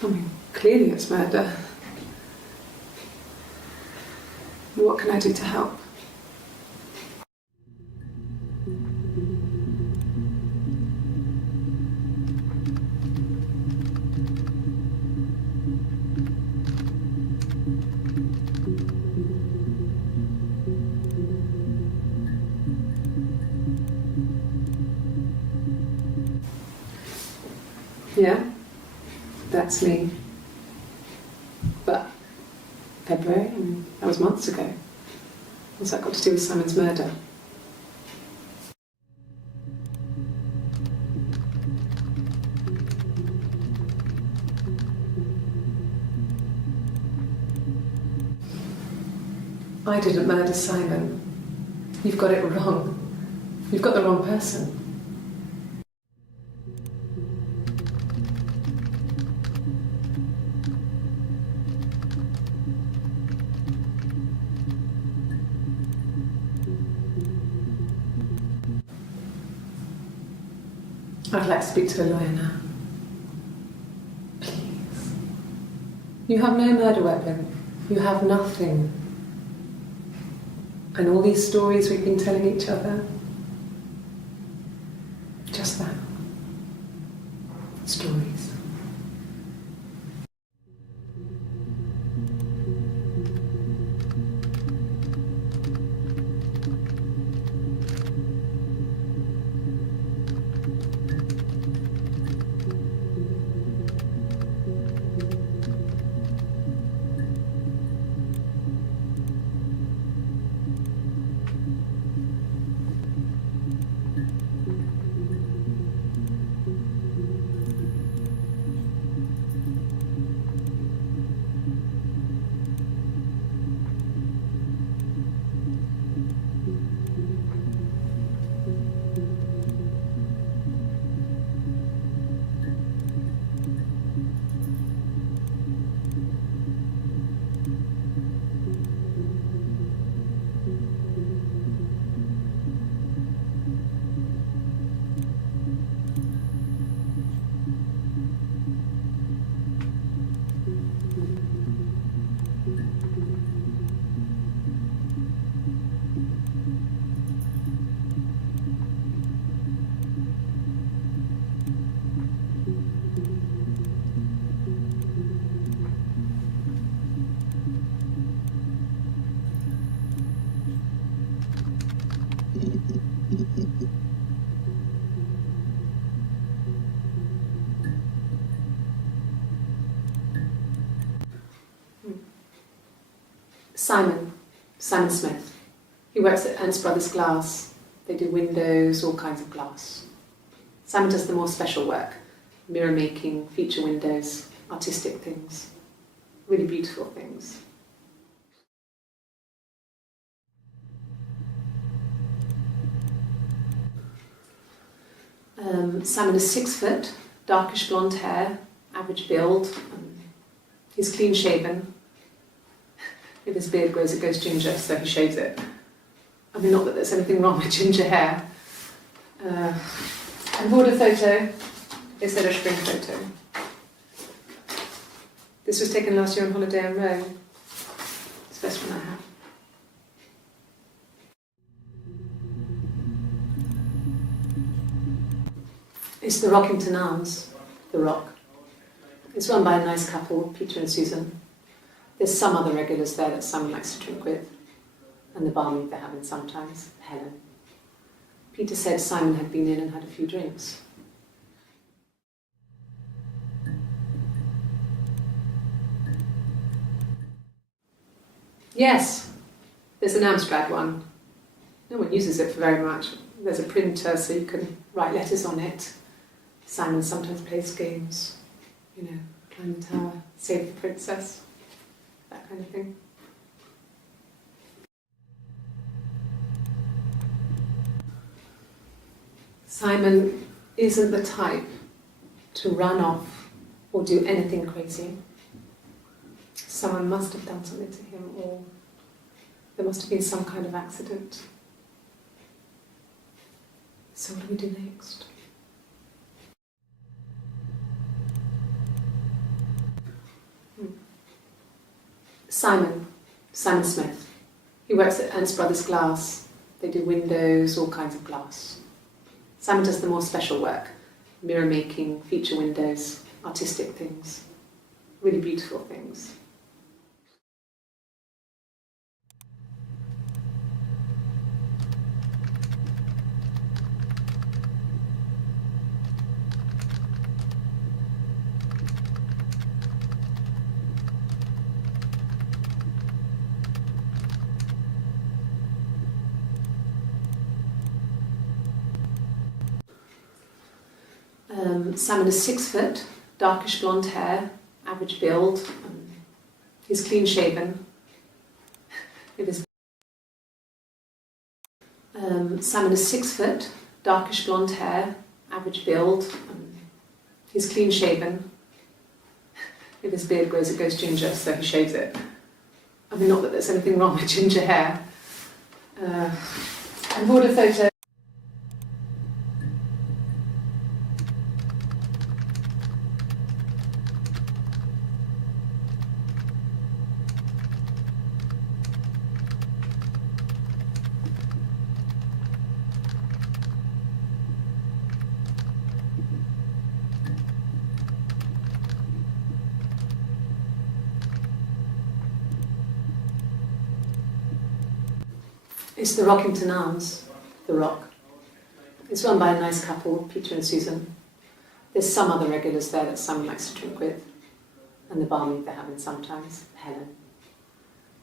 I mean, clearly it's murder. What can I do to help? Yeah, that's me. But February, I mean, that was months ago. What's that got to do with Simon's murder? I didn't murder Simon. You've got it wrong. You've got the wrong person. I'd like to speak to a lawyer now. Please. You have no murder weapon. You have nothing. And all these stories we've been telling each other, just that. Stories. Simon Smith. He works at Ernst Brothers Glass. They do windows, all kinds of glass. Simon does the more special work, mirror making, feature windows, artistic things, really beautiful things. Simon is 6 foot, darkish blonde hair, average build. He's clean shaven. If his beard grows, it goes ginger, so he shaves it. I mean, not that there's anything wrong with ginger hair. I bought a photo instead of spring photo. This was taken last year on holiday in Rome. It's the best one I have. It's the Rockington Arms, the Rock. It's run by a nice couple, Peter and Susan. There's some other regulars there that Simon likes to drink with, and the barmaid they're having sometimes, Helen. Peter said Simon had been in and had a few drinks. Yes, there's an Amstrad one. No one uses it for very much. There's a printer so you can write letters on it. Simon sometimes plays games, climb the tower, save the princess, that kind of thing. Simon isn't the type to run off or do anything crazy. Someone must have done something to him, or there must have been some kind of accident. So what do we do next? Simon Smith. He works at Ernst Brothers Glass. They do windows, all kinds of glass. Simon does the more special work, mirror making, feature windows, artistic things, really beautiful things. Simon is 6 foot, darkish blonde hair, average build. He's clean shaven. Simon is 6 foot, darkish blonde hair, average build. He's clean shaven. If his beard grows, it goes ginger, so he shaves it. I mean, not that there's anything wrong with ginger hair. I bought a photo. It's the Rockington Arms, the Rock. It's run by a nice couple, Peter and Susan. There's some other regulars there that Simon likes to drink with, and the barmaid they're having sometimes, Helen.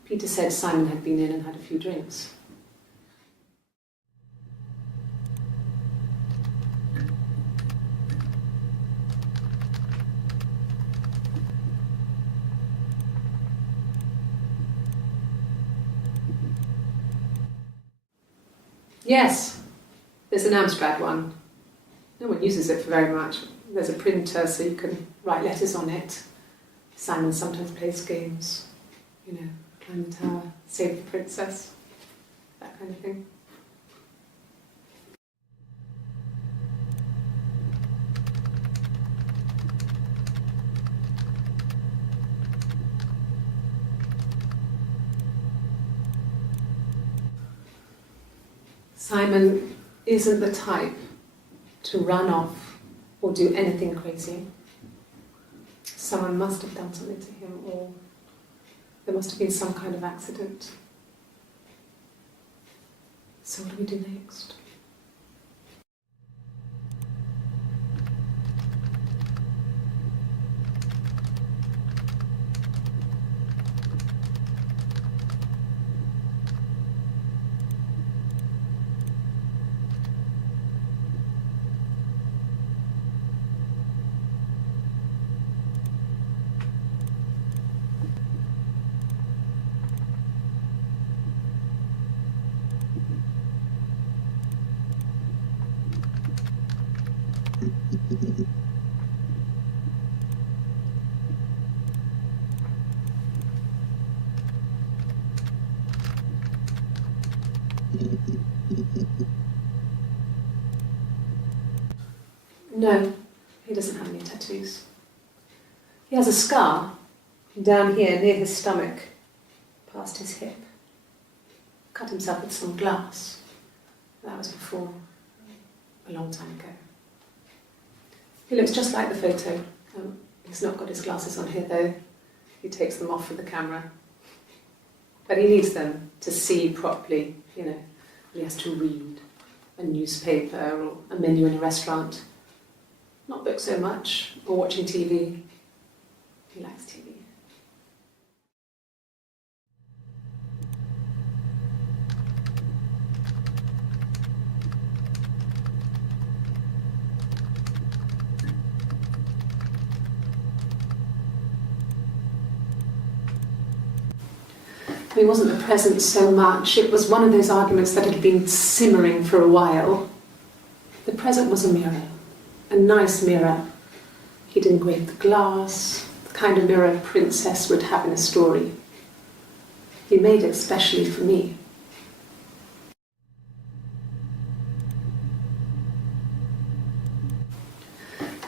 Peter said Simon had been in and had a few drinks. Yes, there's an Amstrad one. No one uses it for very much. There's a printer so you can write letters on it. Simon sometimes plays games, climb the tower, save the princess, that kind of thing. Simon isn't the type to run off or do anything crazy. Someone must have done something to him, or there must have been some kind of accident. So what do we do next? No, he doesn't have any tattoos. He has a scar down here near his stomach, past his hip. Cut himself with some glass. That was before, a long time ago. He looks just like the photo. He's not got his glasses on here though. He takes them off for the camera. But he needs them to see properly, He has to read a newspaper or a menu in a restaurant. Not books so much, or watching TV. He likes TV. It wasn't the present so much, it was one of those arguments that had been simmering for a while. The present was a mirror, a nice mirror. He'd engraved the glass, the kind of mirror a princess would have in a story. He made it specially for me.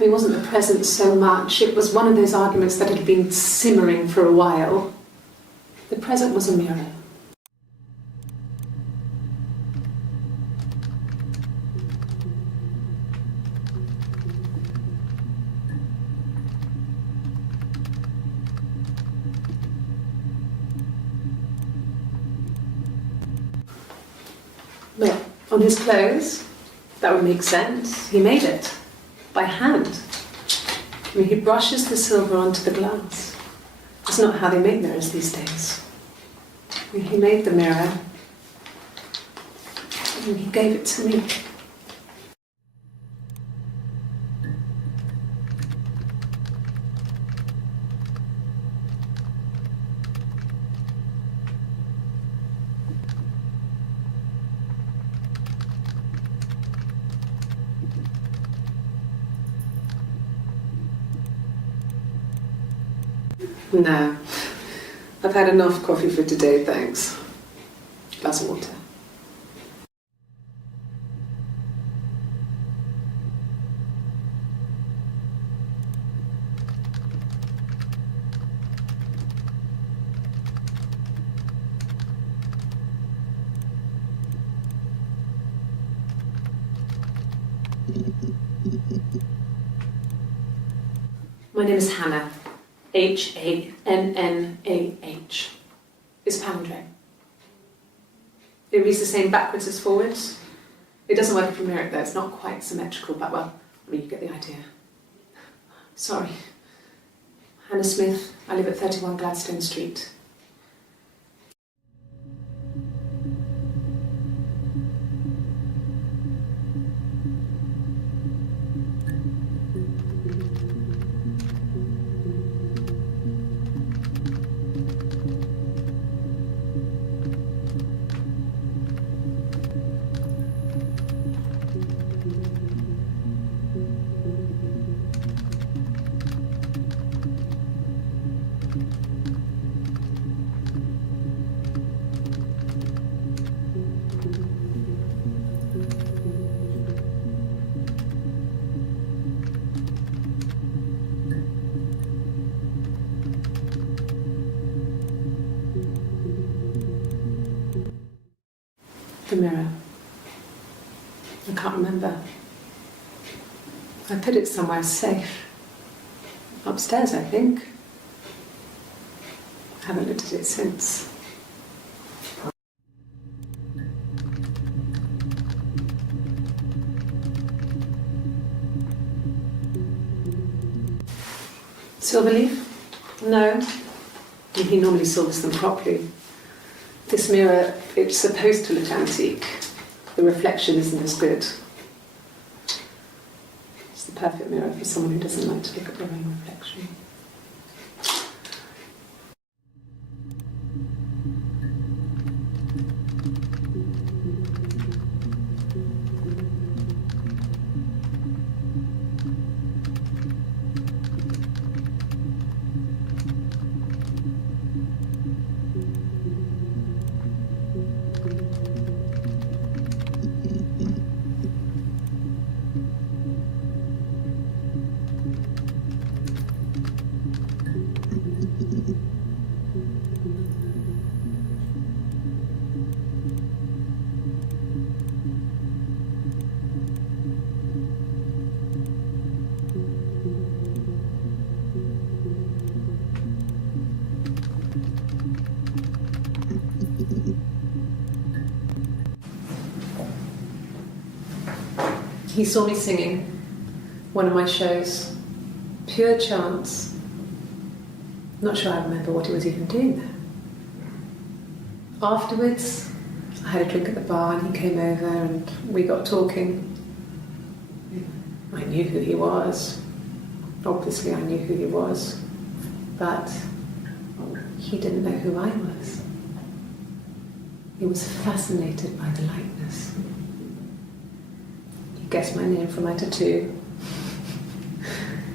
It wasn't the present so much, it was one of those arguments that had been simmering for a while. The present was a mirror. Well, on his clothes, that would make sense. He made it by hand. I mean, he brushes the silver onto the glass. It's not how they make mirrors these days. I mean, he made the mirror and he gave it to me. No, I've had enough coffee for today, thanks. Glass of water. My name is Hannah. H-A-N-N-A-H. It's palindrome. It reads the same backwards as forwards. It doesn't work if you mirror it though, it's not quite symmetrical, but well, I mean, you get the idea. Sorry. Hannah Smith, I live at 31 Gladstone Street. The mirror. I can't remember. I put it somewhere safe. Upstairs, I think. I haven't looked at it since. Silver leaf? No. He normally silvers them properly. This mirror, it's supposed to look antique. The reflection isn't as good. It's the perfect mirror for someone who doesn't like to look at their own reflection. He saw me singing one of my shows, pure chance. Not sure I remember what he was even doing there. Afterwards, I had a drink at the bar and he came over and we got talking. I knew who he was. Obviously I knew who he was, but he didn't know who I was. He was fascinated by the likeness. He guessed my name from my tattoo.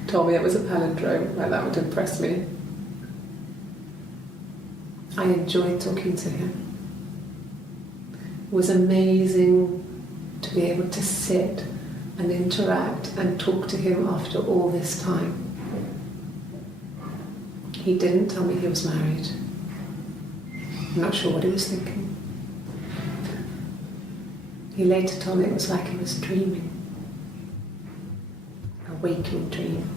Told me it was a palindrome, like that would impress me. I enjoyed talking to him. It was amazing to be able to sit and interact and talk to him after all this time. He didn't tell me he was married. I'm not sure what he was thinking. He later told me it was like he was dreaming. A waking dream.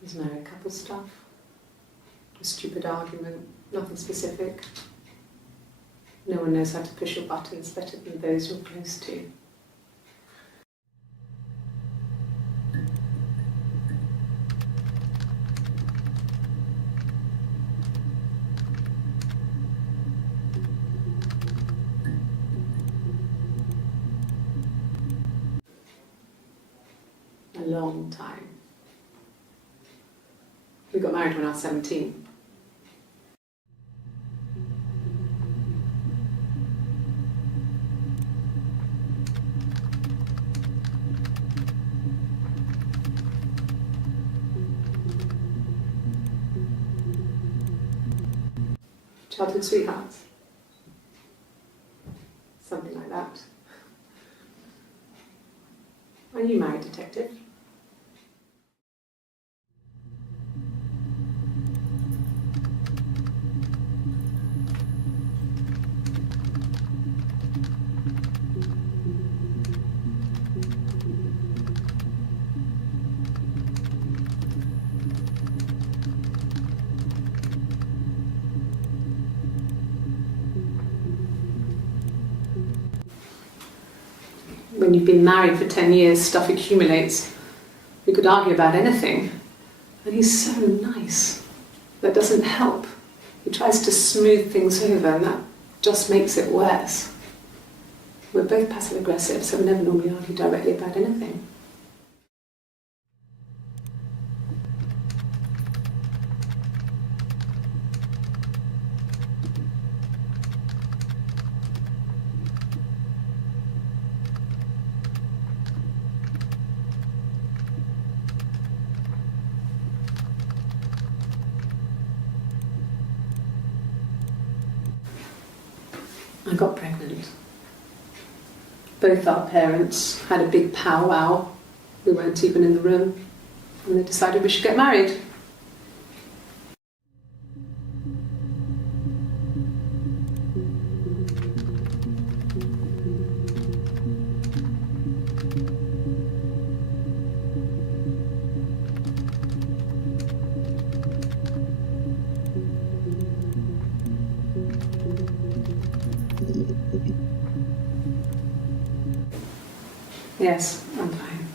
There's married couple stuff, a stupid argument, nothing specific. No one knows how to push your buttons better than those you're close to. A long time. We got married when I was 17. Childhood sweethearts. Something like that. Are you married, detective? When you've been married for 10 years, stuff accumulates. You could argue about anything. And he's so nice. That doesn't help. He tries to smooth things over, and that just makes it worse. We're both passive aggressive, so we never normally argue directly about anything. I got pregnant. Both our parents had a big powwow. We weren't even in the room. And they decided we should get married. Yes, I'm fine.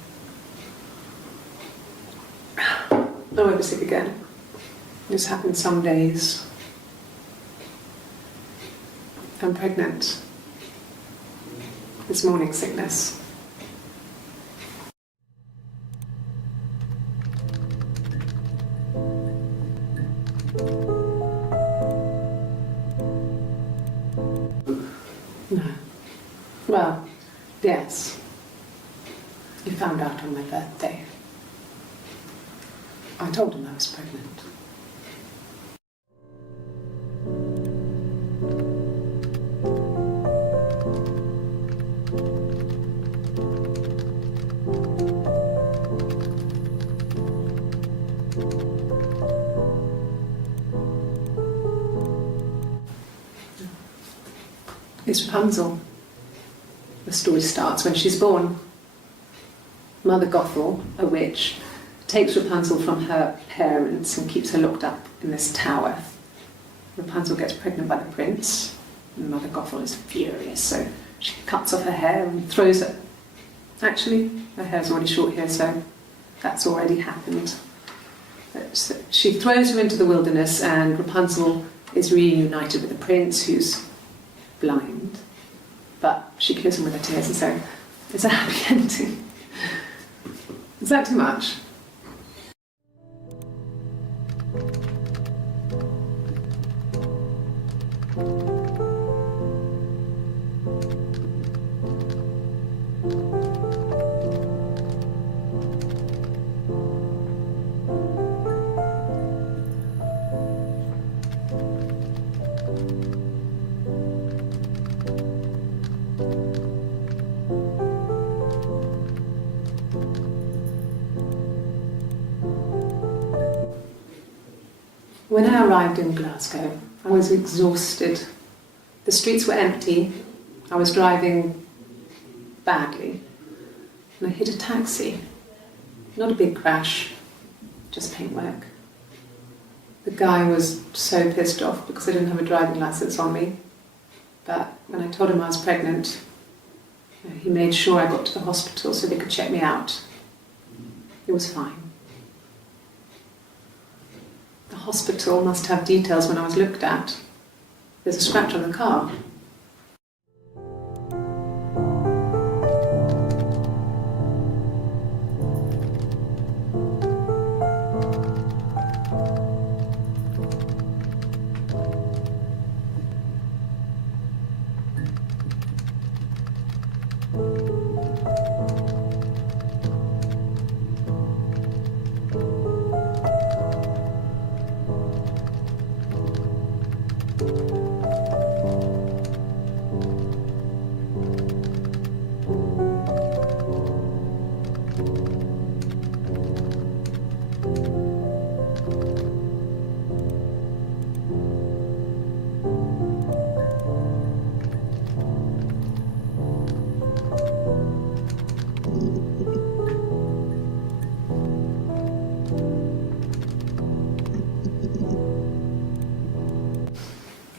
I won't be sick again. This happens some days. I'm pregnant. It's morning sickness. No. Well, yes. He found out on my birthday. I told him I was pregnant. It's Rapunzel. The story starts when she's born. Mother Gothel, a witch, takes Rapunzel from her parents and keeps her locked up in this tower. Rapunzel gets pregnant by the prince, and Mother Gothel is furious, so she cuts off her hair and throws it Actually, her hair's already short here, so that's already happened. So she throws her into the wilderness, and Rapunzel is reunited with the prince, who's blind. But she kills him with her tears, and so it's a happy ending. Is that too much? When I arrived in Glasgow, I was exhausted. The streets were empty. I was driving badly. And I hit a taxi. Not a big crash, just paintwork. The guy was so pissed off because I didn't have a driving licence on me. But when I told him I was pregnant, he made sure I got to the hospital so they could check me out. It was fine. The hospital must have details when I was looked at. There's a scratch on the car.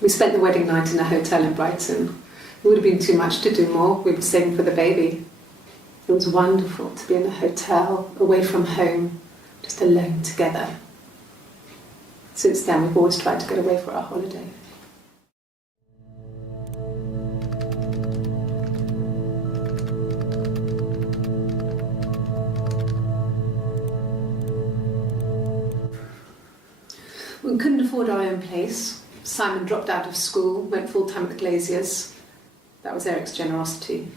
We spent the wedding night in a hotel in Brighton. It would have been too much to do more. We were saving for the baby. It was wonderful to be in a hotel, away from home, just alone together. Since then, we've always tried to get away for our holiday. We couldn't afford our own place. Simon dropped out of school, went full-time at the Glaziers. That was Eric's generosity.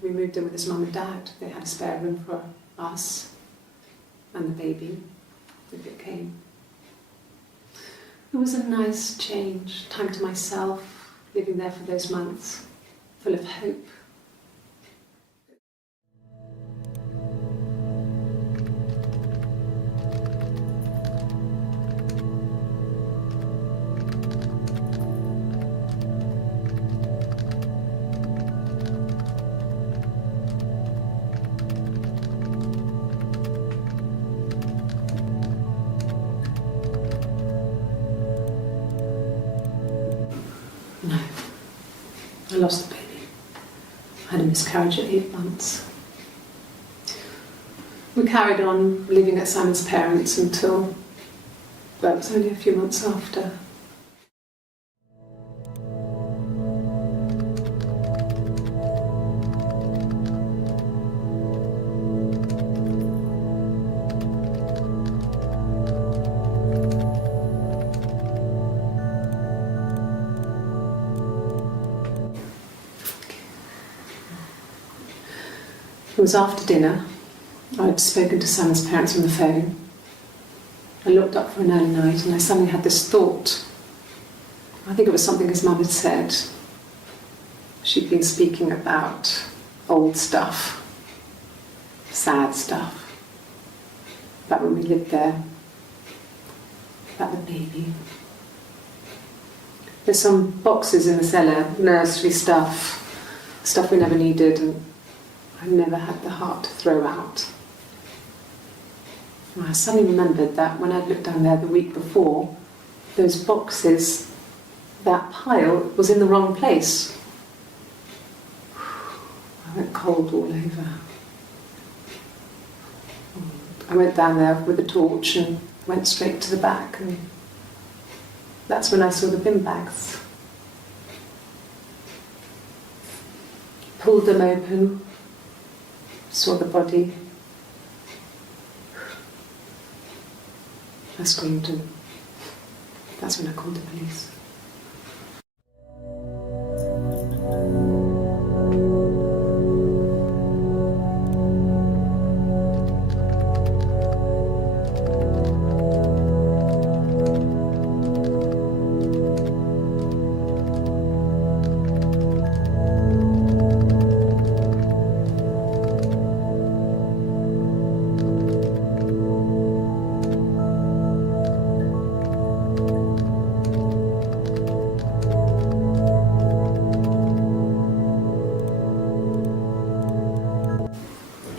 We moved in with his mum and dad. They had a spare room for us and the baby, if it came. It was a nice change, time to myself, living there for those months, full of hope. No, I lost the baby. I had a miscarriage at 8 months. We carried on living at Simon's parents until, well, it was only a few months after. It was after dinner. I'd spoken to Simon's parents on the phone. I looked up for an early night and I suddenly had this thought. I think it was something his mum had said. She'd been speaking about old stuff, sad stuff, about when we lived there, about the baby. There's some boxes in the cellar, nursery stuff we never needed, and I never had the heart to throw out. And I suddenly remembered that when I'd looked down there the week before, those boxes, that pile was in the wrong place. I went cold all over. I went down there with a torch and went straight to the back, and that's when I saw the bin bags. Pulled them open, saw the body. I screamed, and that's when I called the police.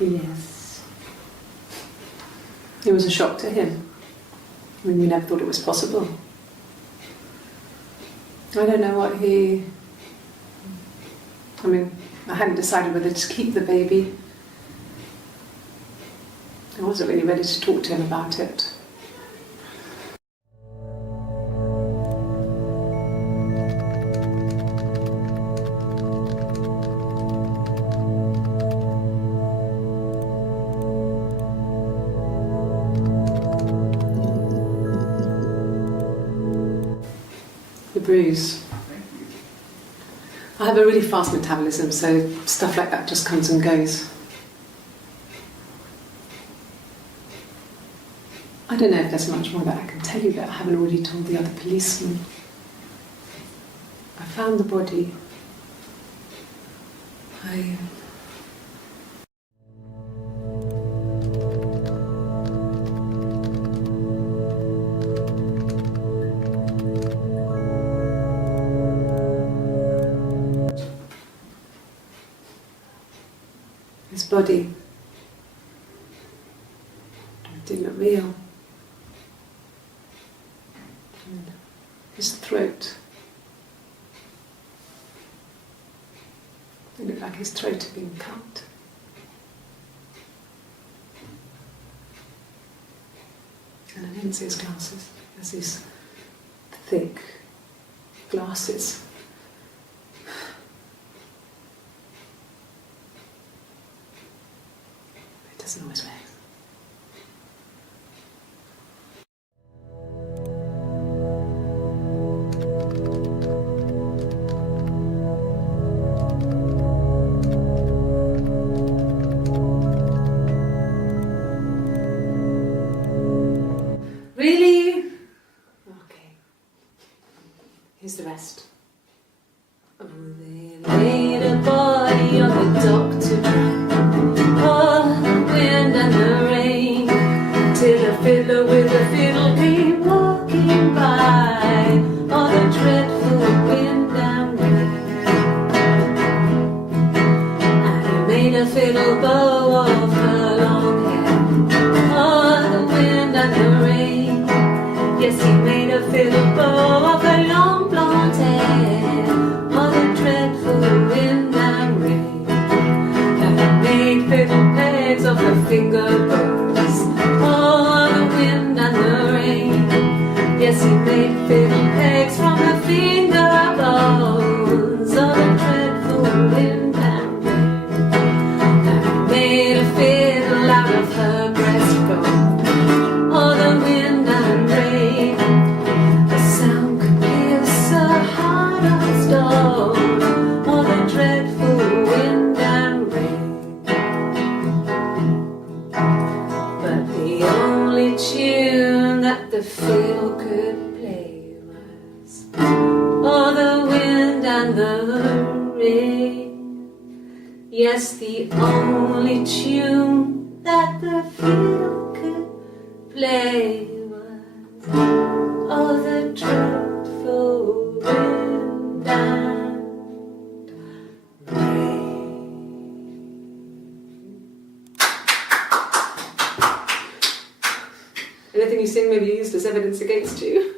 Yes. It was a shock to him. I mean, we never thought it was possible. I don't know what he... I mean, I hadn't decided whether to keep the baby. I wasn't really ready to talk to him about it. The bruise. I have a really fast metabolism, so stuff like that just comes and goes. I don't know if there's much more that I can tell you that I haven't already told the other policemen. I found the body. His body didn't look real. And his throat, it looked like his throat had been cut. And I didn't see his glasses. There's these thick glasses. It doesn't always work. Really? Okay. Here's the rest. Oh, they laid a body on the doctor dry. Oh, the wind and the rain, till a fiddler with a fiddle came walking by. Oh, the dreadful wind and rain. And he made a fiddle bow of her long hair. Oh, the wind and the rain. Yes, he made a fiddle bow of her long blonde hair. Oh, the dreadful wind and rain. And he made fiddle pegs of her finger bows. Oh, the wind and the rain. Yes, he made fiddle pegs from her finger bows. Oh, the dreadful wind and rain. And he made a fiddle out of her breastbone. Oh, the wind and rain. The sound could pierce a heart of stone. Oh, the dreadful wind and rain. But the only tune that the fiddle could play was oh, the wind and the rain. Yes, the only tune that the fiddle could play was oh, the dreadful wind and rain. Anything you sing may be used as evidence against you.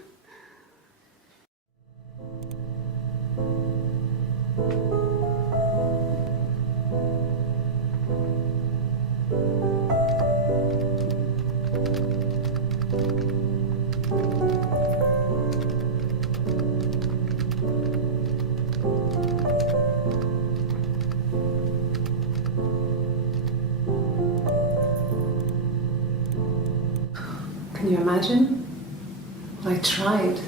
you imagine? I tried.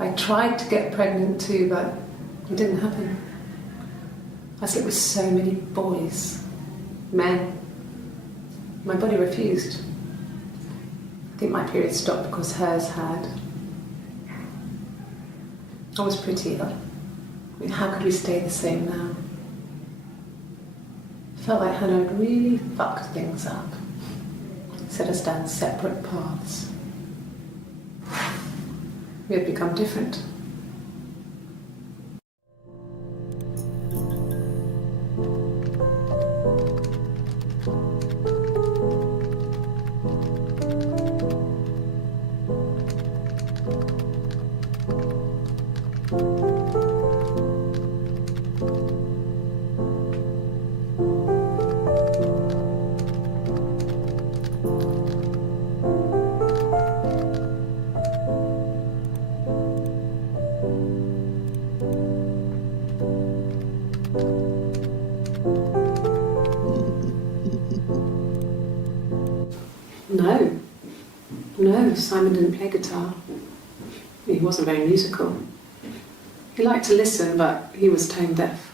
I tried to get pregnant too, but it didn't happen. I slept with so many boys, men. My body refused. I think my period stopped because hers had. I was pretty ill. I mean, how could we stay the same now? I felt like Hannah had really fucked things up. Set us down separate paths. We had become different. No, Simon didn't play guitar. He wasn't very musical. He liked to listen, but he was tone deaf.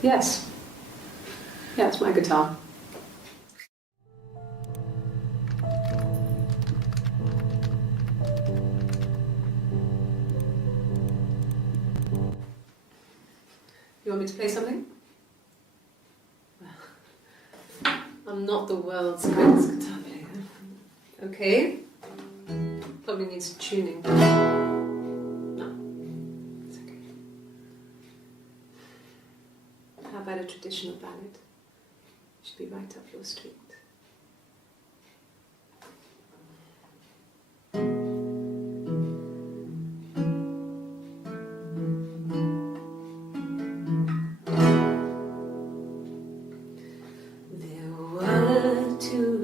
Yes. Yeah, it's my guitar. You want me to play something? I'm not the world's greatest guitar player. Okay. Probably needs tuning. No, it's okay. How about a traditional ballad? Should be right up your street.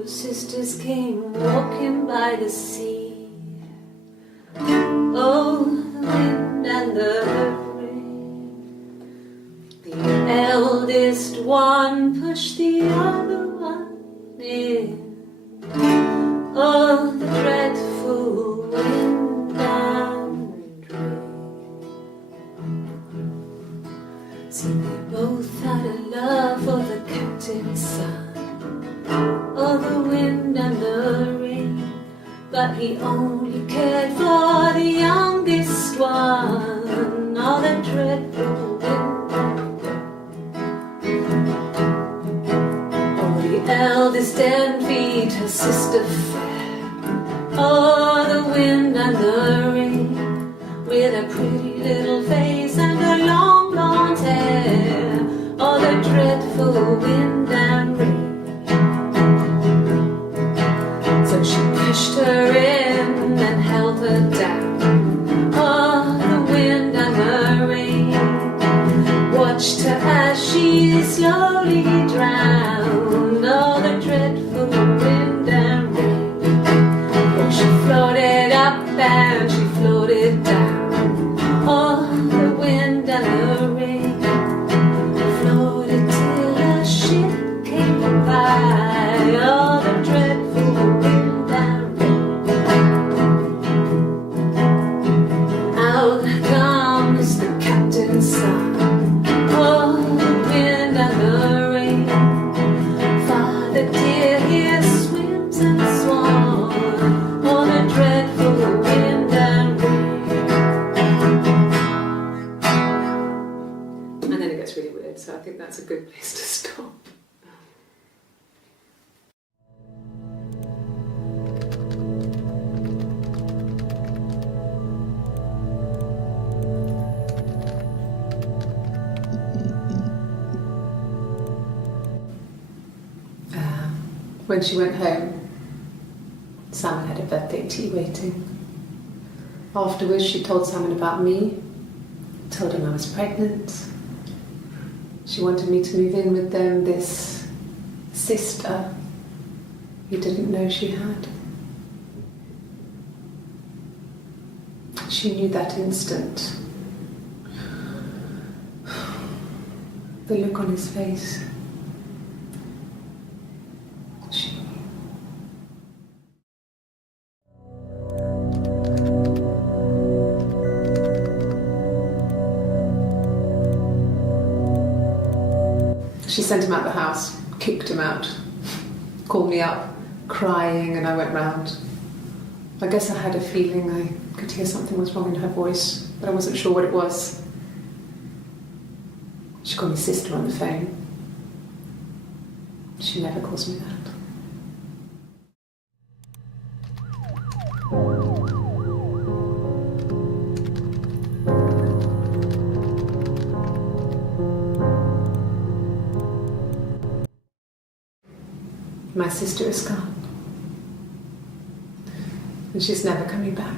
Sisters came walking by the sea. Oh, the wind and the rain. The eldest one pushed the other one in. Oh, the dreadful wind and rain. See, they both had a love for the captain's son. Oh, the wind and the rain, but he only cared for the youngest one. Oh, the dreadful wind and rain. Oh, the eldest envied her sister fair. Oh, the wind and the rain, with a pretty little face and her long blonde hair. Oh, the dreadful wind and rain. So she pushed her in and held her down. Oh, the wind and the rain watched her as she slowly drowned. Oh, the dreadful wind and rain. Oh, she floated up and she floated down. Oh, the wind and the rain floated till a ship came by. Oh, the dreadful wind. Out comes the captain's son. Oh, the wind and the rain. Father dear, here swims and swan. Oh, the dreadful wind and rain. And then it gets really weird, so I think that's a good place to stop. When she went home, Simon had a birthday tea waiting. Afterwards, she told Simon about me, told him I was pregnant. She wanted me to move in with them, this sister he didn't know she had. She knew that instant. The look on his face. She knew. She sent him out the house, kicked him out, called me up, crying, and I went round. I guess I had a feeling I could hear something was wrong in her voice, but I wasn't sure what it was. She called me sister on the phone. She never calls me that. My sister is gone. And she's never coming back.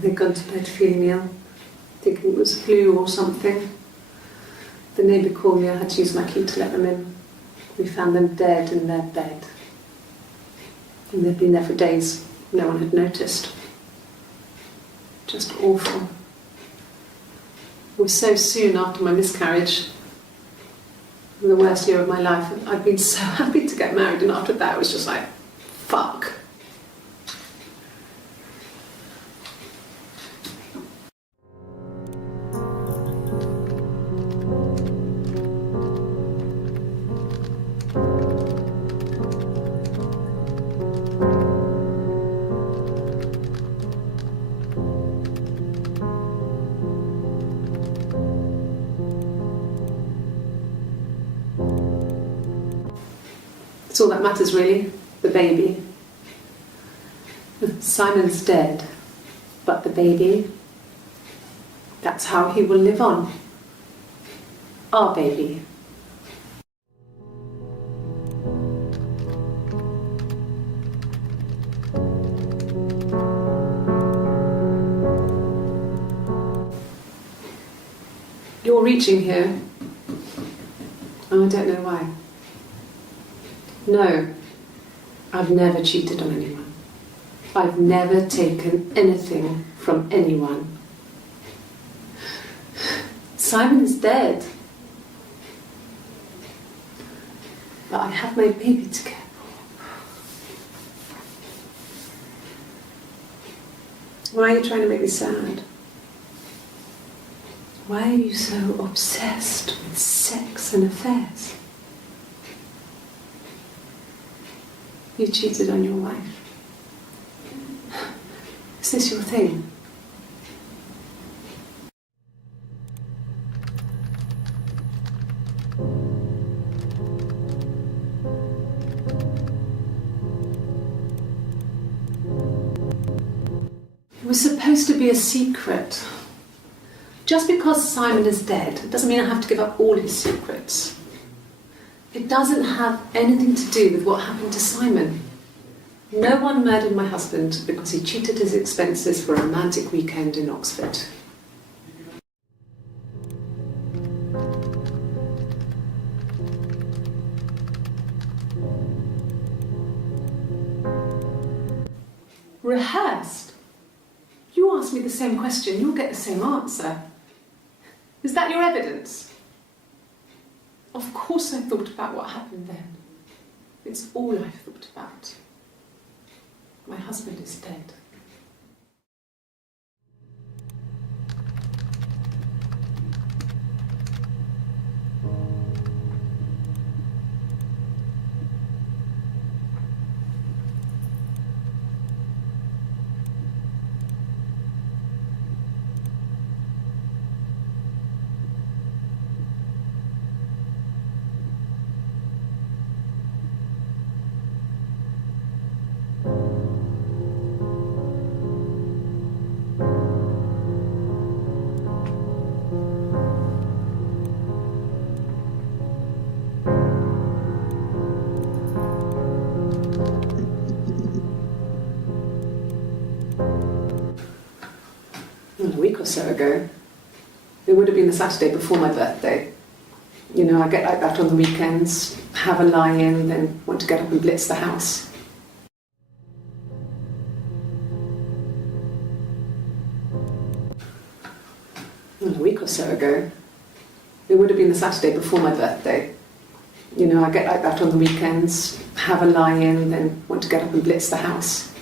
They'd gone to bed feeling ill, thinking it was flu or something. The neighbour called me, I had to use my key to let them in. We found them dead in their bed. And they'd been there for days, no one had noticed. Just awful. It was so soon after my miscarriage, the worst year of my life. I'd been so happy to get married, and after that it was just like, fuck. That's all that matters really, the baby. Simon's dead, but the baby, that's how he will live on. Our baby. You're reaching here. Oh, I don't know why. No, I've never cheated on anyone. I've never taken anything from anyone. Simon is dead. But I have my baby to care for. Why are you trying to make me sad? Why are you so obsessed with sex and affairs? You cheated on your wife. Is this your thing? It was supposed to be a secret. Just because Simon is dead doesn't mean I have to give up all his secrets. It doesn't have anything to do with what happened to Simon. No one murdered my husband because he cheated his expenses for a romantic weekend in Oxford. Rehearsed? You ask me the same question, you'll get the same answer. Is that your evidence? Of course I thought about what happened then. It's all I've thought about. My husband is dead. so ago. It would have been the Saturday before my birthday. You know, I get like that on the weekends, have a lie-in, then want to get up and blitz the house. Well, a week or so ago. It would have been the Saturday before my birthday. You know, I get like that on the weekends, have a lie-in, then want to get up and blitz the house.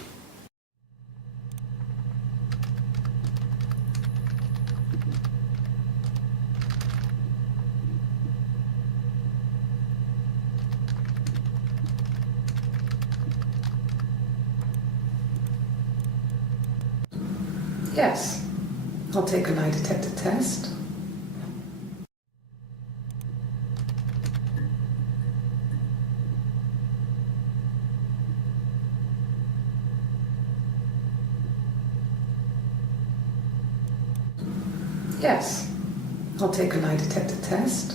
Yes, I'll take a lie detector test. Yes, I'll take a lie detector test.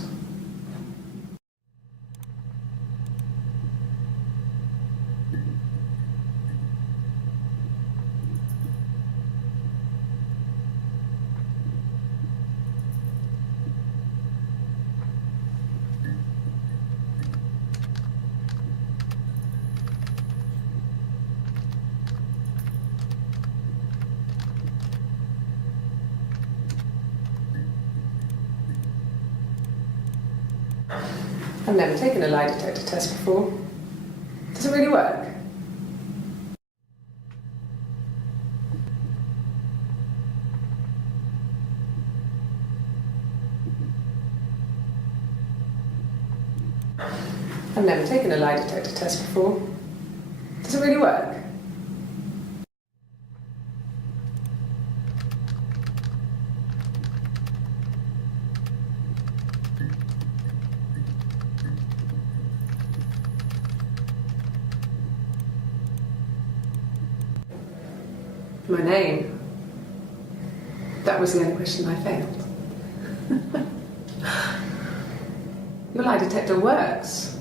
I've never taken a lie detector test before. Does it really work? I've never taken a lie detector test before. Does it really work? My name. That was the only question I failed. Your lie detector works.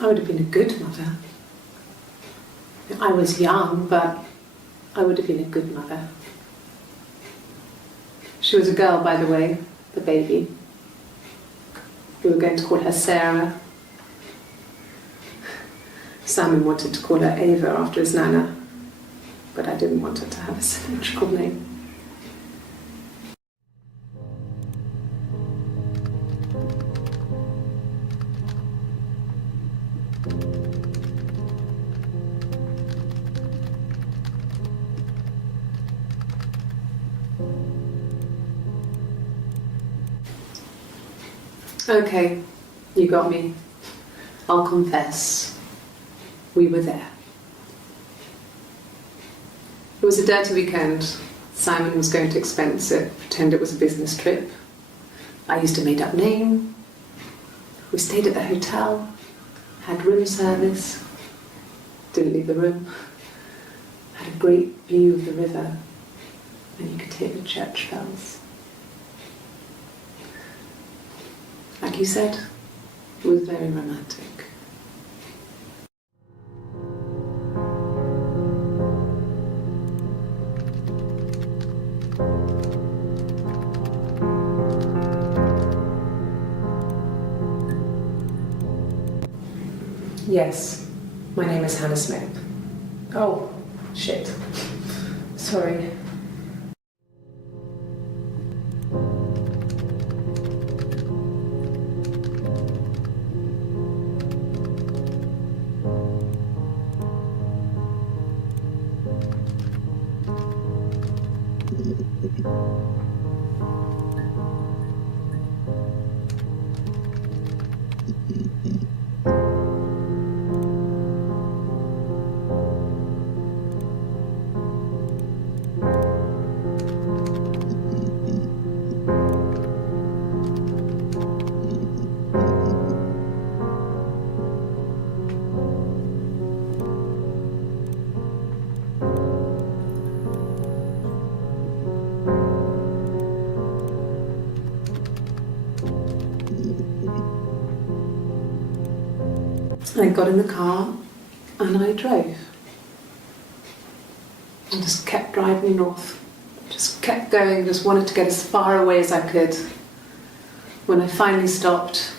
I would have been a good mother. I was young, but I would have been a good mother. She was a girl, by the way, the baby. We were going to call her Sarah. Simon wanted to call her Ava after his nana, but I didn't want her to have a symmetrical name. Okay, you got me. I'll confess. We were there. It was a dirty weekend. Simon was going to expense it, pretend it was a business trip. I used a made-up name. We stayed at the hotel, had room service, didn't leave the room, had a great view of the river, and you could hear the church bells. Like you said, it was very romantic. Yes, my name is Hannah Smith. Oh, shit. Sorry. I got in the car and I drove. I just kept driving north. Just kept going, just wanted to get as far away as I could. When I finally stopped,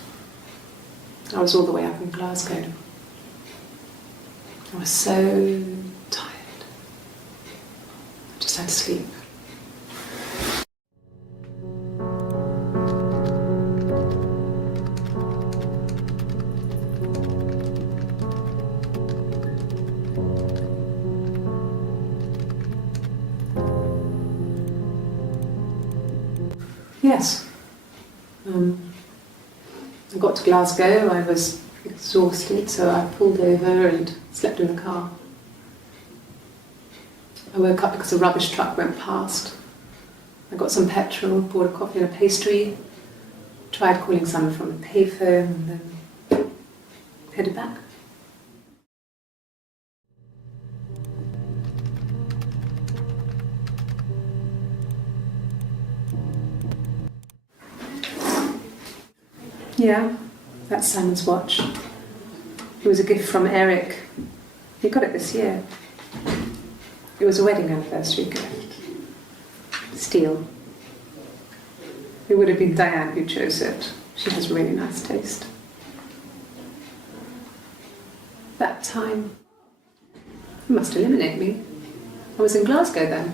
I was all the way up in Glasgow. I was so tired. I just had to sleep. Yes. I got to Glasgow, I was exhausted, so I pulled over and slept in the car. I woke up because a rubbish truck went past. I got some petrol, bought a coffee and a pastry, tried calling someone from the payphone, and then headed back. Yeah, that's Simon's watch. It was a gift from Eric. He got it this year. It was a wedding anniversary gift. Steel. It would have been Diane who chose it. She has really nice taste. That time, it must eliminate me. I was in Glasgow then.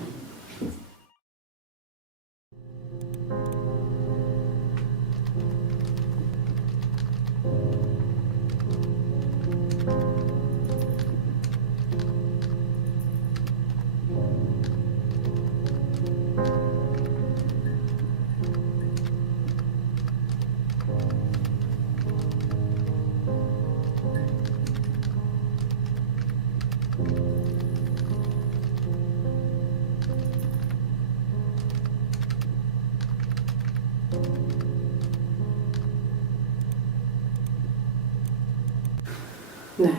No,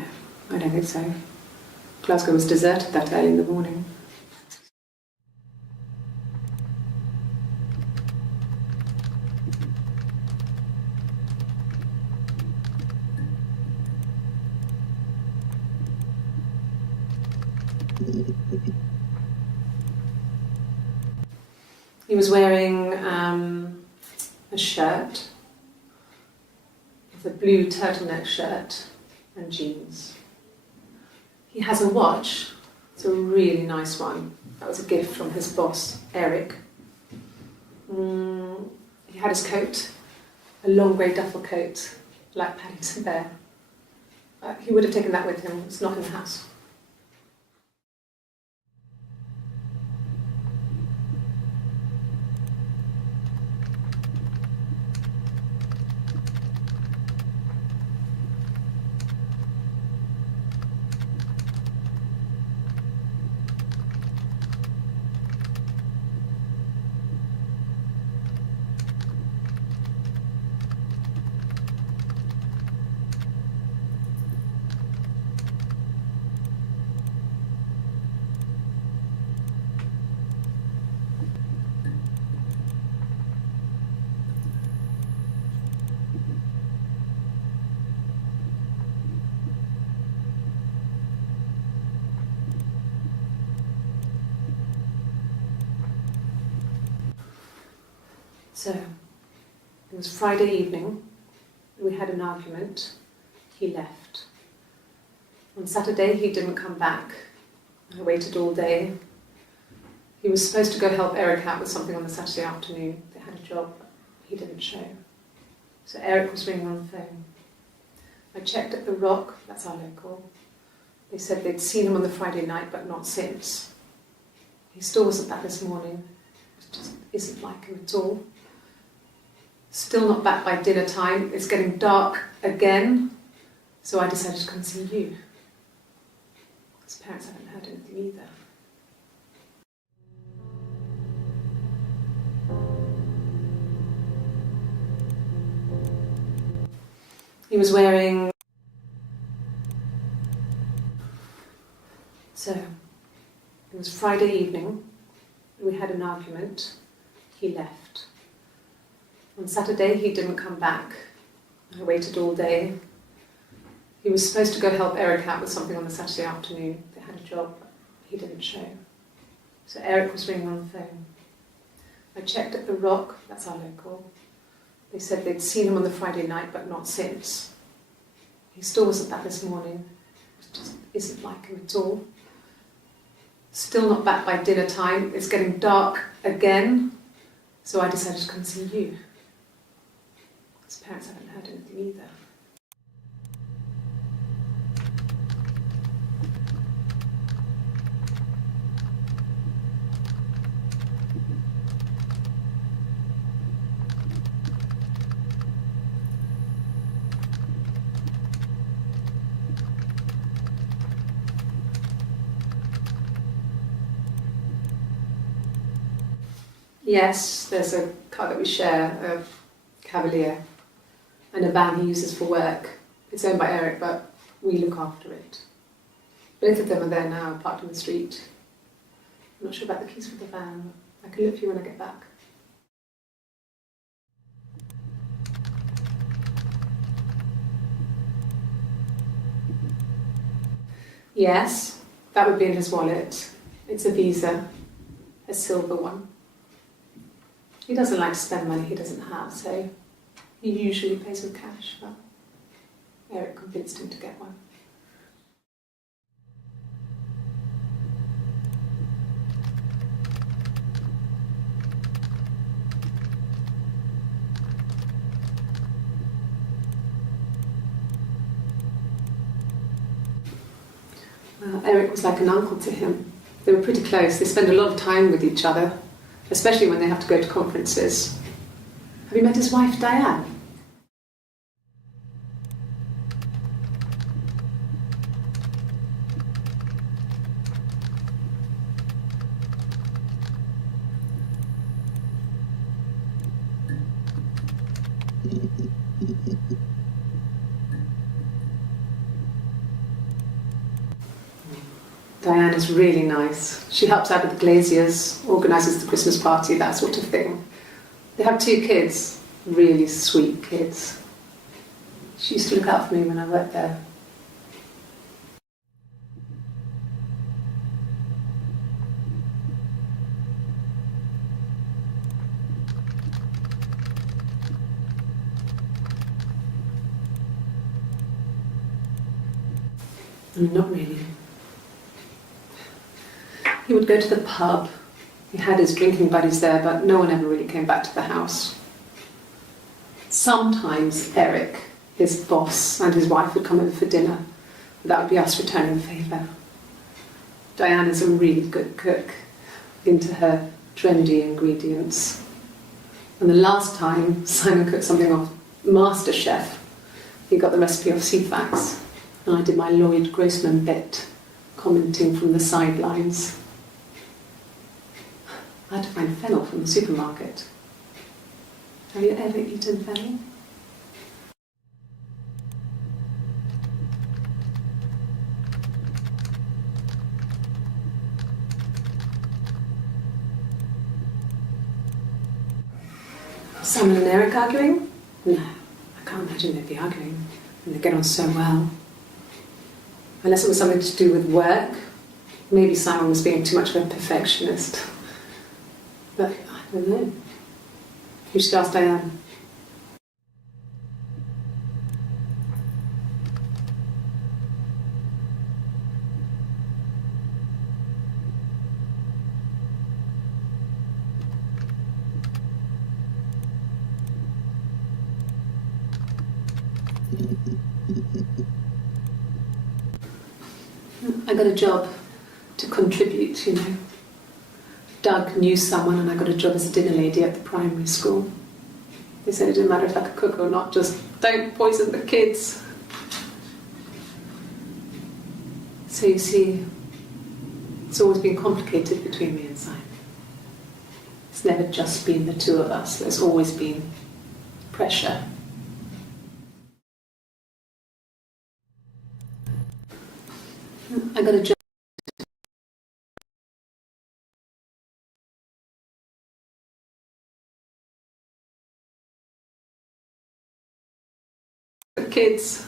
I don't think so. Glasgow was deserted that early in the morning. He was wearing a shirt, it's a blue turtleneck shirt and jeans. He has a watch, it's a really nice one. That was a gift from his boss, Eric. He had his coat, a long grey duffel coat, like Paddington Bear. He would have taken that with him, it's not in the house. So, it was Friday evening, we had an argument, he left. On Saturday he didn't come back, I waited all day. He was supposed to go help Eric out with something on the Saturday afternoon, they had a job, he didn't show. So Eric was ringing on the phone. I checked at the Rock, that's our local. They said they'd seen him on the Friday night but not since. He still wasn't back this morning, it just isn't like him at all. Still not back by dinner time, it's getting dark again, so I decided to come and see you. His parents haven't heard anything either. He was wearing... So, it was Friday evening, we had an argument, he left. On Saturday he didn't come back, I waited all day. He was supposed to go help Eric out with something on the Saturday afternoon. They had a job, but he didn't show. So Eric was ringing on the phone. I checked at the Rock, that's our local. They said they'd seen him on the Friday night, but not since. He still wasn't back this morning. It just isn't like him at all. Still not back by dinner time. It's getting dark again. So I decided to come and see you. His parents haven't heard anything either. Yes, there's a car that we share, a Cavalier, and a van he uses for work. It's owned by Eric, but we look after it. Both of them are there now, parked on the street. I'm not sure about the keys for the van. I can look for you when I get back. Yes, that would be in his wallet. It's a Visa, a silver one. He doesn't like to spend money he doesn't have, so he usually pays with cash, but Eric convinced him to get one. Eric was like an uncle to him. They were pretty close. They spend a lot of time with each other, especially when they have to go to conferences. Have you met his wife, Diane? Diane is really nice. She helps out with the glaziers, organises the Christmas party, that sort of thing. They have 2 kids, really sweet kids. She used to look out for me when I worked there. Not really. He would go to the pub. He had his drinking buddies there, but no one ever really came back to the house. Sometimes Eric, his boss, and his wife would come over for dinner. That would be us returning the favour. Diane is a really good cook, into her trendy ingredients. And the last time Simon cooked something off MasterChef, he got the recipe off CFAX, and I did my Lloyd Grossman bit, commenting from the sidelines. I had to find fennel from the supermarket. Have you ever eaten fennel? Simon and Eric arguing? No, I can't imagine they'd be arguing. And they get on so well. Unless it was something to do with work. Maybe Simon was being too much of a perfectionist. But I don't know. You should ask Diane. I got a job to contribute, you know. Doug knew someone and I got a job as a dinner lady at the primary school. They said it didn't matter if I could cook or not, just don't poison the kids. So you see, it's always been complicated between me and Simon. It's never just been the 2 of us, there's always been pressure. I got a job. Kids.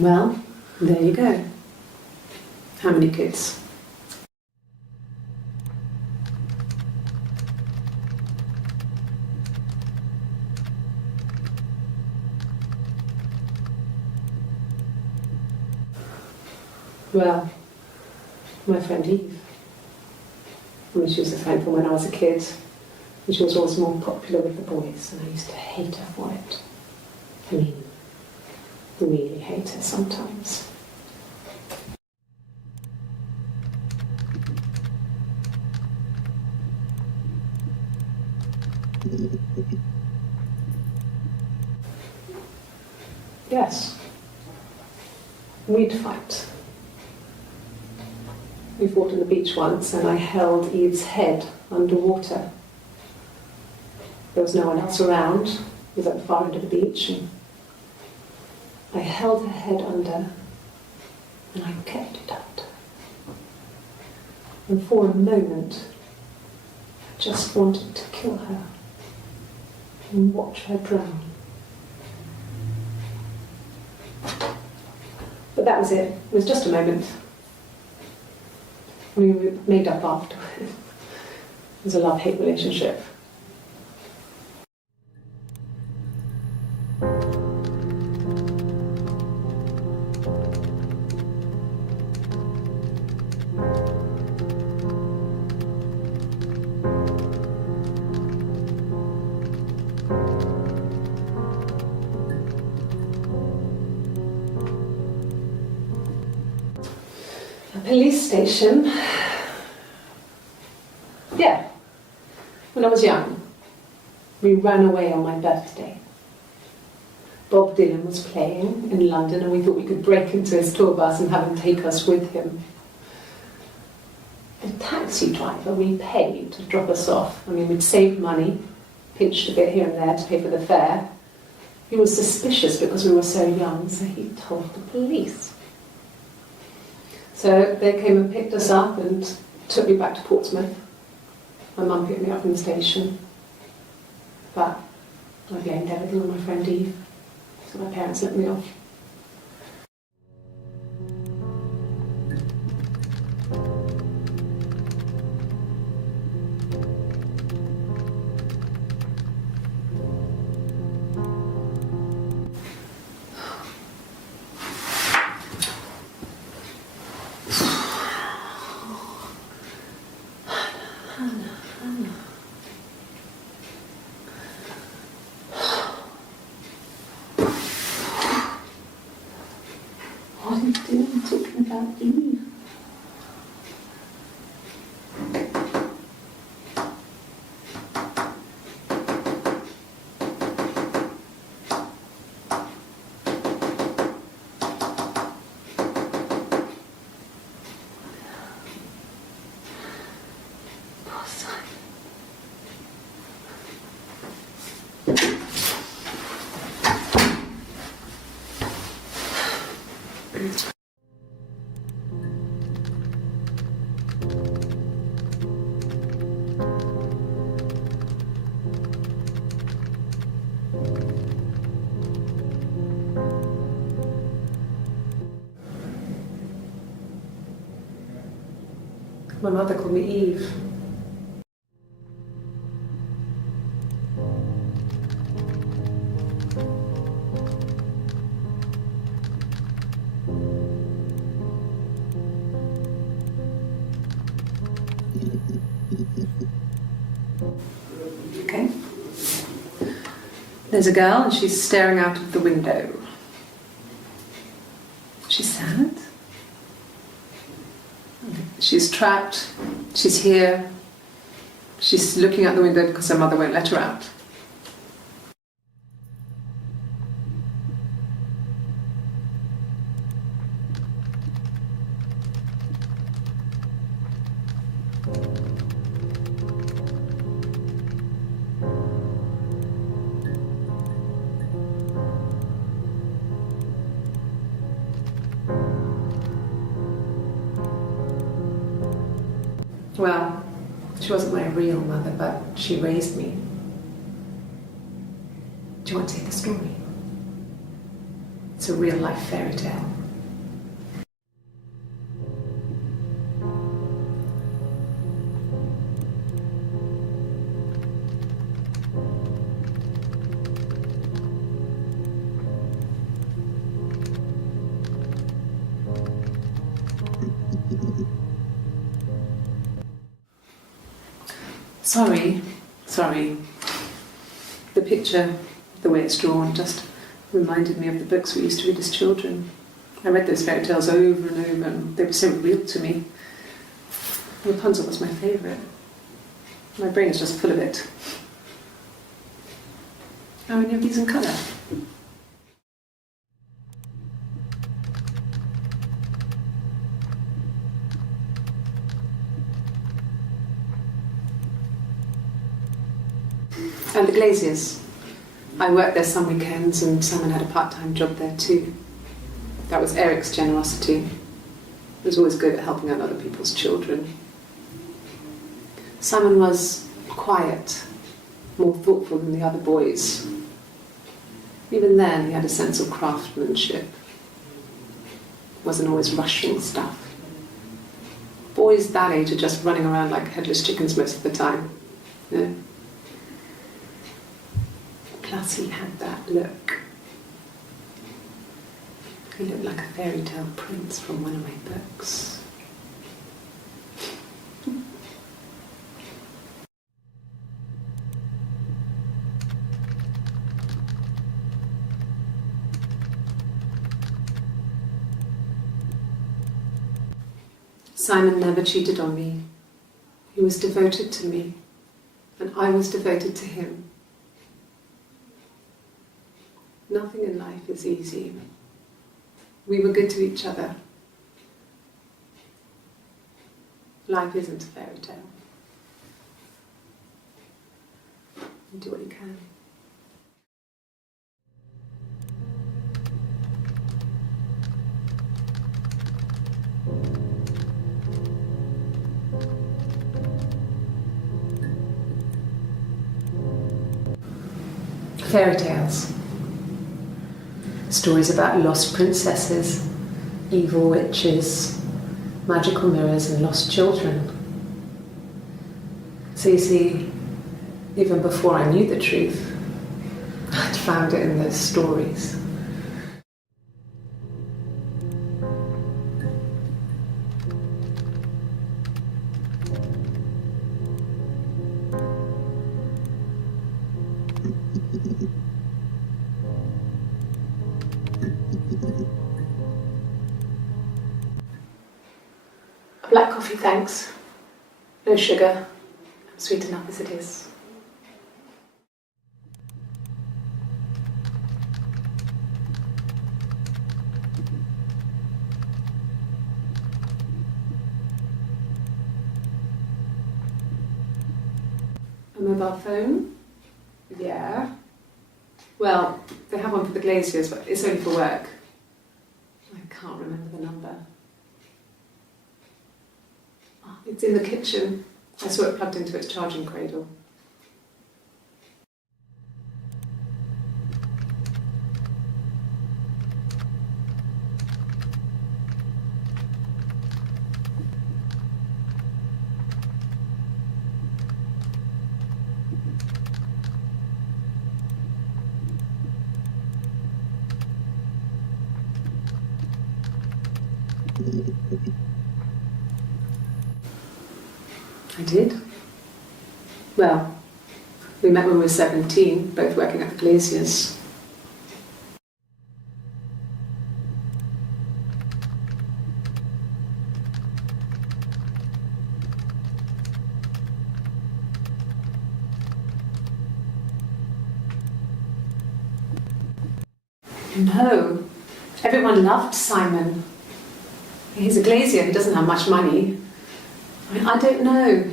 Well, there you go. How many kids? Well, my friend Eve. I mean, she was a friend from when I was a kid, and she was always more popular with the boys, and I used to hate her for it. I mean, really hate her sometimes. Yes, we'd fight. We fought on the beach once, and I held Eve's head underwater. There was no one else around. It was at the far end of the beach, and I held her head under, and I kept it out. And for a moment, I just wanted to kill her and watch her drown. But that was it. It was just a moment. We made up after. It was a love-hate relationship. A police station. Yeah, when I was young, we ran away on my birthday. Bob Dylan was playing in London, and we thought we could break into his tour bus and have him take us with him. The taxi driver we paid to drop us off, I mean, we'd saved money, pinched a bit here and there to pay for the fare. He was suspicious because we were so young, so he told the police. So they came and picked us up and took me back to Portsmouth. My mum picked me up from the station. But I blamed everything on my friend Eve, so my parents let me off. What are you doing talking about Eve? My mother called me Eve. Okay. There's a girl and she's staring out of the window. She's sad. She's trapped. She's here. She's looking out the window because her mother won't let her out. Well, she wasn't my real mother, but she raised me. Do you want to hear the story? It's a real life fairy tale. Sorry. The picture, the way it's drawn, just reminded me of the books we used to read as children. I read those fairy tales over and over, and they were so real to me. Rapunzel was my favourite. My brain is just full of it. Are any of these in colour? And the Glaziers. I worked there some weekends, and Simon had a part-time job there too. That was Eric's generosity. He was always good at helping out other people's children. Simon was quiet, more thoughtful than the other boys. Even then, he had a sense of craftsmanship. Wasn't always rushing stuff. Boys that age are just running around like headless chickens most of the time. You know? Plus he had that look. He looked like a fairy tale prince from one of my books. Simon never cheated on me. He was devoted to me, and I was devoted to him. Nothing in life is easy. We were good to each other. Life isn't a fairy tale. You do what you can. Fairy tales. Stories about lost princesses, evil witches, magical mirrors and lost children. So you see, even before I knew the truth, I'd found it in those stories. Black coffee, thanks. No sugar. I'm sweet enough as it is. A mobile phone? Yeah. Well, they have one for the Glaziers, but it's only for work. I can't remember the number. Oh, it's in the kitchen. I saw it plugged into its charging cradle. I did. Well, we met when we were 17, both working at the Glaziers. No, everyone loved Simon. He's a Glazier, he doesn't have much money. I mean, I don't know.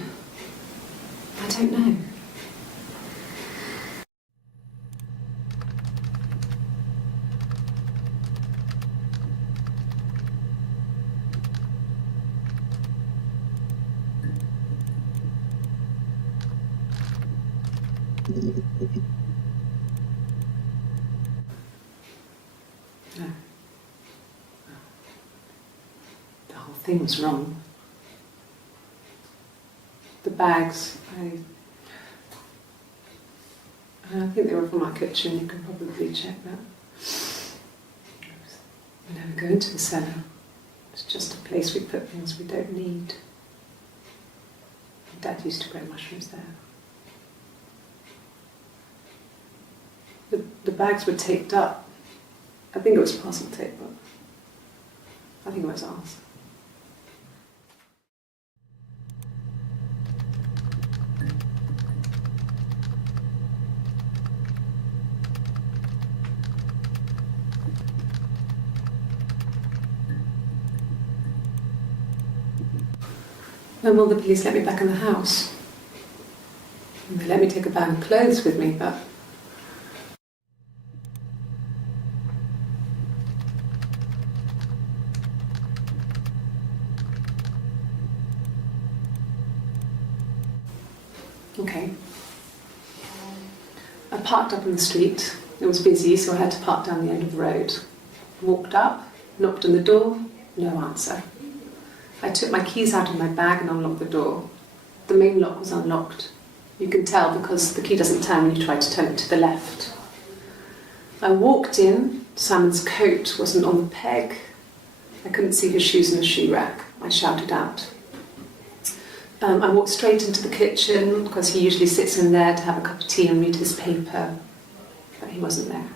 No. Something was wrong. The bags, I think they were from our kitchen, you can probably check that. We never go into the cellar. It's just a place we put things we don't need. Dad used to grow mushrooms there. The bags were taped up. I think it was parcel tape, but I think it was ours. When will the police let me back in the house? And they let me take a bag of clothes with me, but okay. I parked up on the street. It was busy, so I had to park down the end of the road. Walked up, knocked on the door, no answer. I took my keys out of my bag and unlocked the door. The main lock was unlocked. You can tell because the key doesn't turn when you try to turn it to the left. I walked in. Simon's coat wasn't on the peg. I couldn't see his shoes in the shoe rack. I shouted out. I walked straight into the kitchen because he usually sits in there to have a cup of tea and read his paper, but he wasn't there.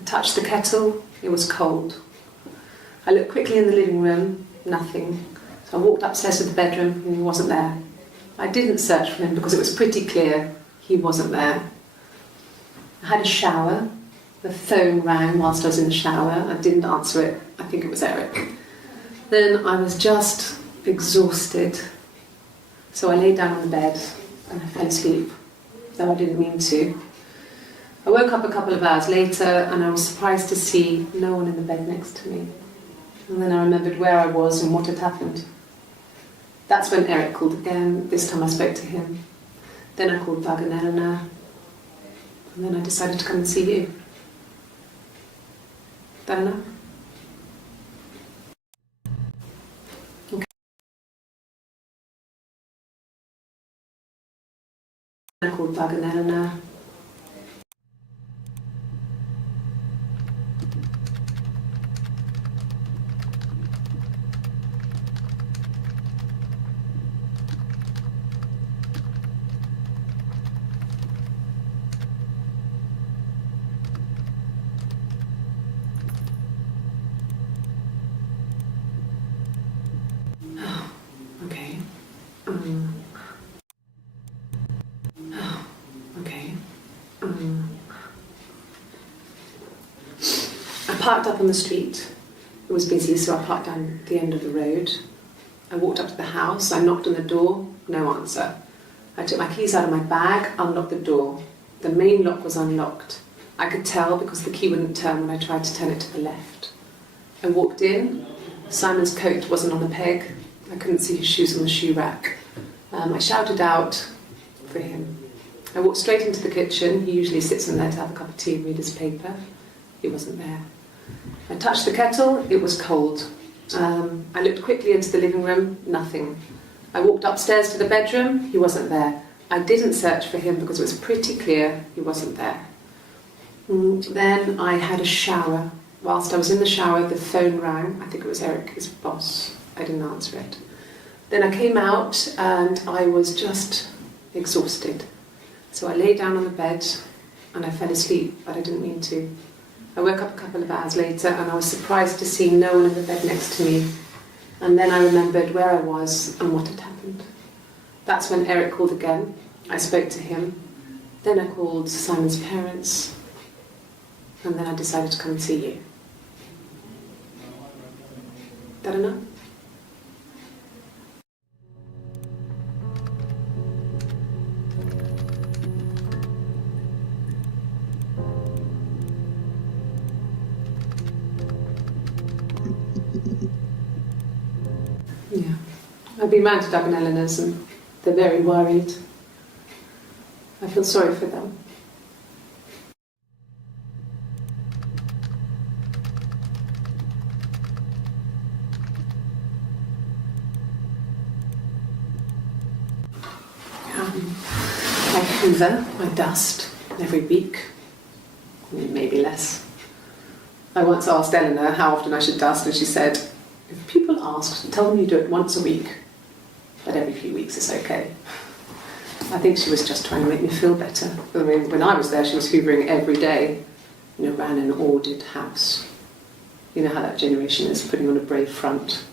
I touched the kettle. It was cold. I looked quickly in the living room. Nothing. So I walked upstairs to the bedroom and he wasn't there. I didn't search for him because it was pretty clear he wasn't there. I had a shower. The phone rang whilst I was in the shower. I didn't answer it. I think it was Eric. Then I was just exhausted. So I lay down on the bed and I fell asleep, though I didn't mean to. I woke up a couple of hours later and I was surprised to see no one in the bed next to me. And then I remembered where I was and what had happened. That's when Eric called again. This time I spoke to him. Then I called Doug and Eleanor. And then I decided to come and see you. Eleanor? Okay. I called Doug and Eleanor. I parked up on the street. It was busy, so I parked down the end of the road. I walked up to the house. I knocked on the door. No answer. I took my keys out of my bag, unlocked the door. The main lock was unlocked. I could tell because the key wouldn't turn when I tried to turn it to the left. I walked in. Simon's coat wasn't on the peg. I couldn't see his shoes on the shoe rack. I shouted out for him. I walked straight into the kitchen. He usually sits in there to have a cup of tea and read his paper. He wasn't there. I touched the kettle. It was cold. I looked quickly into the living room. Nothing. I walked upstairs to the bedroom. He wasn't there. I didn't search for him because it was pretty clear he wasn't there. Then I had a shower. Whilst I was in the shower, the phone rang. I think it was Eric, his boss. I didn't answer it. Then I came out and I was just exhausted. So I lay down on the bed and I fell asleep, but I didn't mean to. I woke up a couple of hours later and I was surprised to see no one in the bed next to me. And then I remembered where I was and what had happened. That's when Eric called again. I spoke to him. Then I called Simon's parents. And then I decided to come and see you. That enough? Yeah. I've been round to Doug and Eleanor's and they're very worried. I feel sorry for them. hoover, I dust every week, maybe less. I once asked Eleanor how often I should dust, and she said, if people ask, tell them you do it once a week, but every few weeks is okay. I think she was just trying to make me feel better. I mean, when I was there, she was hoovering every day, ran an ordered house. You know how that generation is, putting on a brave front.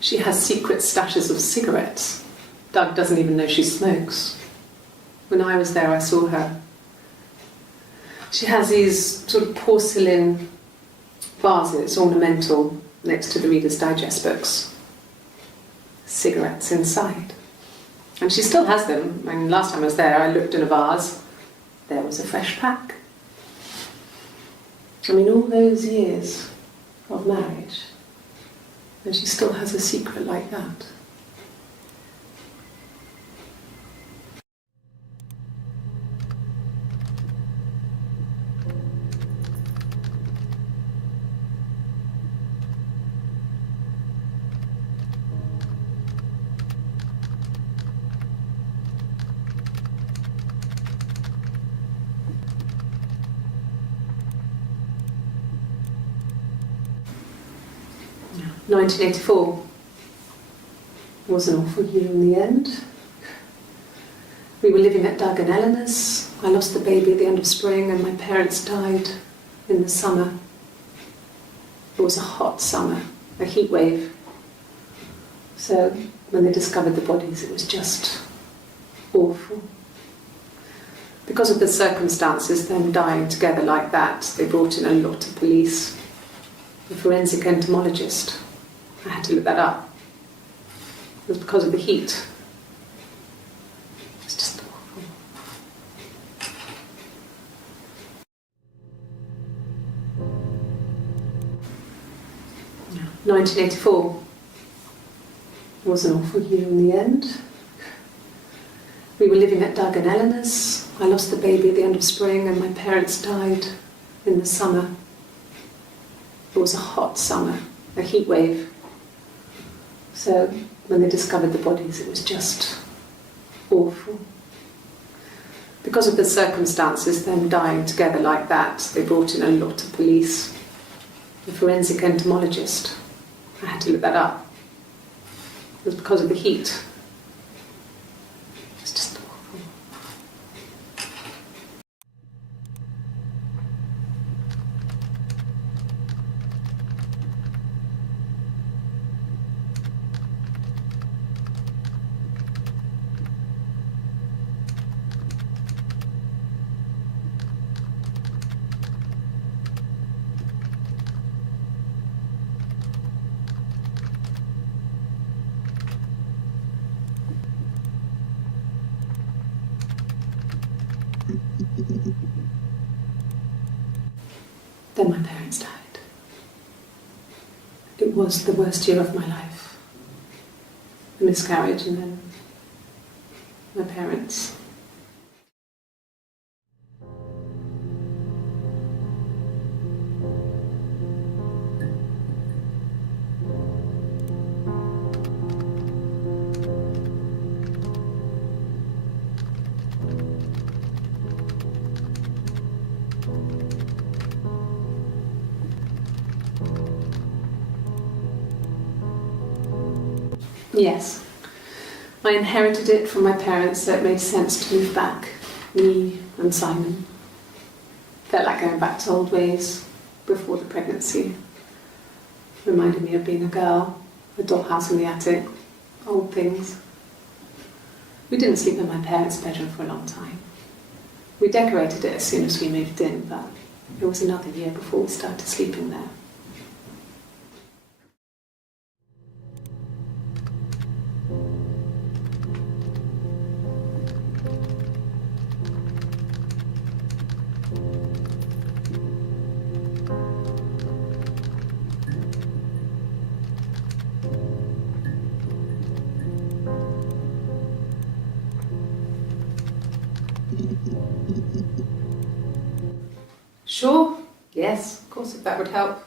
She has secret stashes of cigarettes. Doug doesn't even know she smokes. When I was there, I saw her. She has these sort of porcelain vases, ornamental, next to the Reader's Digest books. Cigarettes inside. And she still has them. I mean, last time I was there, I looked in a vase. There was a fresh pack. I mean, all those years of marriage, and she still has a secret like that. Yeah. 1984 was an awful year in the end. We were living at Doug and Eleanor's. I lost the baby at the end of spring, and my parents died in the summer. It was a hot summer, a heat wave. So when they discovered the bodies, it was just awful. Because of the circumstances, them dying together like that, they brought in a lot of police. A forensic entomologist. I had to look that up. It was because of the heat. It's just awful. Yeah. 1984 was an awful year in the end. We were living at Doug and Eleanor's. I lost the baby at the end of spring, and my parents died in the summer. It was a hot summer, a heat wave. So when they discovered the bodies, it was just awful. Because of the circumstances, them dying together like that, they brought in a lot of police. A forensic entomologist. I had to look that up. It was because of the heat. It's just awful. Then my parents died. It was the worst year of my life. A miscarriage, and then my parents. Yes, I inherited it from my parents, so it made sense to move back, me and Simon. Felt like going back to old ways before the pregnancy. Reminded me of being a girl, a dollhouse in the attic, old things. We didn't sleep in my parents' bedroom for a long time. We decorated it as soon as we moved in, but it was another year before we started sleeping there. Sure, yes, of course, if that would help.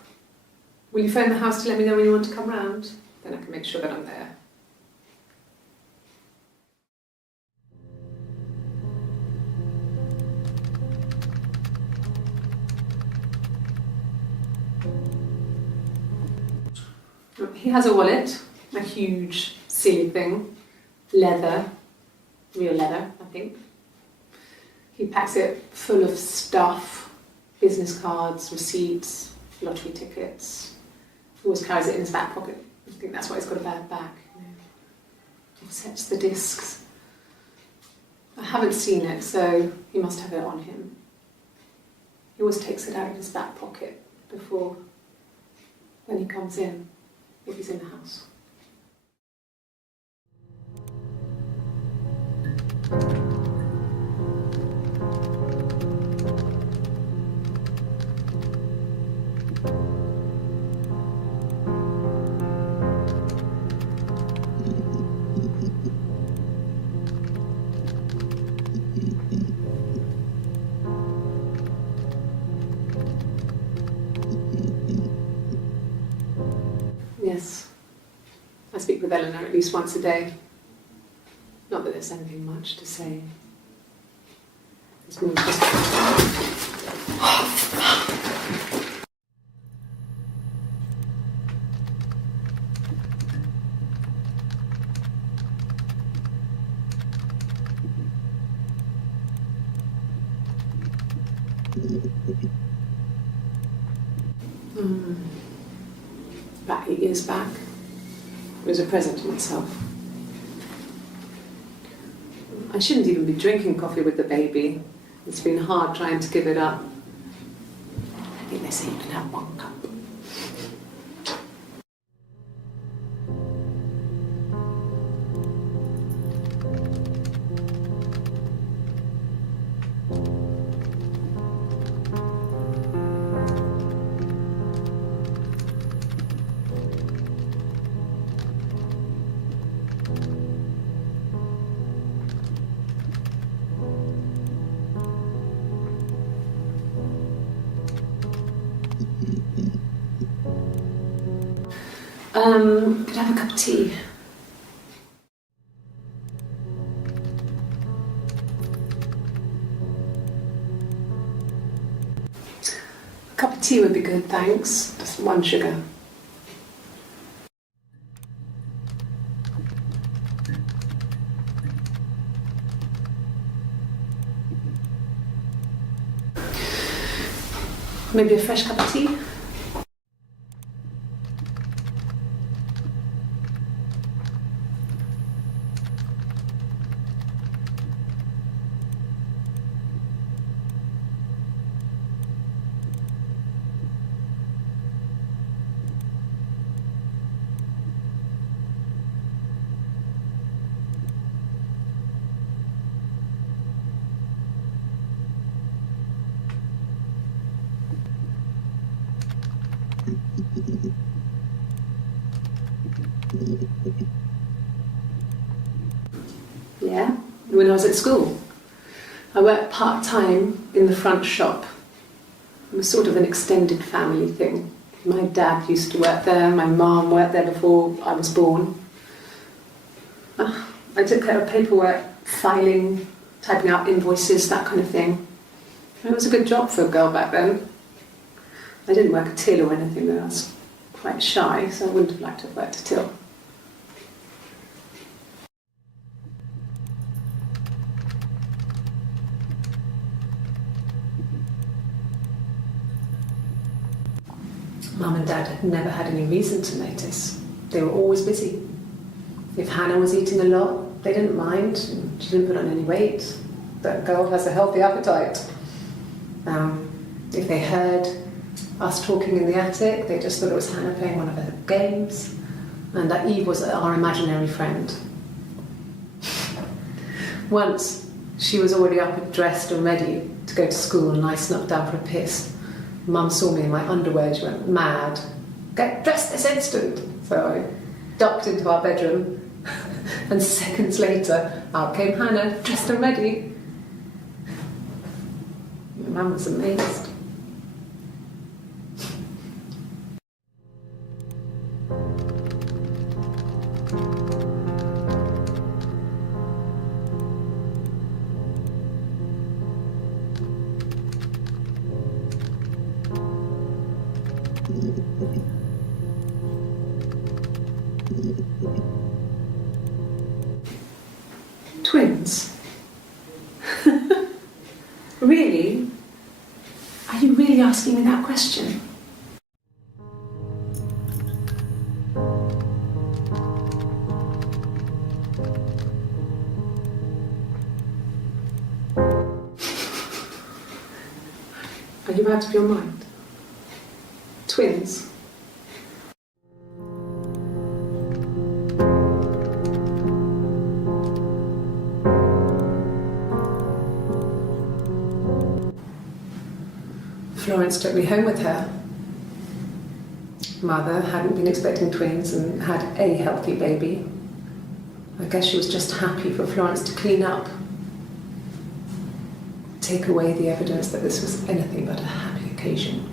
Will you phone the house to let me know when you want to come round? Then I can make sure that I'm there. He has a wallet, a huge silly thing, leather, real leather, I think. He packs it full of stuff, business cards, receipts, lottery tickets. He always carries it in his back pocket. I think that's why he's got a bad back. He sets the discs. I haven't seen it, so he must have it on him. He always takes it out of his back pocket before, when he comes in, if he's in the house. Yes, I speak with Eleanor at least once a day. Not that there's anything much to say. It's more just... About 8 years back, it was a present to myself. I shouldn't even be drinking coffee with the baby. It's been hard trying to give it up. I think they say you can have 1 cup. Could I have a cup of tea? A cup of tea would be good, thanks. Just 1 sugar. Maybe a fresh cup of tea? Yeah, when I was at school. I worked part-time in the front shop. It was sort of an extended family thing. My dad used to work there, my mum worked there before I was born. I took care of paperwork, filing, typing out invoices, that kind of thing. It was a good job for a girl back then. I didn't work a till or anything though. I was quite shy, so I wouldn't have liked to have worked a till. Mum and Dad had never had any reason to notice. They were always busy. If Hannah was eating a lot, they didn't mind. She didn't put on any weight. That girl has a healthy appetite. If they heard us talking in the attic, they just thought it was Hannah playing one of her games, and that Eve was our imaginary friend. Once, she was already up and dressed and ready to go to school, and I snuck down for a piss. Mum saw me in my underwear and she went mad. Get dressed this instant! So I ducked into our bedroom and seconds later out came Hannah, dressed and ready. My mum was amazed. Twins? Really? Are you really asking me that question? Are you out of your mind? Twins? Florence took me home with her. Mother hadn't been expecting twins and had a healthy baby. I guess she was just happy for Florence to clean up. Take away the evidence that this was anything but a happy occasion.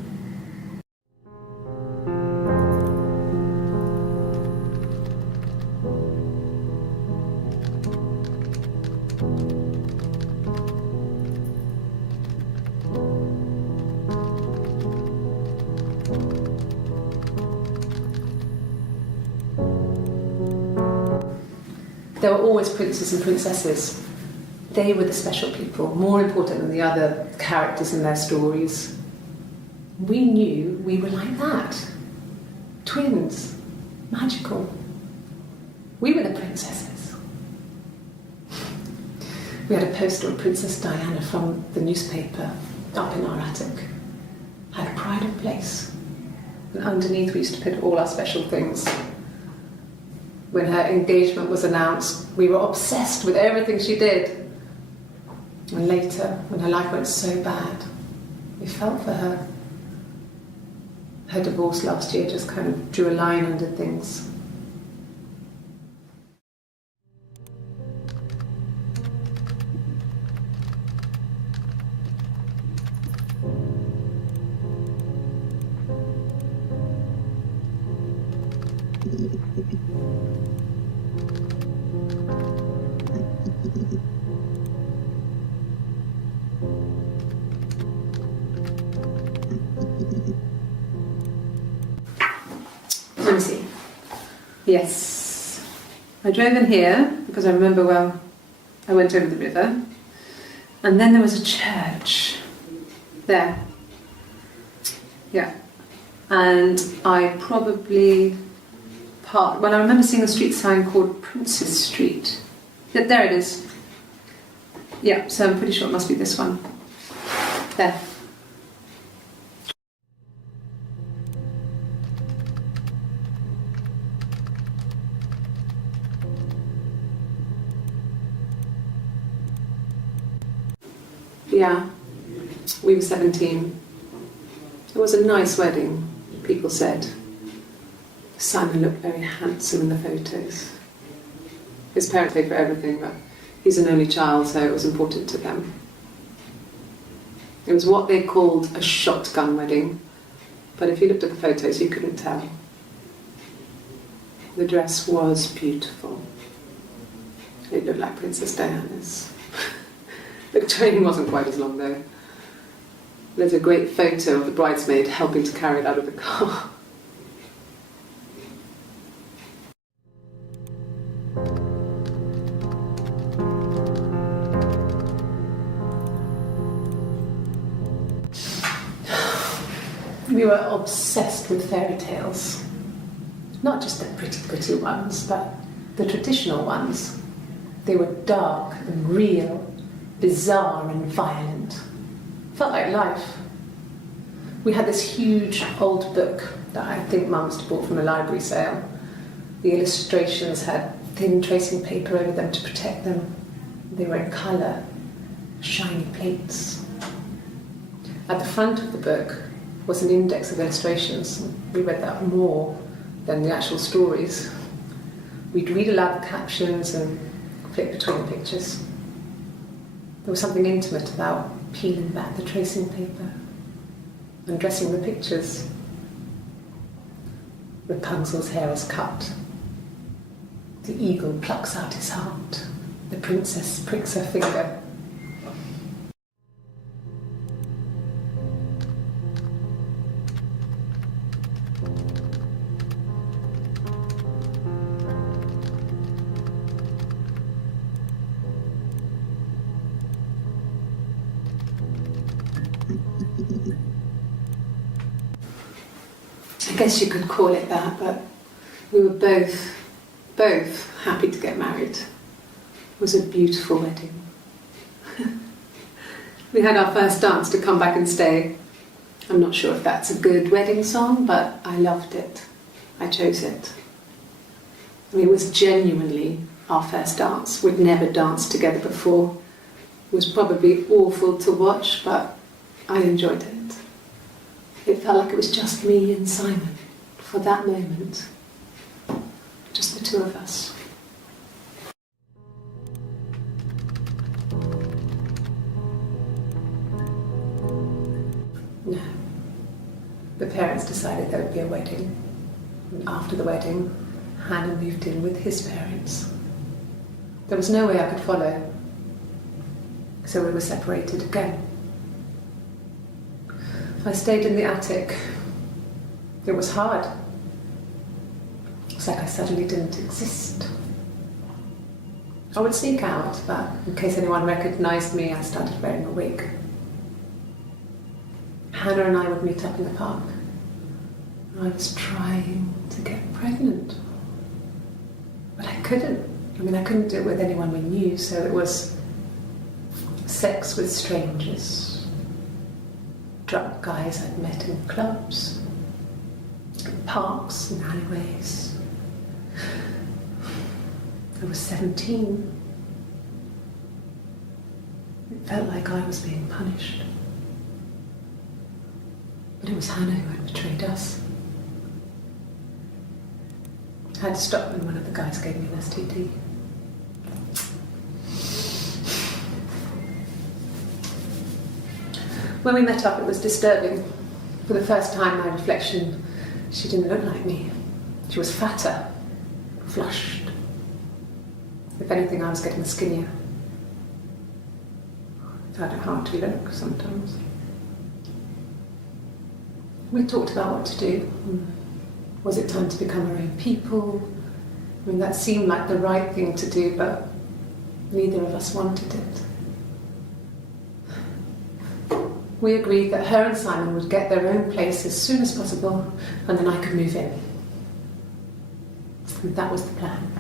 There were always princes and princesses. They were the special people, more important than the other characters in their stories. We knew we were like that. Twins. Magical. We were the princesses. We had a poster of Princess Diana from the newspaper up in our attic. Had a pride of place. And underneath we used to put all our special things. When her engagement was announced, we were obsessed with everything she did. And later, when her life went so bad, we felt for her. Her divorce last year just kind of drew a line under things. Let me see. Yes. I drove in here because I remember, well, I went over the river. And then there was a church. There. Yeah. And I probably parked. Well, I remember seeing a street sign called Princess Street. There it is. Yeah, so I'm pretty sure it must be this one. There. Yeah, we were 17. It was a nice wedding, people said. Simon looked very handsome in the photos. His parents paid for everything, but he's an only child, so it was important to them. It was what they called a shotgun wedding, but if you looked at the photos, you couldn't tell. The dress was beautiful. It looked like Princess Diana's. The train wasn't quite as long though. There's a great photo of the bridesmaid helping to carry it out of the car. We were obsessed with fairy tales. Not just the pretty, pretty ones, but the traditional ones. They were dark and real, bizarre and violent. Felt like life. We had this huge old book that I think Mum must have bought from a library sale. The illustrations had thin tracing paper over them to protect them. They were in colour, shiny plates. At the front of the book was an index of illustrations. We read that more than the actual stories. We'd read aloud the captions and flip between the pictures. There was something intimate about peeling back the tracing paper and dressing the pictures. Rapunzel's hair is cut. The eagle plucks out his heart. The princess pricks her finger. I guess you could call it that, but we were both happy to get married. It was a beautiful wedding. We had our first dance to Come Back and Stay. I'm not sure if that's a good wedding song, but I loved it. I chose it. I mean, it was genuinely our first dance. We'd never danced together before. It was probably awful to watch, but I enjoyed it. It felt like it was just me and Simon for that moment. Just the two of us. No. The parents decided there would be a wedding. And after the wedding, Hannah moved in with his parents. There was no way I could follow. So we were separated again. I stayed in the attic. It was hard. It's like I suddenly didn't exist. I would sneak out, but in case anyone recognised me, I started wearing a wig. Hannah and I would meet up in the park. I was trying to get pregnant. But I couldn't. I mean, I couldn't do it with anyone we knew, so it was sex with strangers. Drunk guys I'd met in clubs, in parks and alleyways. I was 17. It felt like I was being punished. But it was Hannah who had betrayed us. I had to stop when one of the guys gave me an STD. When we met up, it was disturbing. For the first time, my reflection, she didn't look like me. She was fatter, flushed. If anything, I was getting skinnier. I found it hard to look sometimes. We talked about what to do. Was it time to become our own people? I mean, that seemed like the right thing to do, but neither of us wanted it. We agreed that her and Simon would get their own place as soon as possible, and then I could move in. And that was the plan.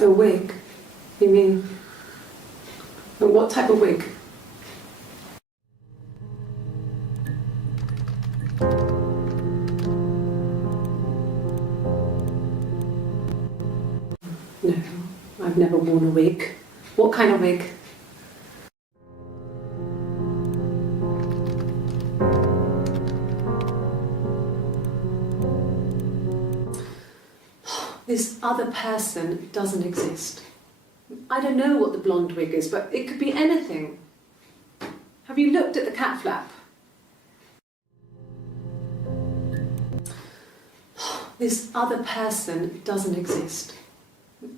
A wig? You mean, what type of wig? No, I've never worn a wig. What kind of wig? This other person doesn't exist. I don't know what the blonde wig is, but it could be anything. Have you looked at the cat flap? This other person doesn't exist.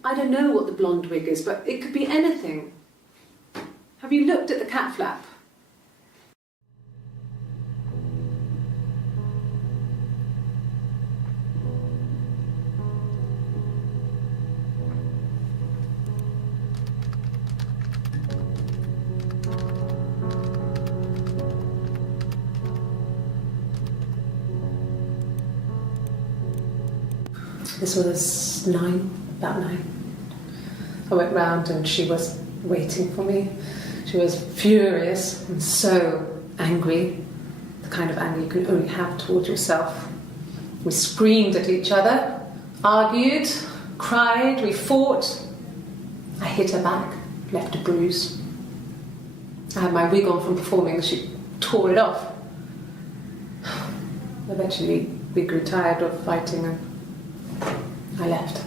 I don't know what the blonde wig is, but it could be anything. Have you looked at the cat flap? This was about 9. I went round and she was waiting for me. She was furious and so angry, the kind of anger you can only have towards yourself. We screamed at each other, argued, cried, we fought. I hit her back, left a bruise. I had my wig on from performing, she tore it off. Eventually we grew tired of fighting and I left.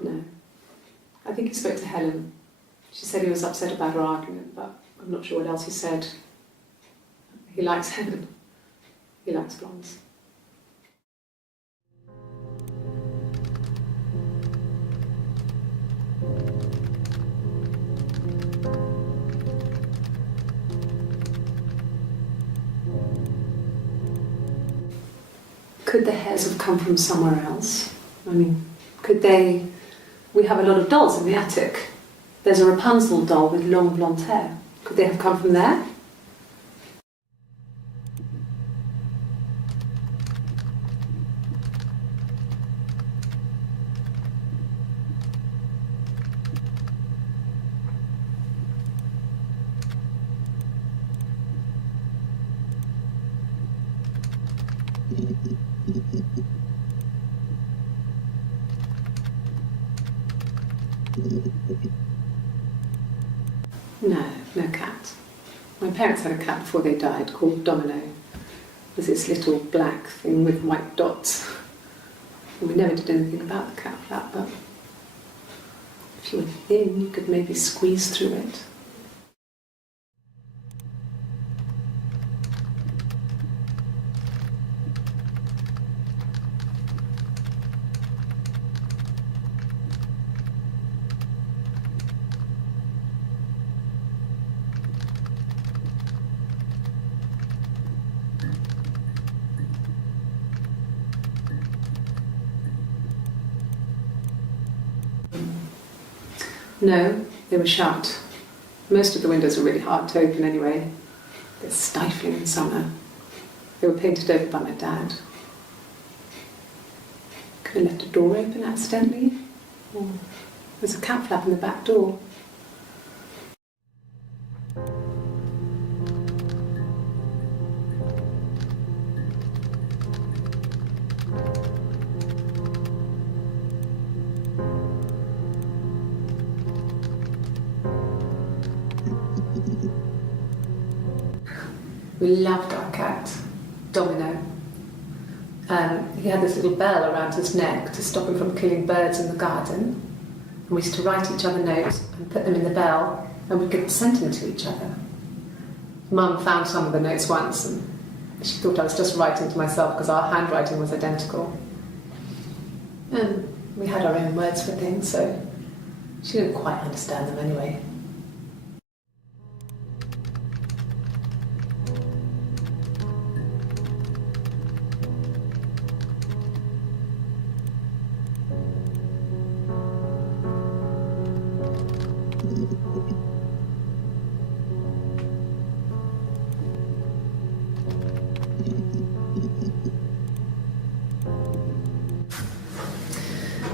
No. I think he spoke to Helen. She said he was upset about her argument, but I'm not sure what else he said. He likes Helen. He likes blondes. Could the hairs have come from somewhere else? I mean, could they... We have a lot of dolls in the attic. There's a Rapunzel doll with long blonde hair. Could they have come from there? No cat. My parents had a cat before they died called Domino. It was this little black thing with white dots. And we never did anything about the cat flap, but if you were thin, you could maybe squeeze through it. No, they were shut. Most of the windows are really hard to open anyway. They're stifling in summer. They were painted over by my dad. Could have left a door open accidentally. Or there's a cat flap in the back door. We loved our cat, Domino. He had this little bell around his neck to stop him from killing birds in the garden. And we used to write each other notes and put them in the bell, and we could send them to each other. Mum found some of the notes once, and she thought I was just writing to myself because our handwriting was identical. And we had our own words for things, so she didn't quite understand them anyway.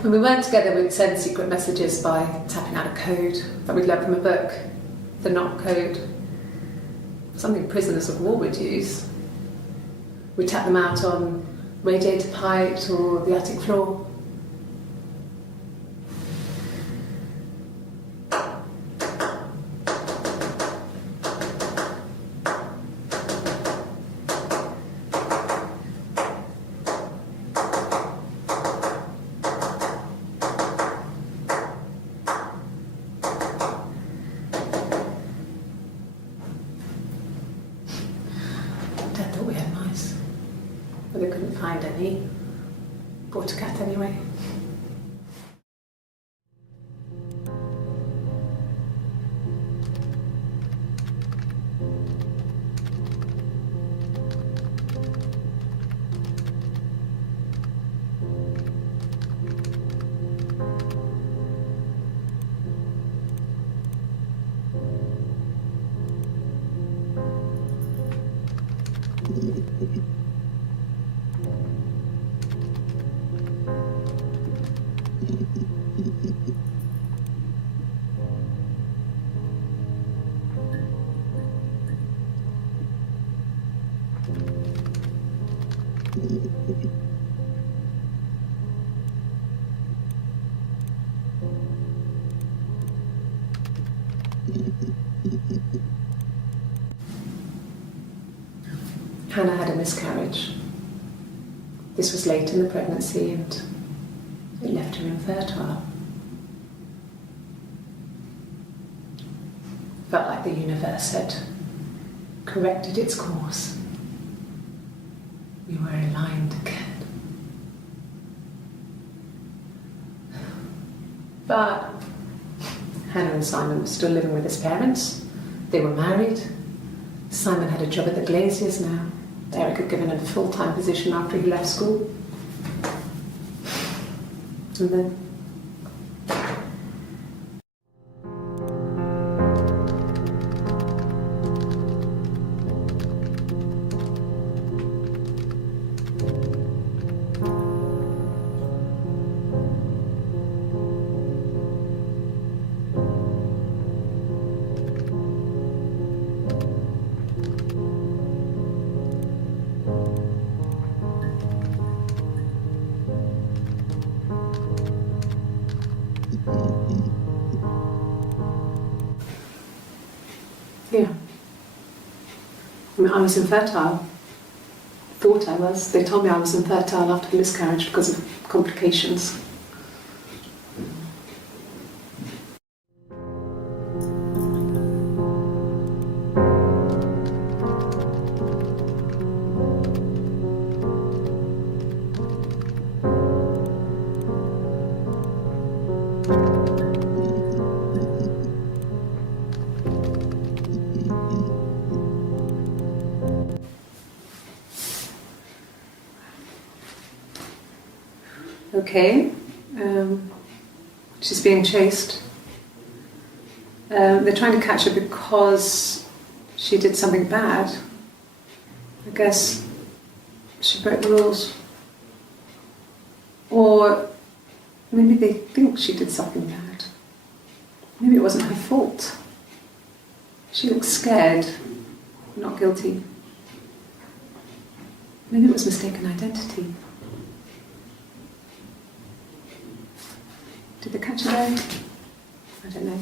When we weren't together, we'd send secret messages by tapping out a code that we'd learned from a book, the knock code, something prisoners of war would use. We'd tap them out on radiator pipes or the attic floor. Dad thought we had mice, but they couldn't find any. Bought a cat anyway. Hannah had a miscarriage. This was late in the pregnancy and it left her infertile. Felt like the universe had corrected its course. We were aligned again. But Hannah and Simon were still living with his parents. They were married. Simon had a job at the Glaziers now. Eric had given him a full-time position after he left school. And then yeah. I mean, I was infertile. Thought I was. They told me I was infertile after the miscarriage because of complications. Okay, she's being chased. They're trying to catch her because she did something bad. I guess she broke the rules. Or maybe they think she did something bad. Maybe it wasn't her fault. She looks scared, not guilty. Maybe it was mistaken identity. Did they catch her there? I don't know.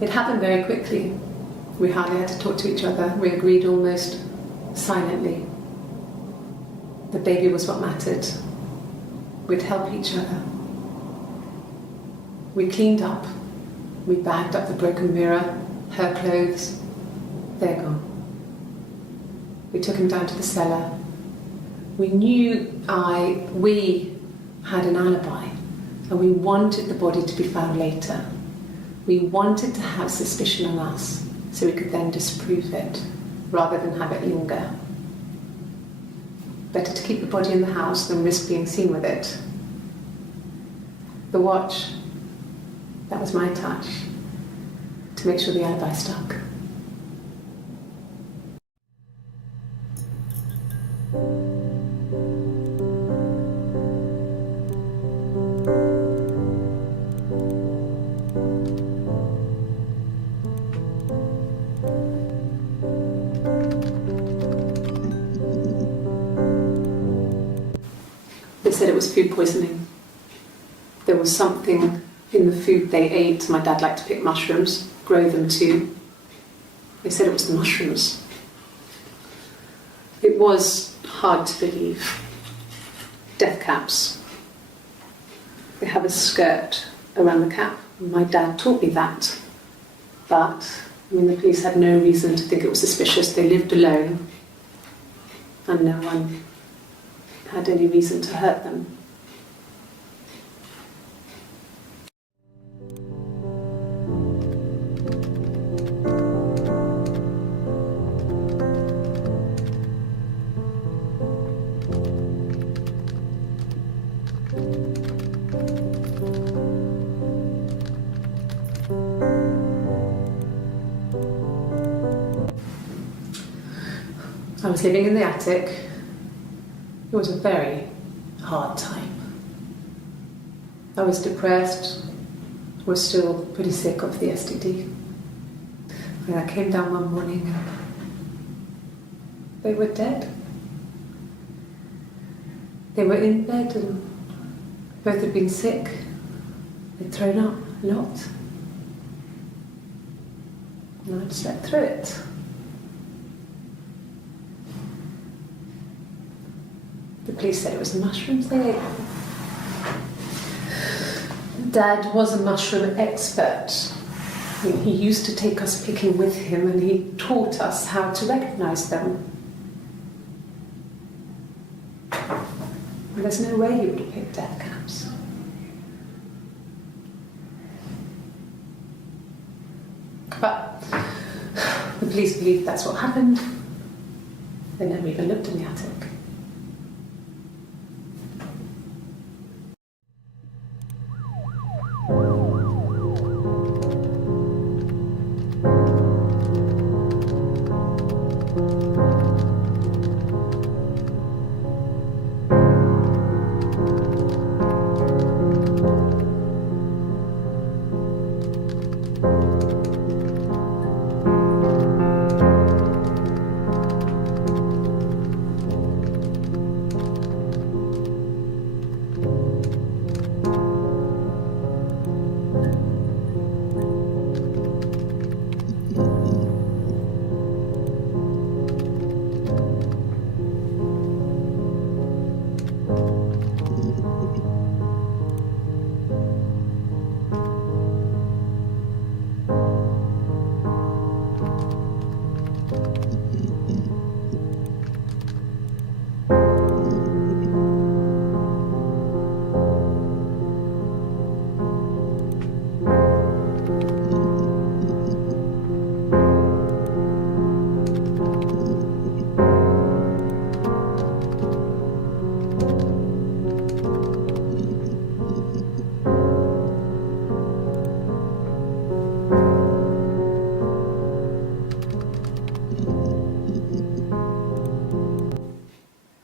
It happened very quickly. We hardly had to talk to each other. We agreed almost silently. The baby was what mattered. We'd help each other. We cleaned up. We bagged up the broken mirror, her clothes. They're gone. We took him down to the cellar. We knew we had an alibi, and we wanted the body to be found later. We wanted to have suspicion on us so we could then disprove it rather than have it linger. Better to keep the body in the house than risk being seen with it. The watch, that was my touch to make sure the alibi stuck. They said it was food poisoning. There was something in the food they ate. My dad liked to pick mushrooms, grow them too. They said it was the mushrooms. It was hard to believe. Death caps. They have a skirt around the cap. My dad taught me that. But, the police had no reason to think it was suspicious. They lived alone. And no one had any reason to hurt them. I was living in the attic. It was a very hard time. I was depressed, was still pretty sick of the STD. And I came down one morning and they were dead. They were in bed and both had been sick. They'd thrown up a lot. And I'd slept through it. The police said it was the mushrooms they ate. Dad was a mushroom expert. He used to take us picking with him and he taught us how to recognise them. And there's no way he would have picked death caps. But the police believe that's what happened. They never even looked in the attic.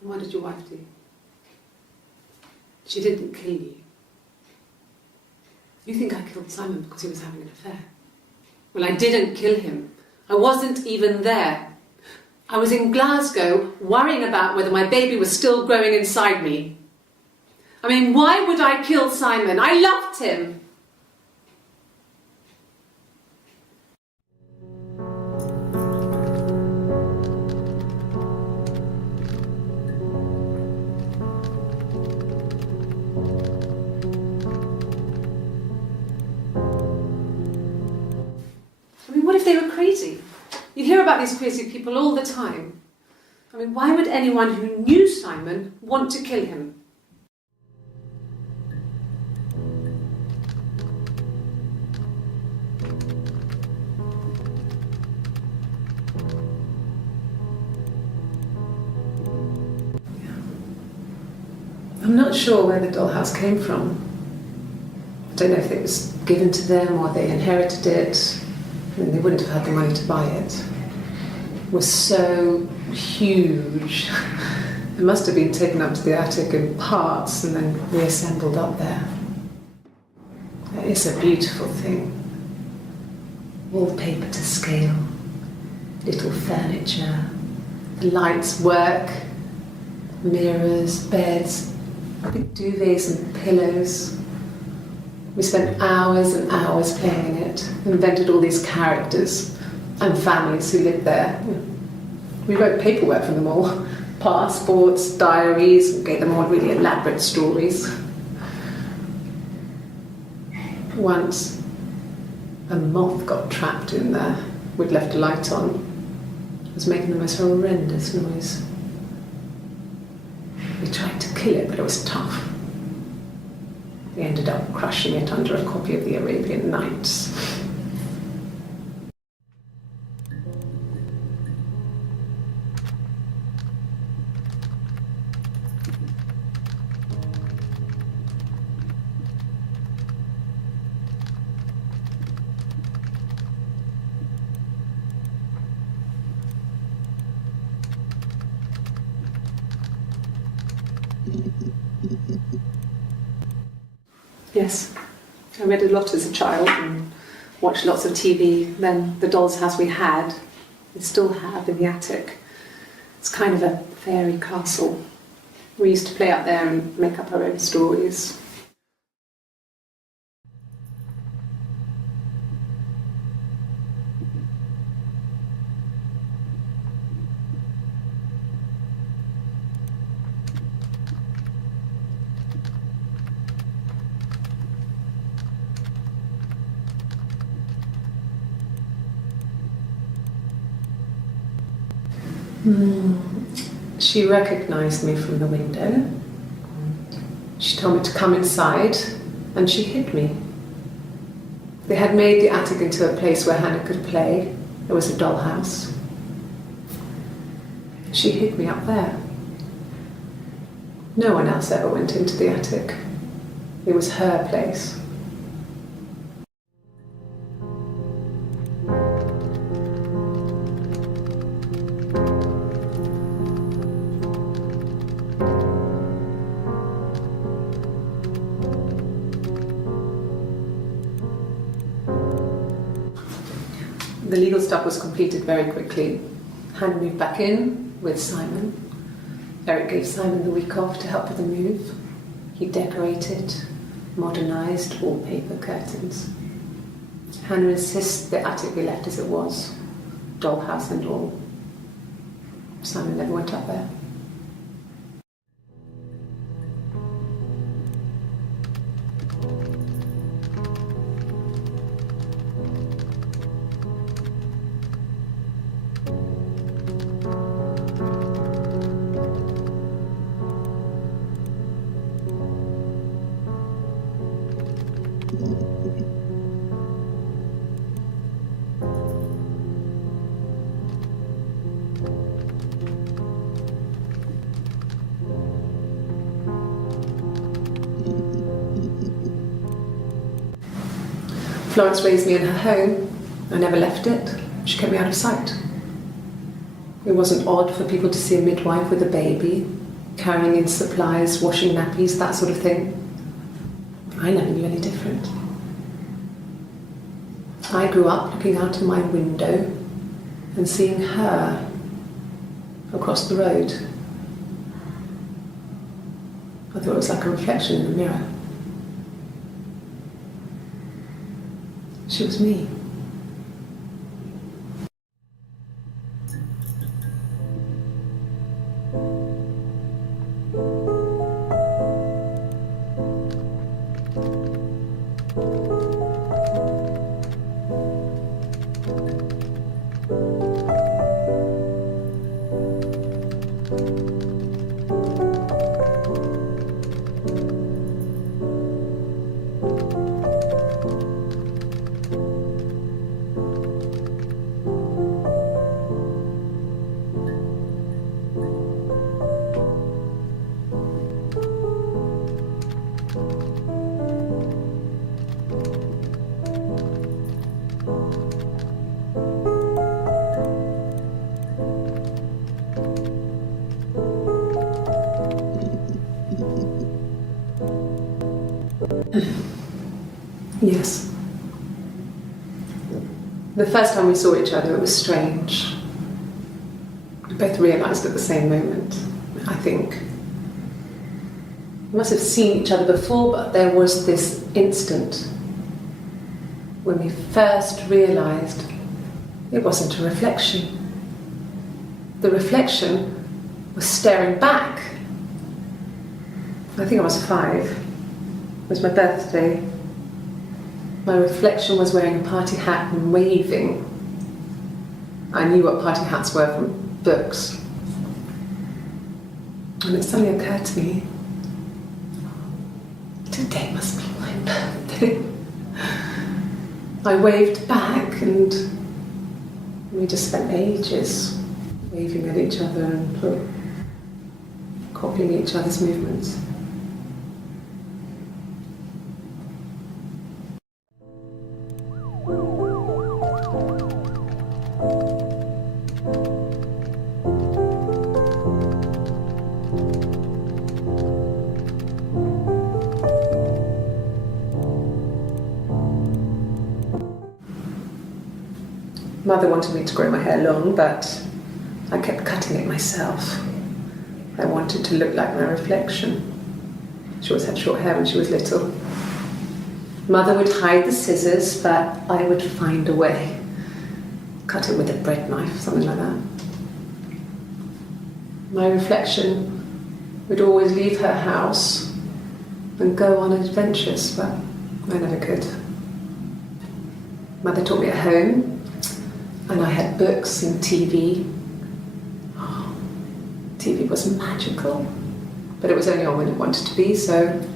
What did your wife do? She didn't kill you. You think I killed Simon because he was having an affair? Well, I didn't kill him. I wasn't even there. I was in Glasgow worrying about whether my baby was still growing inside me. I mean, why would I kill Simon? I loved him. What if they were crazy? You hear about these crazy people all the time. I mean, why would anyone who knew Simon want to kill him? I'm not sure where the dollhouse came from. I don't know if it was given to them or they inherited it. And they wouldn't have had the money to buy it. It was so huge. It must have been taken up to the attic in parts and then reassembled up there. It's a beautiful thing. Wallpaper to scale, little furniture, the lights work, mirrors, beds, big duvets and pillows. We spent hours and hours playing in it, invented all these characters and families who lived there. We wrote paperwork for them all, passports, diaries, and gave them all really elaborate stories. Once, a moth got trapped in there. We'd left a light on. It was making the most horrendous noise. We tried to kill it, but it was tough. We ended up crushing it under a copy of the Arabian Nights. Yes, I read a lot as a child and watched lots of TV. Then the doll's house we still have in the attic. It's kind of a fairy castle. We used to play up there and make up our own stories. She recognised me from the window. She told me to come inside and she hid me. They had made the attic into a place where Hannah could play. There was a dollhouse. She hid me up there. No one else ever went into the attic. It was her place. The legal stuff was completed very quickly. Hannah moved back in with Simon. Eric gave Simon the week off to help with the move. He decorated, modernised wallpaper, curtains. Hannah insists the attic be left as it was, dollhouse and all. Simon never went up there. Florence raised me in her home. I never left it. She kept me out of sight. It wasn't odd for people to see a midwife with a baby, carrying in supplies, washing nappies, that sort of thing. I never knew any different. I grew up looking out of my window and seeing her across the road. I thought it was like a reflection in the mirror. She was me. Yes. The first time we saw each other, it was strange. We both realised at the same moment, I think. We must have seen each other before, but there was this instant when we first realised it wasn't a reflection. The reflection was staring back. I think I was 5. It was my birthday. My reflection was wearing a party hat and waving. I knew what party hats were from books. And it suddenly occurred to me, today must be my birthday. I waved back and we just spent ages waving at each other and copying each other's movements. Mother wanted me to grow my hair long, but I kept cutting it myself. I wanted to look like my reflection. She always had short hair when she was little. Mother would hide the scissors, but I would find a way. Cut it with a bread knife, something like that. My reflection would always leave her house and go on adventures, but I never could. Mother taught me at home, and I had books and TV. Oh, TV was magical, but it was only on when it wanted to be, so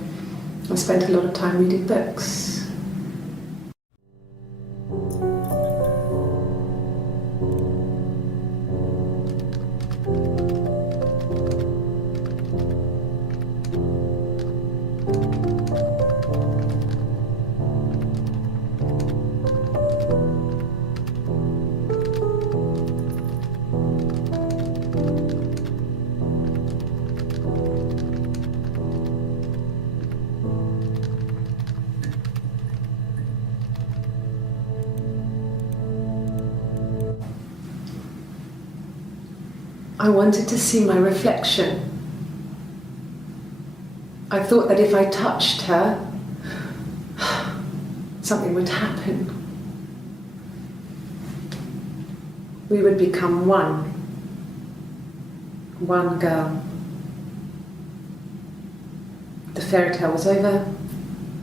I spent a lot of time reading books. I wanted to see my reflection. I thought that if I touched her, something would happen. We would become one girl. The fairy tale was over,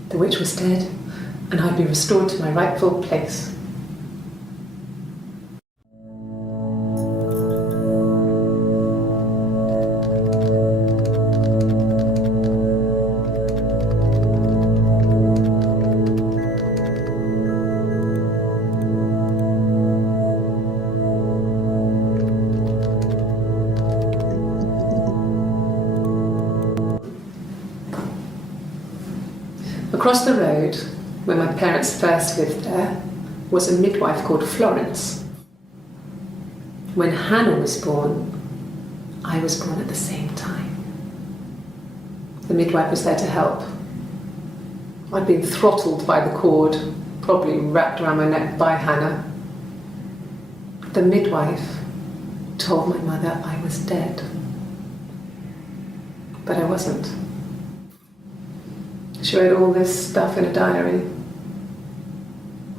the witch was dead, and I'd be restored to my rightful place. Across the road, where my parents first lived there, was a midwife called Florence. When Hannah was born, I was born at the same time. The midwife was there to help. I'd been throttled by the cord, probably wrapped around my neck by Hannah. The midwife told my mother I was dead, but I wasn't. She wrote all this stuff in a diary.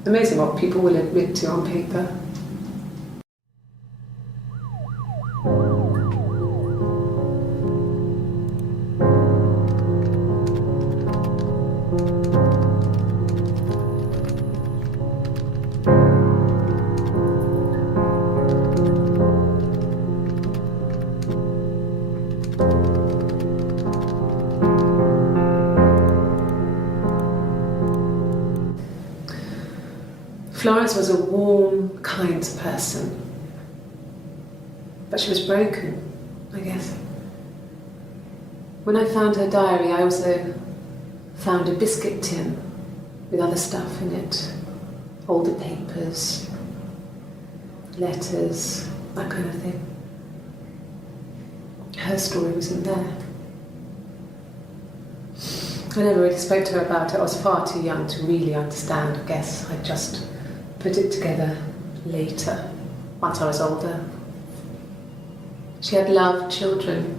Amazing what people will admit to on paper. Florence was a warm, kind person, but she was broken, I guess. When I found her diary, I also found a biscuit tin with other stuff in it, older papers, letters, that kind of thing. Her story was in there. I never really spoke to her about it. I was far too young to really understand, I guess. I just put it together later, once I was older. She had loved children,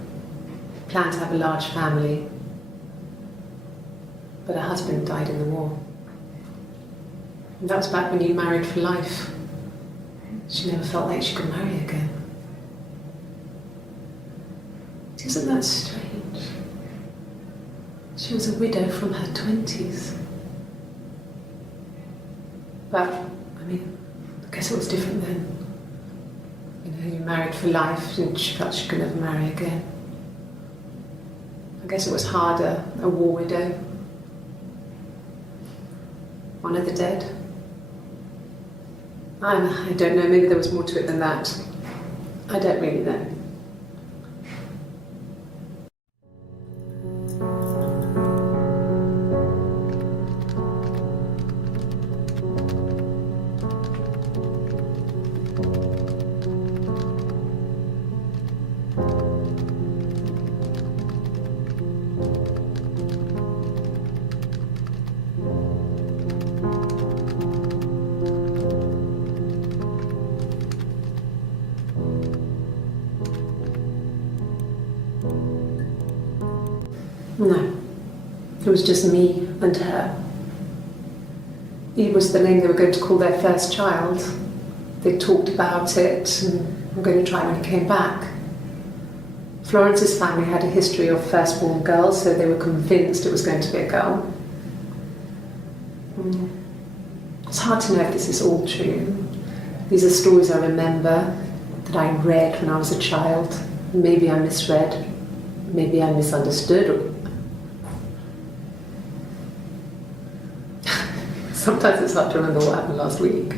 planned to have a large family, but her husband died in the war. And that was back when you married for life. She never felt like she could marry again. Isn't that strange? She was a widow from her 20s. But I guess it was different then. You know, you married for life and she felt she could never marry again. I guess it was harder, a war widow. One of the dead. I don't know, maybe there was more to it than that. I don't really know. No. It was just me and her. It was the name they were going to call their first child. They talked about it and were going to try when he came back. Florence's family had a history of firstborn girls, so they were convinced it was going to be a girl. It's hard to know if this is all true. These are stories I remember that I read when I was a child. Maybe I misread, maybe I misunderstood. Sometimes it's hard to remember what happened last week.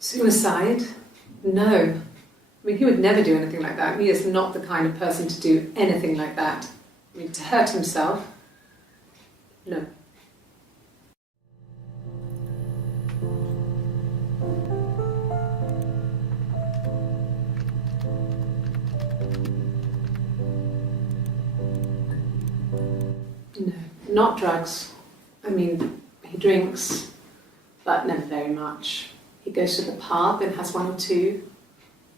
Suicide? No. I mean, he would never do anything like that. He is not the kind of person to do anything like that. I mean, to hurt himself? No. No, not drugs. I mean, he drinks, but never very much. He goes to the pub and has one or two.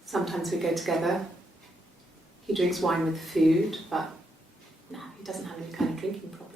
Sometimes we go together. He drinks wine with food, but no, he doesn't have any kind of drinking problem.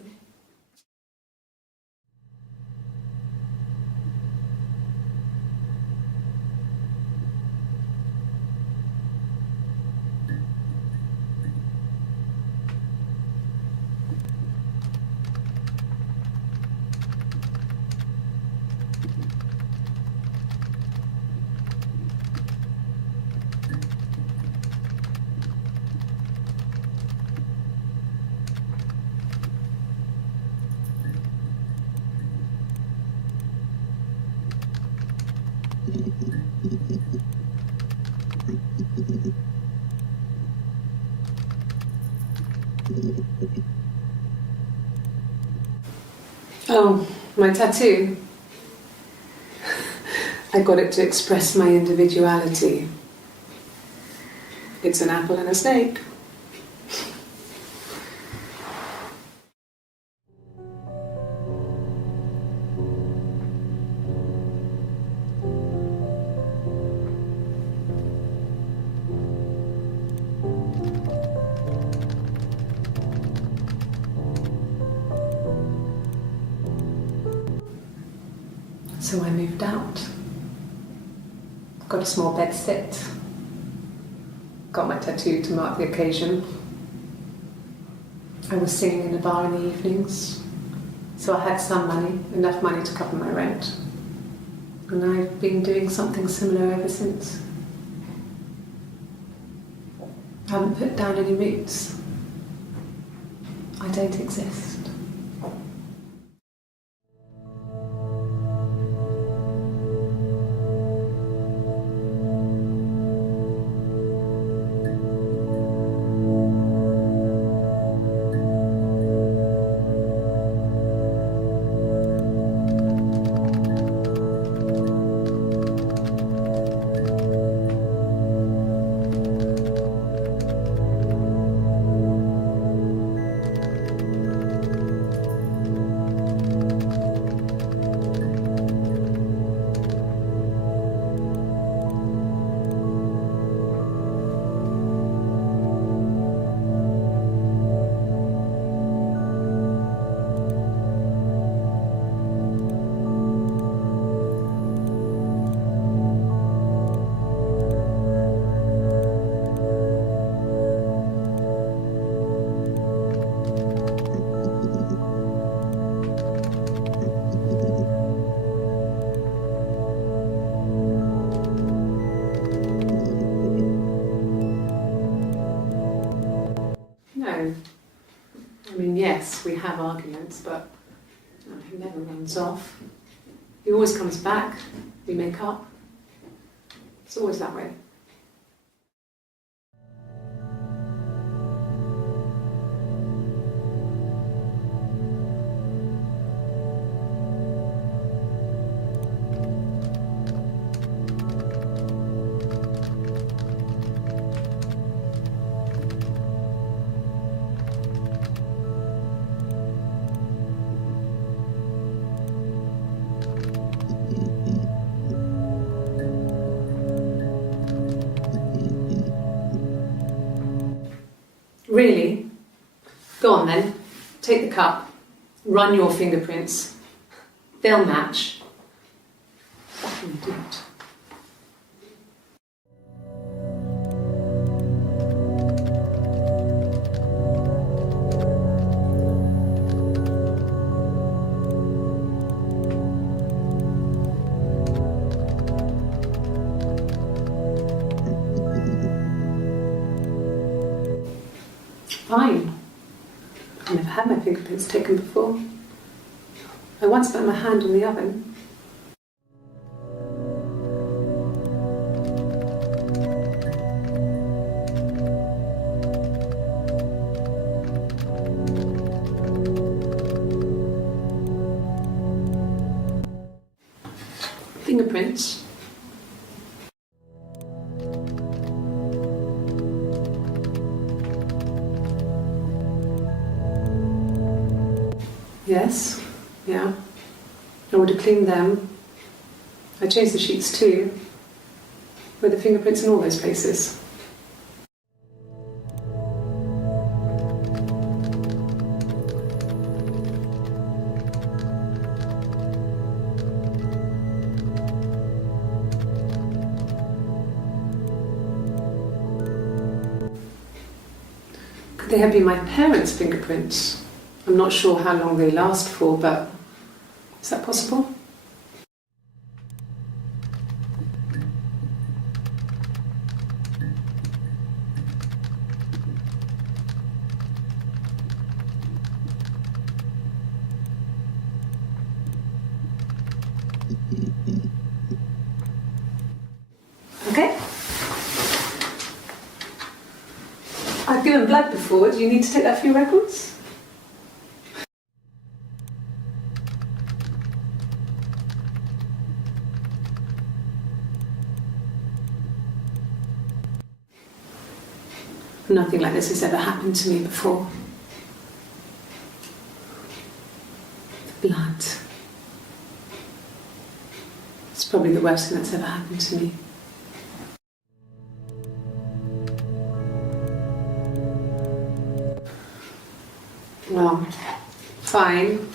Oh, my tattoo. I got it to express my individuality. It's an apple and a snake. So I moved out. Got a small bed sit. Got my tattoo to mark the occasion. I was singing in a bar in the evenings, so I had some money, enough money to cover my rent. And I've been doing something similar ever since. I haven't put down any roots. I don't exist. fights, we have arguments, but he never runs off. He always comes back, we make up. It's always that way. Really? Go on then, take the cup, run your fingerprints, they'll match. Fucking do it. Fine. I've never had my fingerprints taken before. I once put my hand in the oven. Fingerprints. Yes, yeah. I would have cleaned them. I changed the sheets too. With the fingerprints in all those places. Could they have been my parents' fingerprints? I'm not sure how long they last for, but is that possible? Okay. I've given blood before. Do you need to take that for your records? Nothing like this has ever happened to me before. The blood. It's probably the worst thing that's ever happened to me. Well, fine,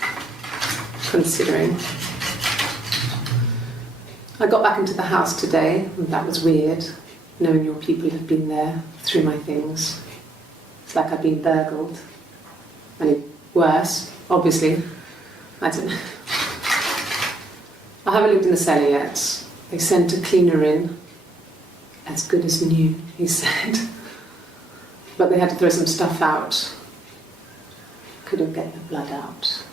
considering. I got back into the house today, and that was weird, knowing your people have been there through my things. It's like I've been burgled. I mean, worse, obviously. I don't know. I haven't looked in the cellar yet. They sent a cleaner in. As good as new, he said. But they had to throw some stuff out. Couldn't get the blood out.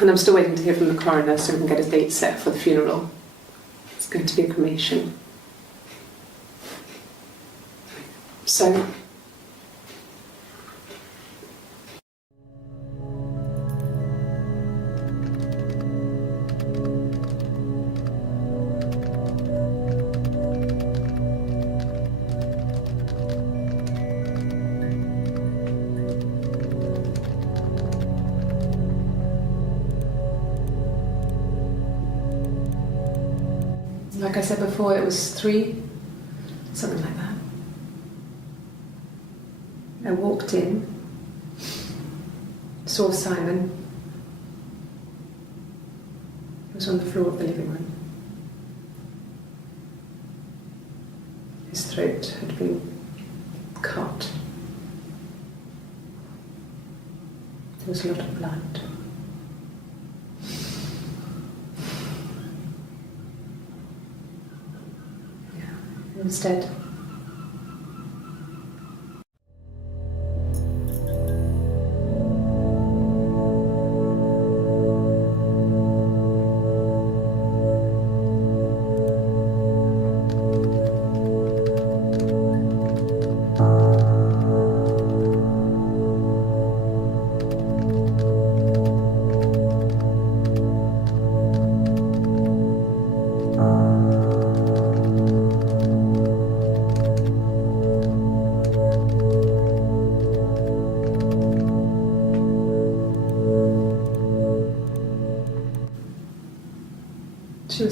And I'm still waiting to hear from the coroner so we can get a date set for the funeral. It's going to be a cremation. So, like I said before, it was 3, something like that. I walked in, saw Simon. He was on the floor of the living room. His throat had been cut. There was a lot of blood. Yeah, he was dead.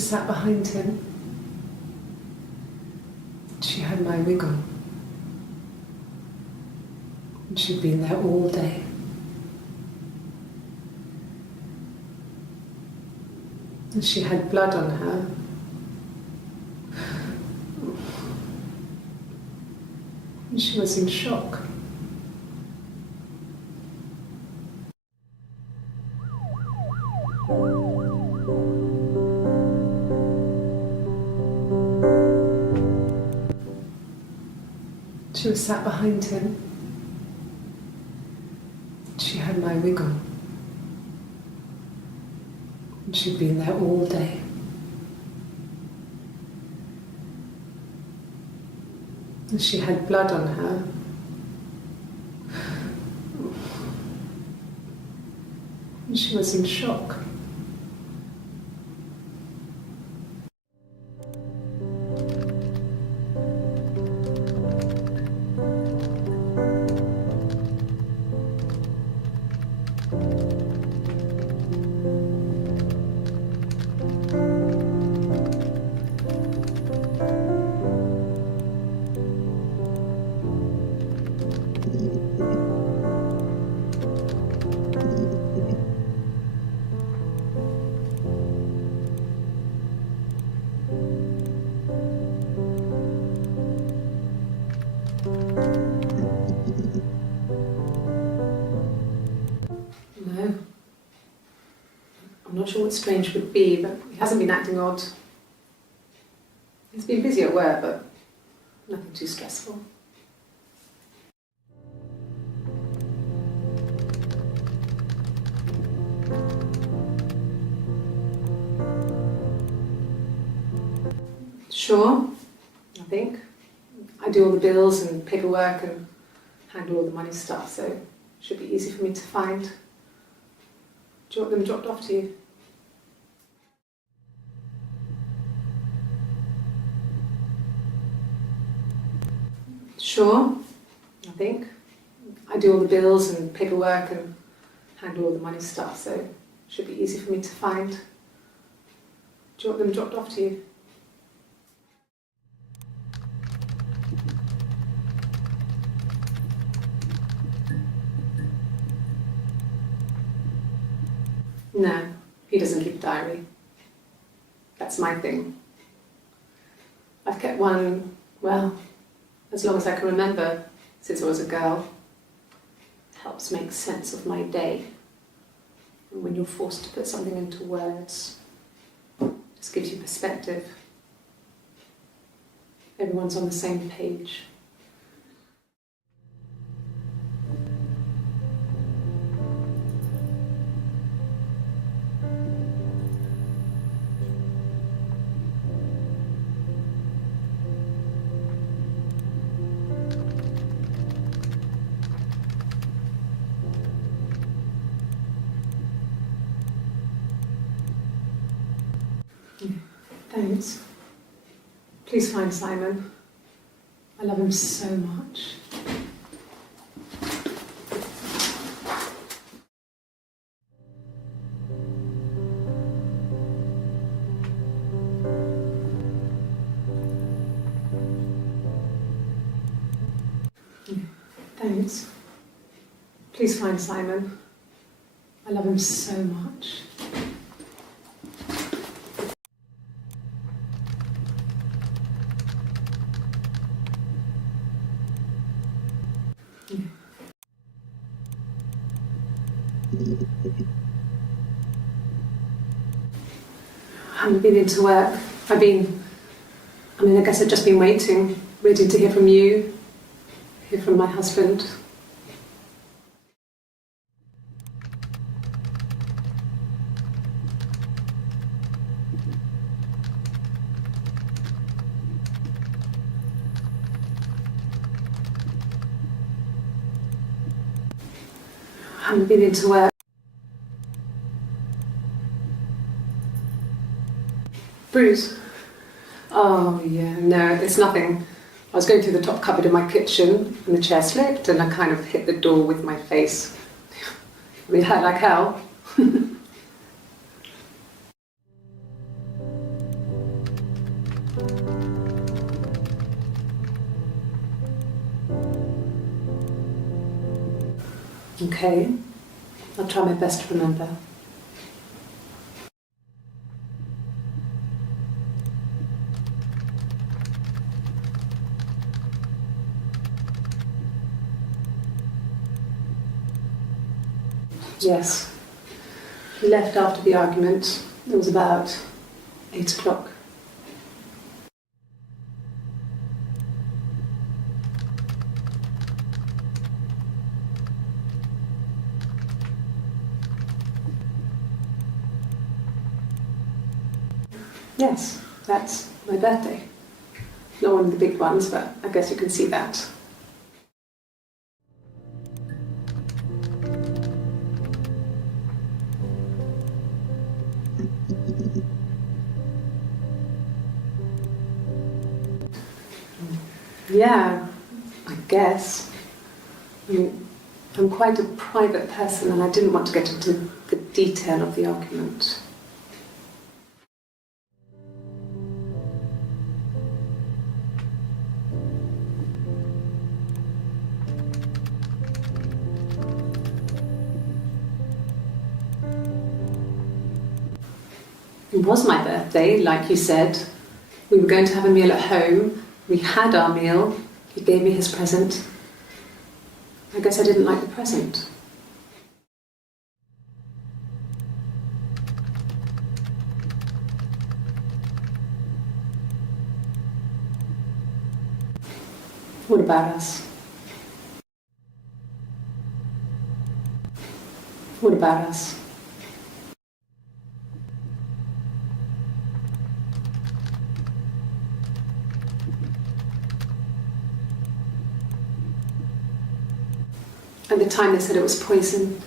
was sat behind him. She had my wig on. And she'd been there all day. And she had blood on her. And she was in shock. She was sat behind him. She had my wig on. And she'd been there all day. And she had blood on her. And she was in shock. No. I'm not sure what strange would be, but he hasn't been acting odd. He's been busy at work, but nothing too stressful. Sure, I think. I do all the bills and paperwork and handle all the money stuff, so it should be easy for me to find. Do you want them dropped off to you? Sure, I think. I do all the bills and paperwork and handle all the money stuff, so it should be easy for me to find. Do you want them dropped off to you? No, he doesn't keep a diary. That's my thing. I've kept one, well, as long as I can remember, since I was a girl. It helps make sense of my day. And when you're forced to put something into words, it just gives you perspective. Everyone's on the same page. Thanks. Please find Simon. I love him so much. Thanks. Please find Simon. I love him so much. I haven't been into work. I guess I've just been waiting to hear from you, hear from my husband. I haven't been into work. Bruce? Oh yeah, no, it's nothing. I was going through the top cupboard in my kitchen and the chair slipped and I kind of hit the door with my face. It hurt like hell. Okay, I'll try my best to remember. Yes, he left after the argument. It was about 8 o'clock. Yes, that's my birthday. Not one of the big ones, but I guess you can see that. Yeah, I guess. I mean, I'm quite a private person and I didn't want to get into the detail of the argument. It was my birthday, like you said. We were going to have a meal at home. We had our meal. He gave me his present. I guess I didn't like the present. What about us? What about us? At the time they said it was poison,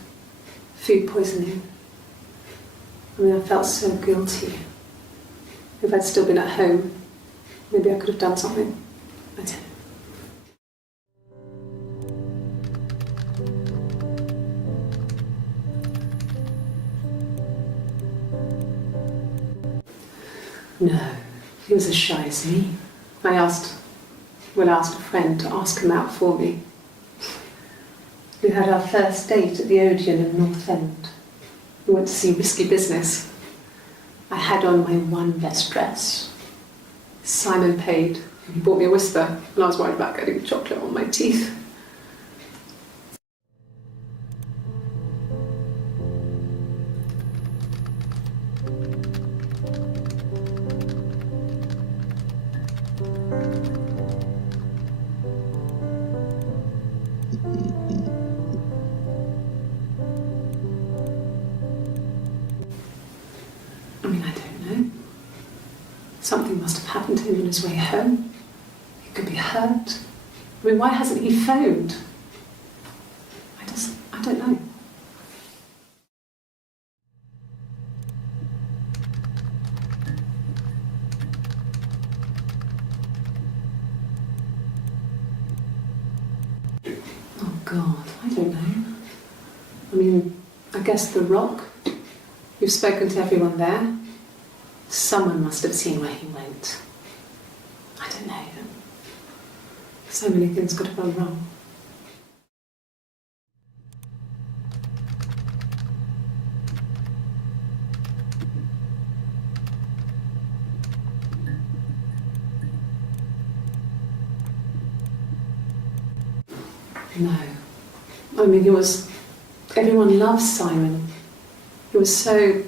food poisoning. I mean, I felt so guilty. If I'd still been at home, maybe I could have done something. I don't know. No, he was as shy as me. I asked a friend to ask him out for me. We had our first date at the L.O.G.I.C in North End. We went to see Risky Business. I had on my one best dress. Simon paid, and he bought me a whisper, and I was worried about getting chocolate on my teeth. I mean, I don't know. Something must have happened to him on his way home. He could be hurt. I mean, why hasn't he phoned? I don't know. Oh God, I don't know. I mean, I guess the Rock. You've spoken to everyone there. Someone must have seen where he went. I don't know. So many things could have gone wrong. No. I mean, everyone loves Simon. He was so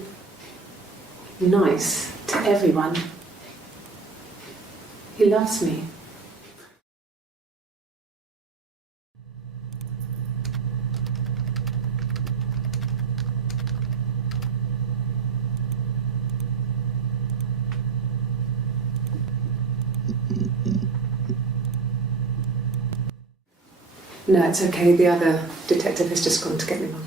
nice to everyone. He loves me. No, it's okay. The other detective has just gone to get me one.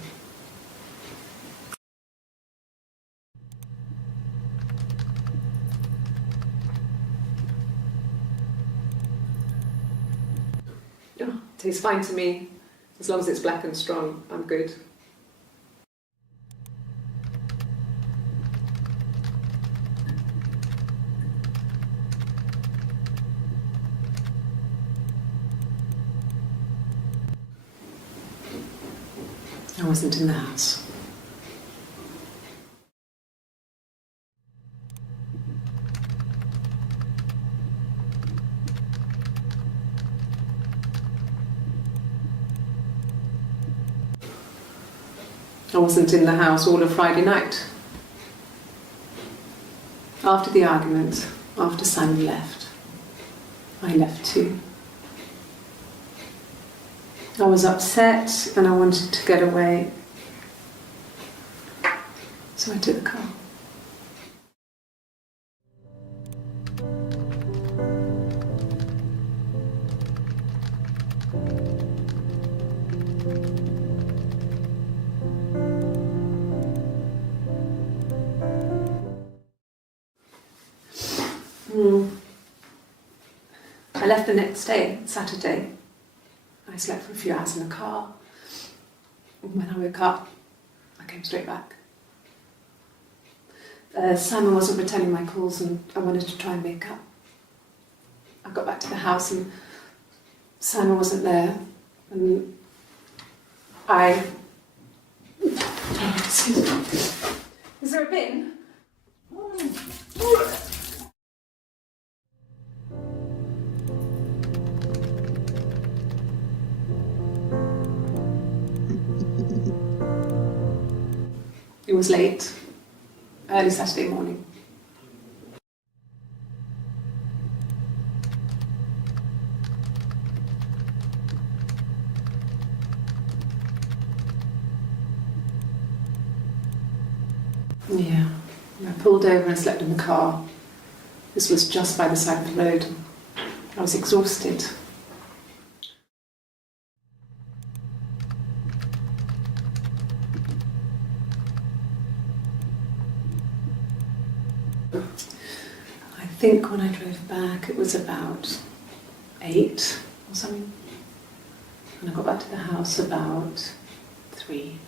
Oh, tastes fine to me. As long as it's black and strong, I'm good. I wasn't in the house. I wasn't in the house all of Friday night. After the argument, after Simon left, I left too. I was upset and I wanted to get away, so I took the car. I left the next day, Saturday. I slept for a few hours in the car. And when I woke up, I came straight back. Simon wasn't returning my calls and I wanted to try and make up. I got back to the house and Simon wasn't there. And I... Is there a bin? It was late, early Saturday morning. Yeah, I pulled over and slept in the car. This was just by the side of the road. I was exhausted. I think when I drove back it was about 8 or something. And I got back to the house about 3.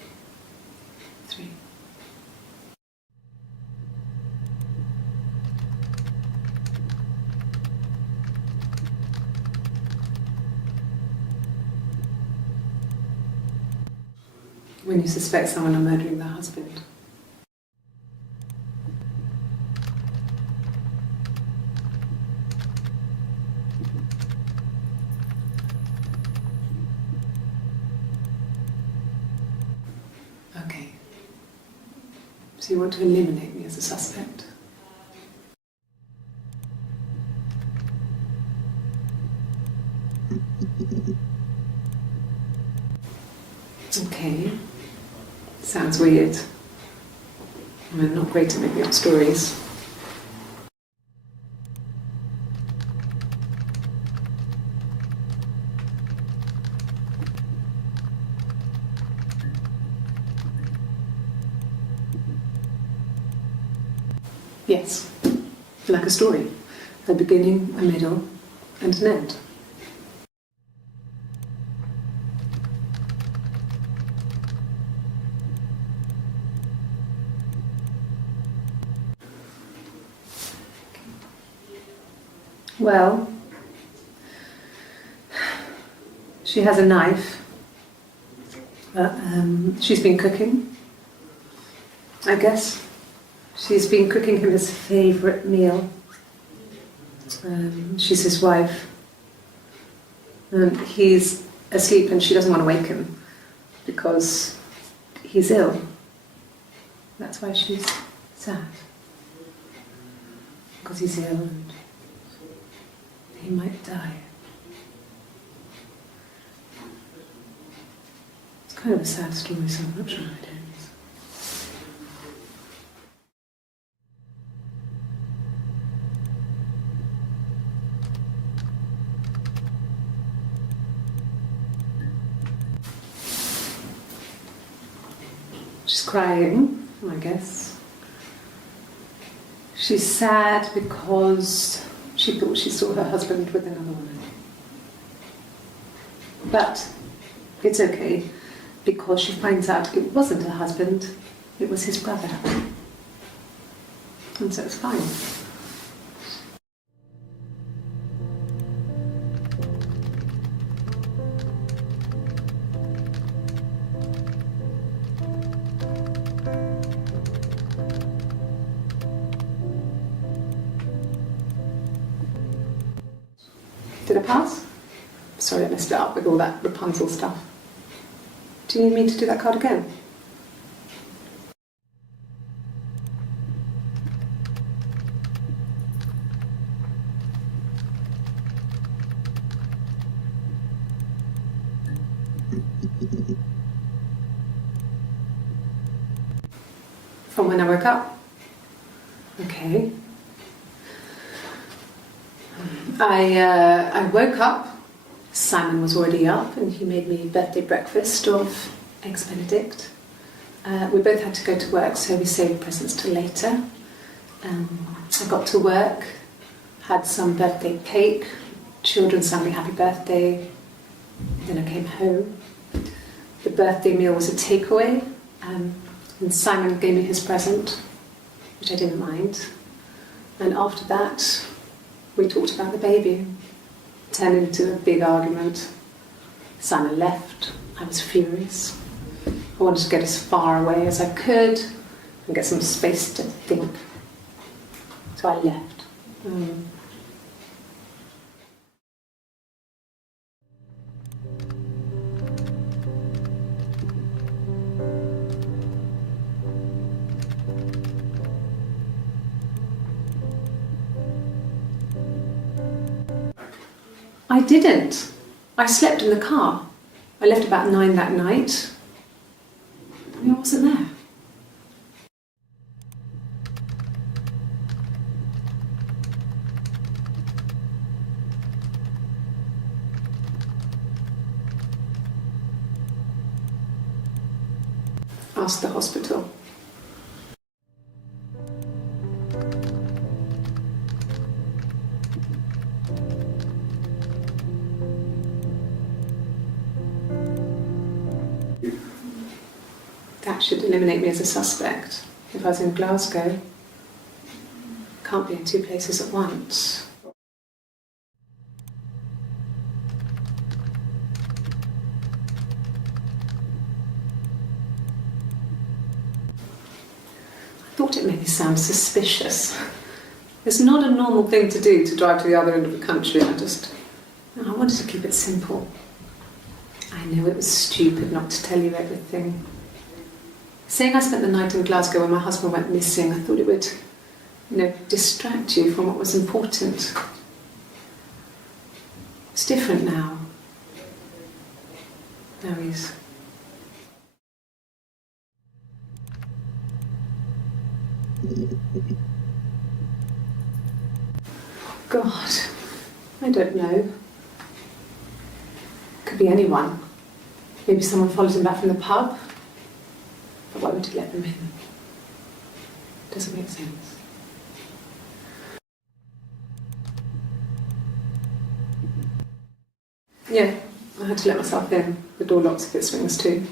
When you suspect someone of murdering their husband. Okay. So you want to eliminate me as a suspect? Okay. Sounds weird. I'm not great at making up stories. Yes, like a story. A beginning, a middle, and an end. Well, she has a knife. She's been cooking, I guess. She's been cooking him his favourite meal. She's his wife. And he's asleep and she doesn't want to wake him because he's ill. That's why she's sad. Because he's ill and he might die. It's kind of a sad story, so I'm not sure how it ends. She's crying, I guess. She's sad because she thought she saw her husband with another woman. But it's okay, because she finds out it wasn't her husband, it was his brother. And so it's fine. Did I pass? Sorry, I messed it up with all that Rapunzel stuff. Do you need me to do that card again? From when I woke up? Okay. I woke up, Simon was already up and he made me birthday breakfast of Eggs Benedict. We both had to go to work, so we saved presents till later. I got to work, had some birthday cake, children sang me happy birthday, then I came home. The birthday meal was a takeaway, and Simon gave me his present, which I didn't mind. And after that, we talked about the baby. It turned into a big argument. Simon left. I was furious. I wanted to get as far away as I could and get some space to think. So I left. I didn't. I slept in the car. I left about 9 that night. I wasn't there. Asked the hospital. That should eliminate me as a suspect. If I was in Glasgow, can't be in 2 places at once. I thought it made me sound suspicious. It's not a normal thing to do, to drive to the other end of the country. I wanted to keep it simple. I know it was stupid not to tell you everything. Saying I spent the night in Glasgow when my husband went missing, I thought it would, distract you from what was important. It's different now. Now he's... God, I don't know. Could be anyone. Maybe someone followed him back from the pub. But why would he let them in? Doesn't make sense. Yeah, I had to let myself in. The door locks if it swings too.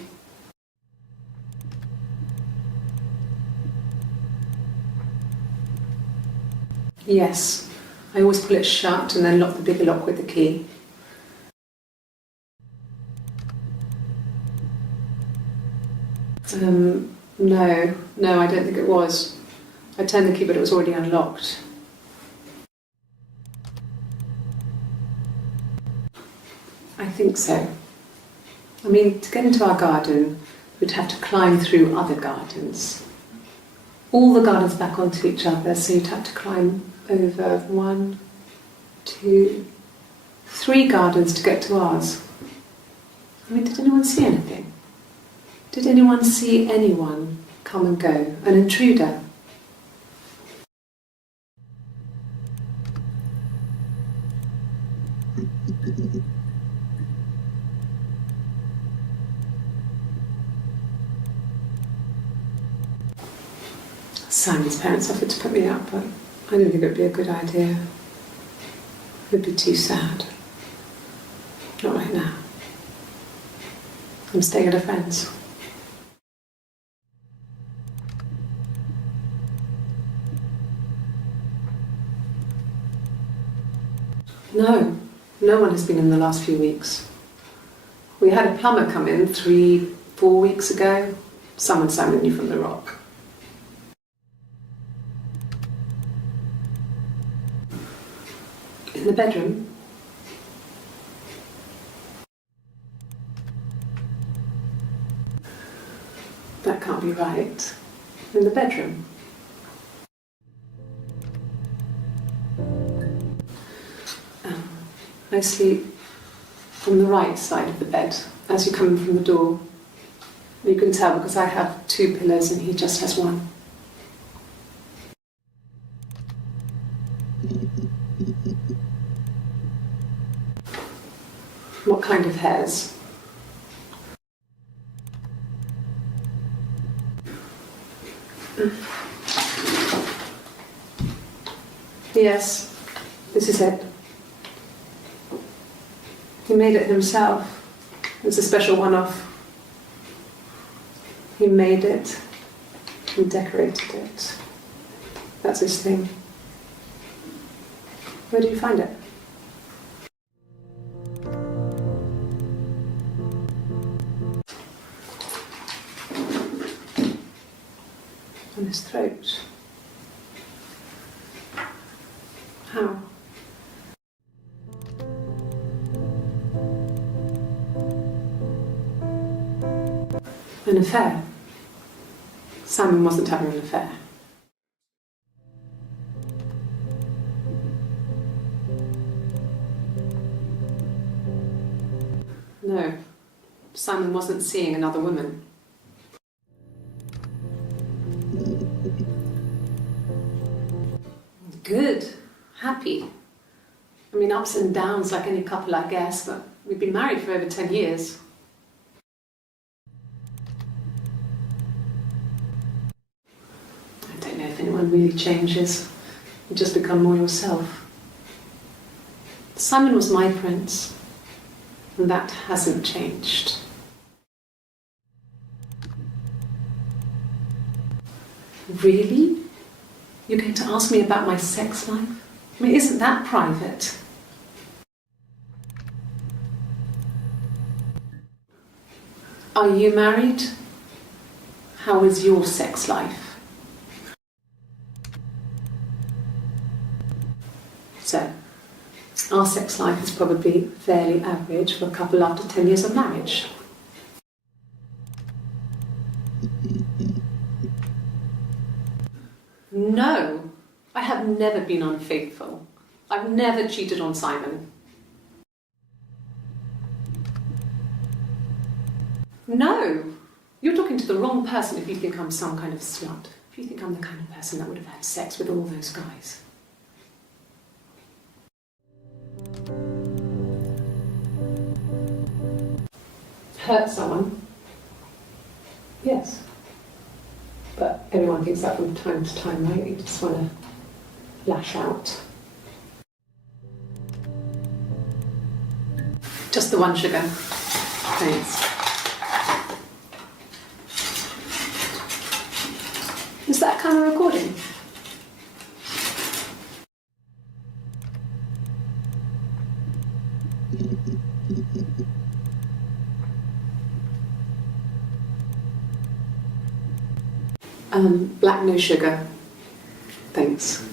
Yes, I always pull it shut and then lock the bigger lock with the key. No, I don't think it was. I turned the key but it was already unlocked. I think so. I mean, to get into our garden, we'd have to climb through other gardens. All the gardens back onto each other, so you'd have to climb over 1, 2, 3 gardens to get to ours. I mean, did anyone see anything? Did anyone see anyone come and go? An intruder? Simon's parents offered to put me up, but I didn't think it would be a good idea. It would be too sad. Not right now. I'm staying at a friend's. No one has been in the last few weeks. We had a plumber come in 3-4 weeks ago. Someone Simon knew from the rock. In the bedroom, That can't be right. In the bedroom. I sleep on the right side of the bed as you come in from the door. You can tell because I have 2 pillows and he just has 1. What kind of hairs? Yes, this is it. He made it himself. It was a special one-off. He made it and decorated it. That's his thing. Where did you find it? On his throat. How? An affair. Simon wasn't having an affair. No, Simon wasn't seeing another woman. Good, happy. I mean, ups and downs like any couple, I guess, but we've been married for over 10 years. I don't know if anyone really changes. You just become more yourself. Simon was my prince, and that hasn't changed. Really? You're going to ask me about my sex life? I mean, isn't that private? Are you married? How is your sex life? So, our sex life is probably fairly average for a couple after 10 years of marriage. No, I have never been unfaithful. I've never cheated on Simon. No, you're talking to the wrong person if you think I'm some kind of slut. If you think I'm the kind of person that would have had sex with all those guys. Hurt someone? Yes. But everyone thinks that from time to time, right? You just want to lash out. Just the one sugar. Thanks. Is that kind of recording? Black, no sugar. Thanks.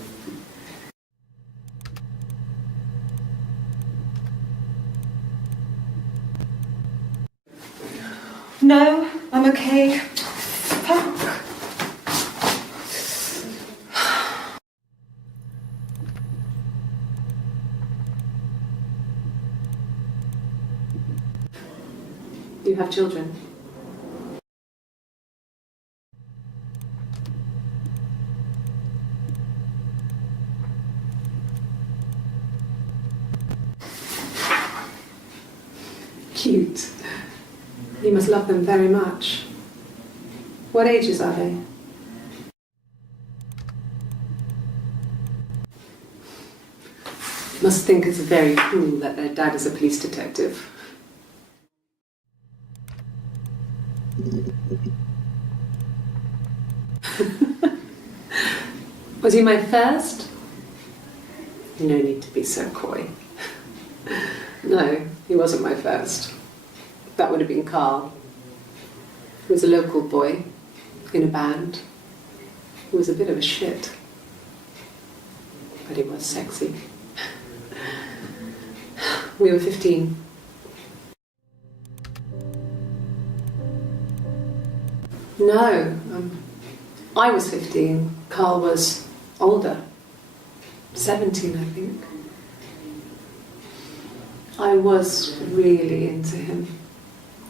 No, I'm okay. Fuck. You have children? Cute. You must love them very much. What ages are they? Must think it's very cool that their dad is a police detective. Was he my first? No need to be so coy. No, he wasn't my first. That would have been Carl. He was a local boy in a band. He was a bit of a shit. But he was sexy. We were 15. No. I was 15. Carl was older. 17, I think. I was really into him,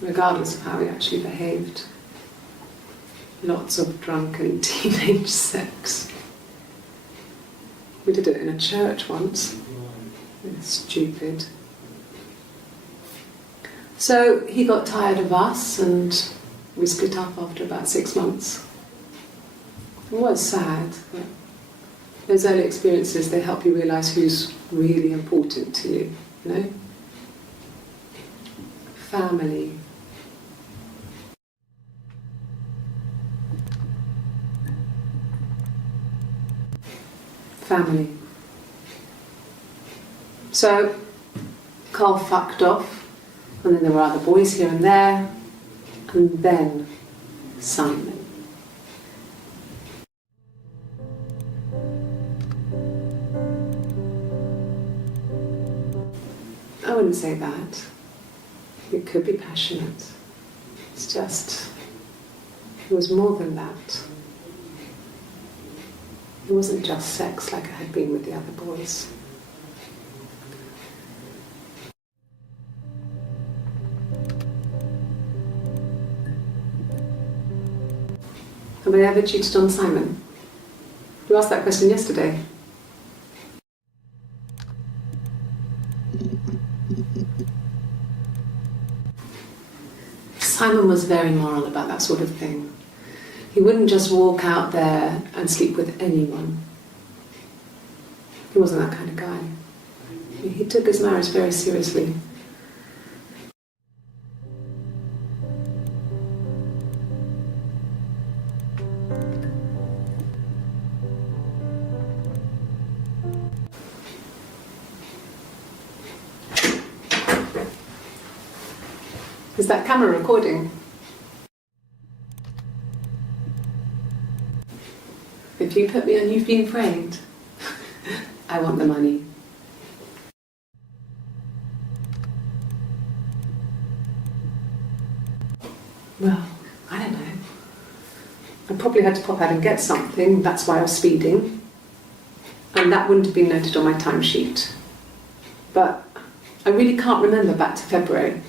regardless of how he actually behaved. Lots of drunken teenage sex. We did it in a church once. It's stupid. So he got tired of us and we split up after about 6 months. It was sad, but those early experiences, they help you realise who's really important to you, you know? Family. Family. So, Carl fucked off, and then there were other boys here and there, and then Simon. I wouldn't say that. It could be passionate. It's just, it was more than that. It wasn't just sex like I had been with the other boys. Have I ever cheated on Simon? You asked that question yesterday. Simon was very moral about that sort of thing. He wouldn't just walk out there and sleep with anyone. He wasn't that kind of guy. He took his marriage very seriously. Is that camera recording? If you put me on You've Been Framed, I want the money. Well, I don't know. I probably had to pop out and get something, that's why I was speeding. And that wouldn't have been noted on my timesheet. But I really can't remember back to February.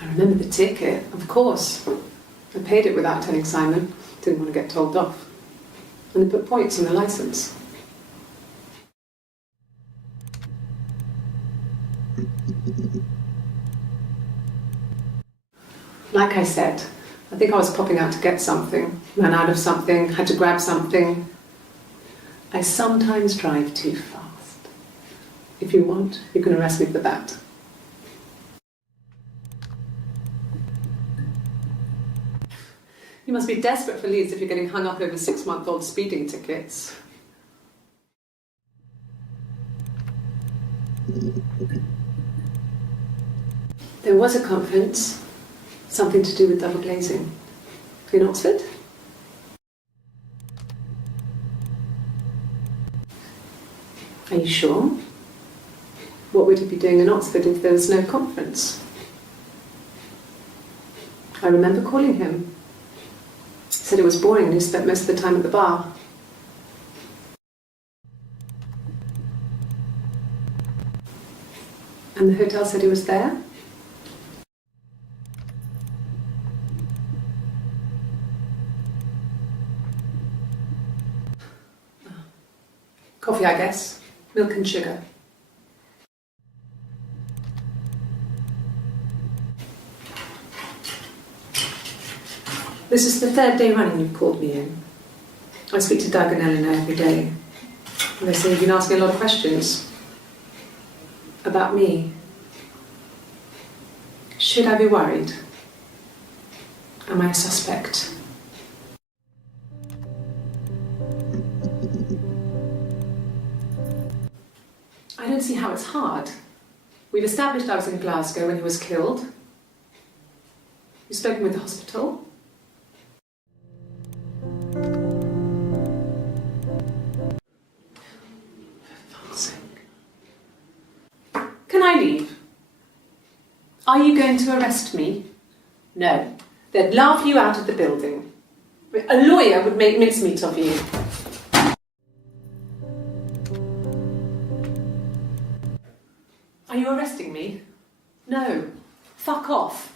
I remember the ticket, of course. I paid it without telling Simon. Didn't want to get told off. And they put points on the licence. Like I said, I think I was popping out to get something, ran out of something, had to grab something. I sometimes drive too fast. If you want, you can arrest me for that. You must be desperate for leads if you're getting hung up over 6-month-old speeding tickets. There was a conference, something to do with double glazing, in Oxford. Are you sure? What would he be doing in Oxford if there was no conference? I remember calling him. He said it was boring and he spent most of the time at the bar. And the hotel said he was there? Coffee, I guess. Milk and sugar. This is the 3rd day running you've called me in. I speak to Doug and Eleanor every day. And they say you've been asking a lot of questions. About me. Should I be worried? Am I a suspect? I don't see how it's hard. We've established I was in Glasgow when he was killed. You've spoken with the hospital. For fuck's sake. leave? Are you going to arrest me? No. They'd laugh you out of the building. A lawyer would make mincemeat of you. Are you arresting me? No. Fuck off.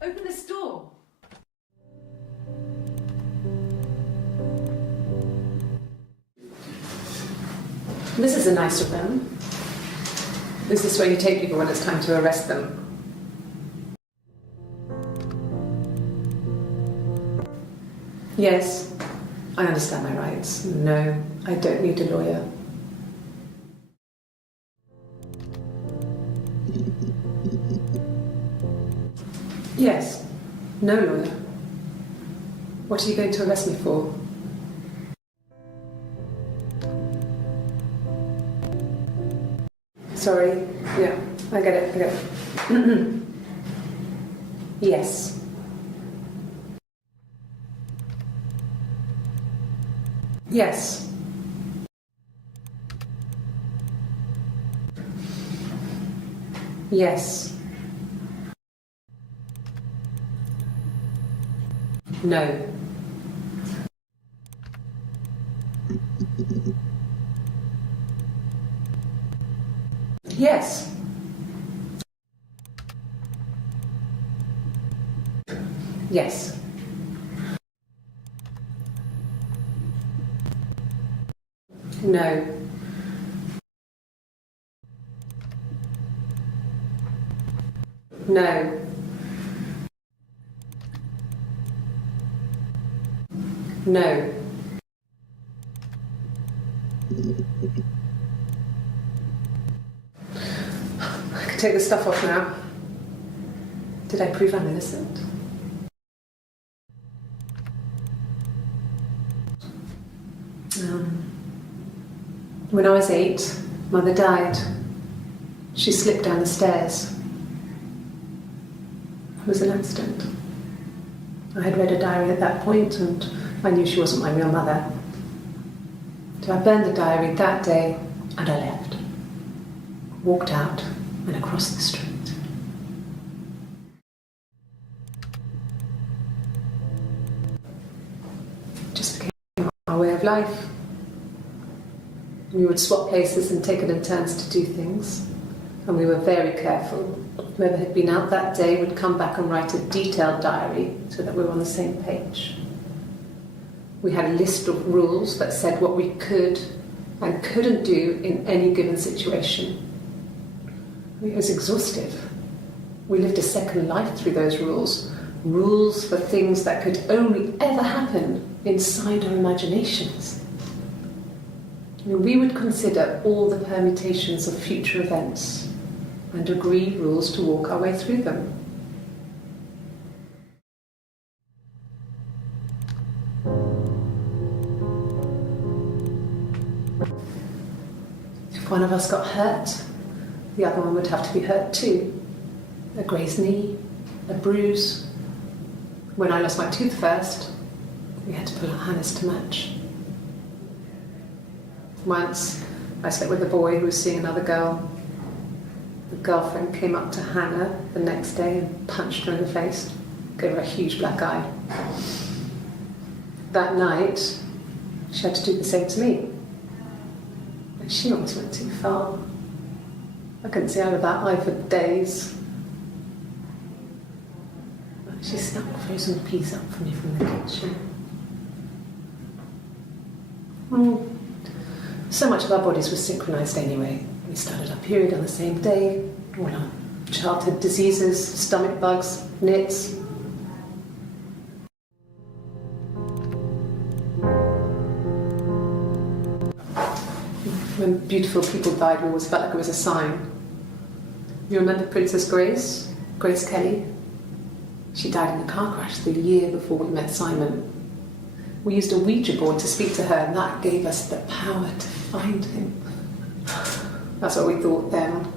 Open this door. This is a nice room. This is where you take people when it's time to arrest them. Yes, I understand my rights. No, I don't need a lawyer. Yes, no lawyer. What are you going to arrest me for? Sorry, yeah, I get it. Yes. Yes. Yes. No. Yes. Yes. No. No. No. I can take the stuff off now. Did I prove I'm innocent? When I was 8, Mother died. She slipped down the stairs. It was an accident. I had read a diary at that point and I knew she wasn't my real mother. So I burned the diary that day and I left. Walked out and across the street. It just became our way of life. We would swap places and take it in turns to do things. And we were very careful. Whoever had been out that day would come back and write a detailed diary so that we were on the same page. We had a list of rules that said what we could and couldn't do in any given situation. It was exhaustive. We lived a second life through those rules. Rules for things that could only ever happen inside our imaginations. We would consider all the permutations of future events and agree rules to walk our way through them. If one of us got hurt, the other one would have to be hurt too. A grazed knee, a bruise. When I lost my tooth first, we had to pull our harness to match. Once, I slept with a boy who was seeing another girl. The girlfriend came up to Hannah the next day and punched her in the face, gave her a huge black eye. That night, she had to do the same to me. And she almost went too far. I couldn't see out of that eye for days. She snuck frozen peas up for me from the kitchen. So much of our bodies were synchronised anyway. We started our period on the same day. All our childhood diseases, stomach bugs, nits. When beautiful people died, we always felt like it was a sign. You remember Princess Grace? Grace Kelly? She died in a car crash the year before we met Simon. We used a Ouija board to speak to her, and that gave us the power to find him. That's what we thought then.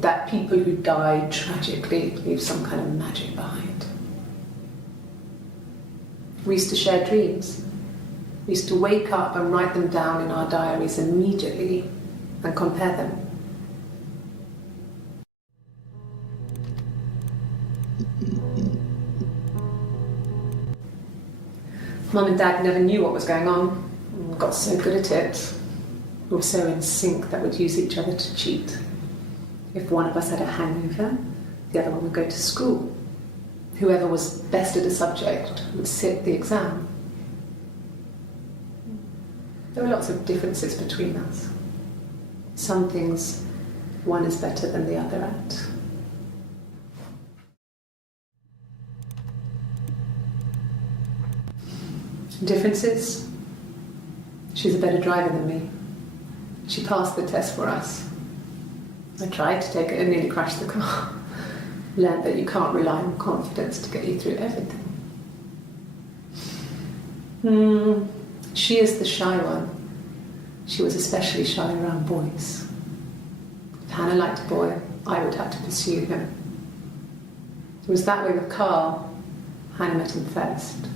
That people who died tragically leave some kind of magic behind. We used to share dreams. We used to wake up and write them down in our diaries immediately. and compare them. Mum and Dad never knew what was going on, and got so good at it. We were so in sync that we'd use each other to cheat. If one of us had a hangover, the other one would go to school. Whoever was best at a subject would sit the exam. There were lots of differences between us. Some things one is better than the other at. Differences? She's a better driver than me. She passed the test for us. I tried to take it and nearly crashed the car. Learned that you can't rely on confidence to get you through everything. She is the shy one. She was especially shy around boys. If Hannah liked a boy, I would have to pursue him. It was that way with Carl. Hannah met him first.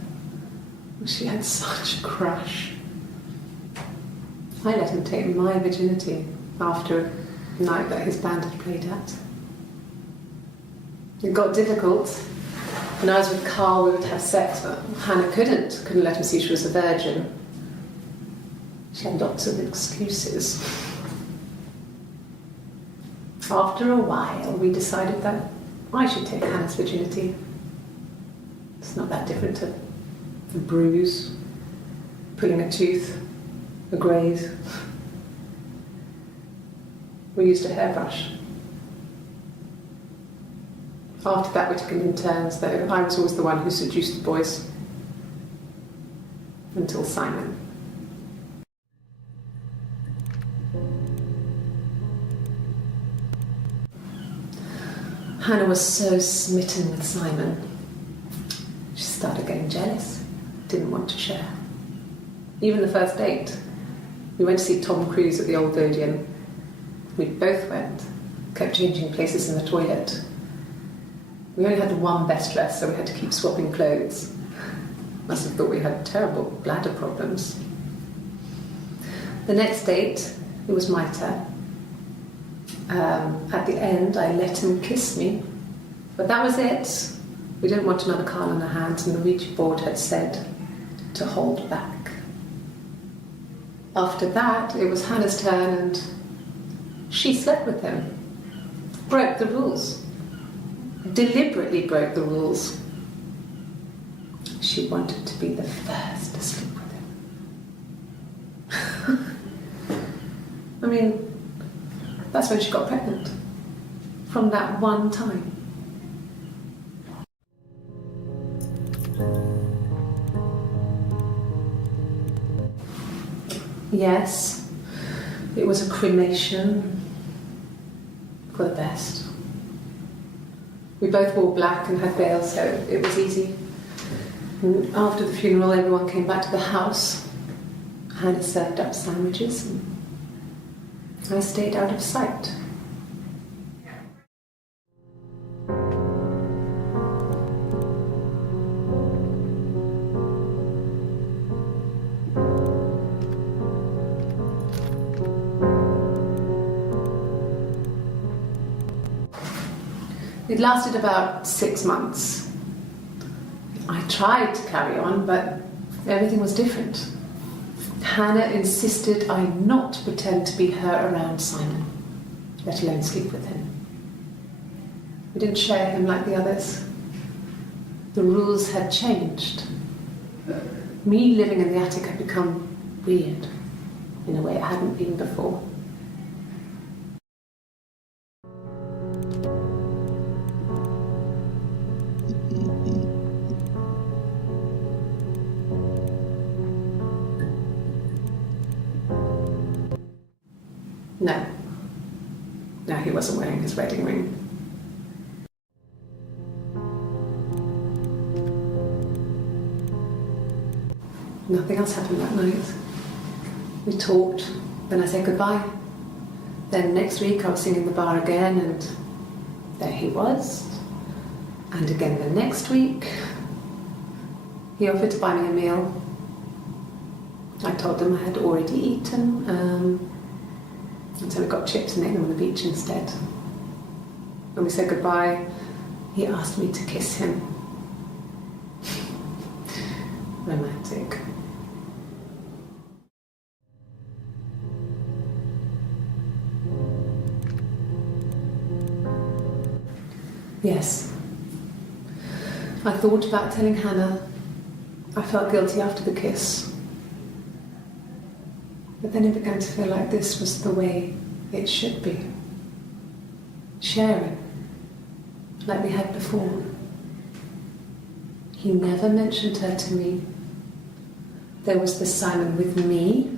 She had such a crush. I let him take my virginity after a night that his band had played at. It got difficult. When I was with Carl, we would have sex, but Hannah couldn't let him see she was a virgin. She had lots of excuses. After a while, we decided that I should take Hannah's virginity. It's not that different to a bruise, pulling a tooth, a graze. We used a hairbrush. After that, we took it in turns, though. I was always the one who seduced the boys. Until Simon. Hannah was so smitten with Simon. She started getting jealous, didn't want to share. Even the first date, we went to see Tom Cruise at the Old Odeon. We both went, kept changing places in the toilet. We only had one best dress, so we had to keep swapping clothes. Must have thought we had terrible bladder problems. The next date, it was my turn. At the end, I let him kiss me, but that was it. We didn't want another Carl on our hands, and the Ouija board had said to hold back. After that, it was Hannah's turn, and she slept with him. Broke the rules. Deliberately broke the rules. She wanted to be the first to sleep with him. I mean, that's when she got pregnant. From that one time. Yes, it was a cremation for the best. We both wore black and had veils, so it was easy. And after the funeral, everyone came back to the house. Hannah served up sandwiches, and I stayed out of sight. It lasted about 6 months. I tried to carry on, but everything was different. Hannah insisted I not pretend to be her around Simon, let alone sleep with him. We didn't share him like the others. The rules had changed. Me living in the attic had become weird in a way it hadn't been before. No, he wasn't wearing his wedding ring. Nothing else happened that night. We talked, then I said goodbye. Then next week I was singing in the bar again, and there he was. And again the next week, he offered to buy me a meal. I told him I had already eaten. And so we got chips and ate them on the beach instead. When we said goodbye, he asked me to kiss him. Romantic. Yes. I thought about telling Hannah. I felt guilty after the kiss. But then it began to feel like this was the way it should be. Sharing, like we had before. He never mentioned her to me. There was the Simon with me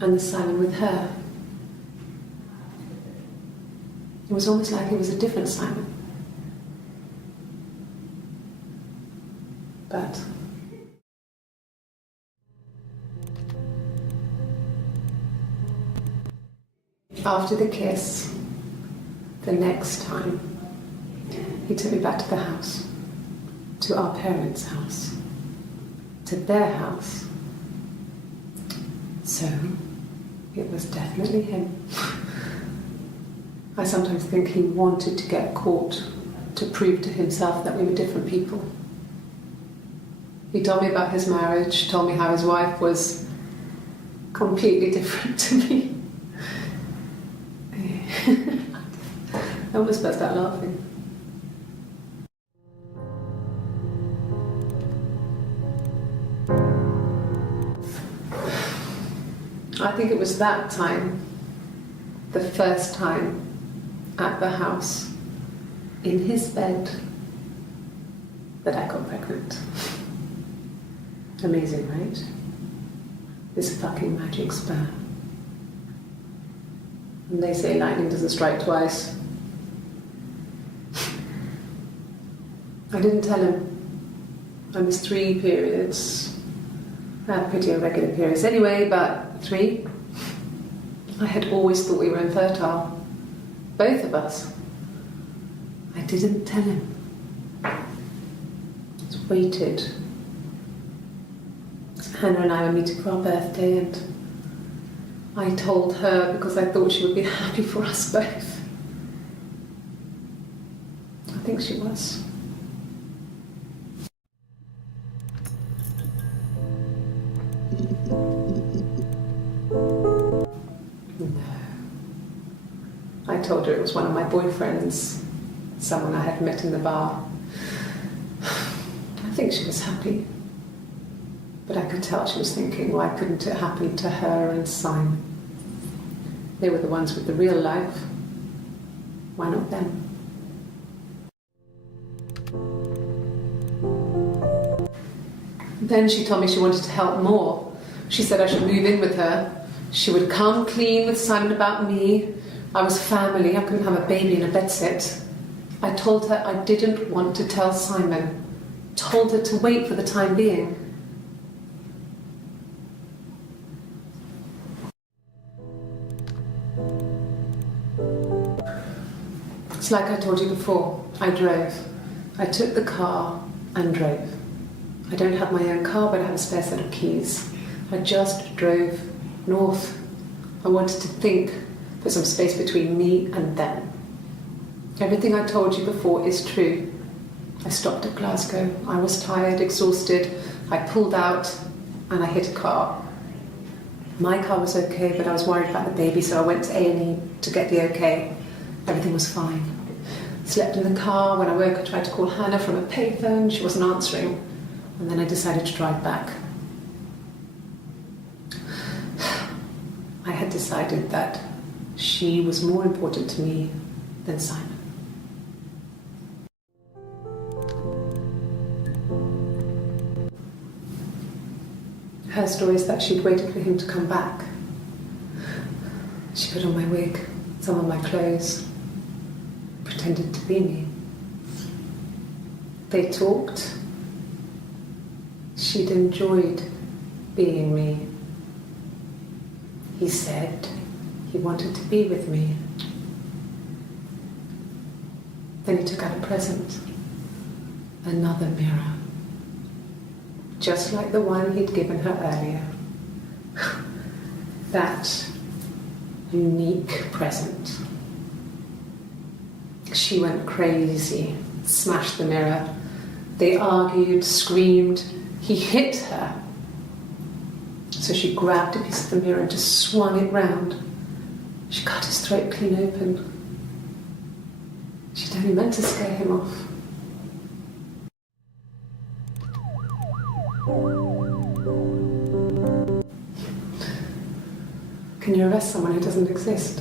and the Simon with her. It was almost like it was a different Simon. But after the kiss, the next time, he took me back to the house, to our parents' house, to their house. So, it was definitely him. I sometimes think he wanted to get caught to prove to himself that we were different people. He told me about his marriage, told me how his wife was completely different to me. I almost burst out laughing. I think it was that time, the first time at the house, in his bed, that I got pregnant. Amazing, right? This fucking magic sperm. And they say lightning doesn't strike twice. I didn't tell him. I missed 3 periods. I had pretty irregular periods anyway, but 3. I had always thought we were infertile. Both of us. I didn't tell him. Just waited. Hannah and I were meeting for our birthday, and I told her because I thought she would be happy for us both. I think she was. No. I told her it was one of my boyfriends, someone I had met in the bar. I think she was happy. But I could tell she was thinking, why couldn't it happen to her and Simon? They were the ones with the real life. Why not them? Then she told me she wanted to help more. She said I should move in with her. She would come clean with Simon about me. I was family. I couldn't have a baby in a bedsit. I told her I didn't want to tell Simon. Told her to wait for the time being. It's like I told you before, I drove. I took the car and drove. I don't have my own car, but I have a spare set of keys. I just drove north. I wanted to think, put some space between me and them. Everything I told you before is true. I stopped at Glasgow. I was tired, exhausted. I pulled out and I hit a car. My car was okay, but I was worried about the baby, so I went to A&E to get the okay. Everything was fine. Slept in the car. When I woke, I tried to call Hannah from a payphone. She wasn't answering. And then I decided to drive back. I had decided that she was more important to me than Simon. Her story is that she'd waited for him to come back. She put on my wig, some of my clothes, pretended to be me. They talked. She'd enjoyed being me. He said he wanted to be with me. Then he took out a present, another mirror, just like the one he'd given her earlier. That unique present. She went crazy, smashed the mirror. They argued, screamed. He hit her. So she grabbed a piece of the mirror and just swung it round. She cut his throat clean open. She'd only meant to scare him off. Can you arrest someone who doesn't exist?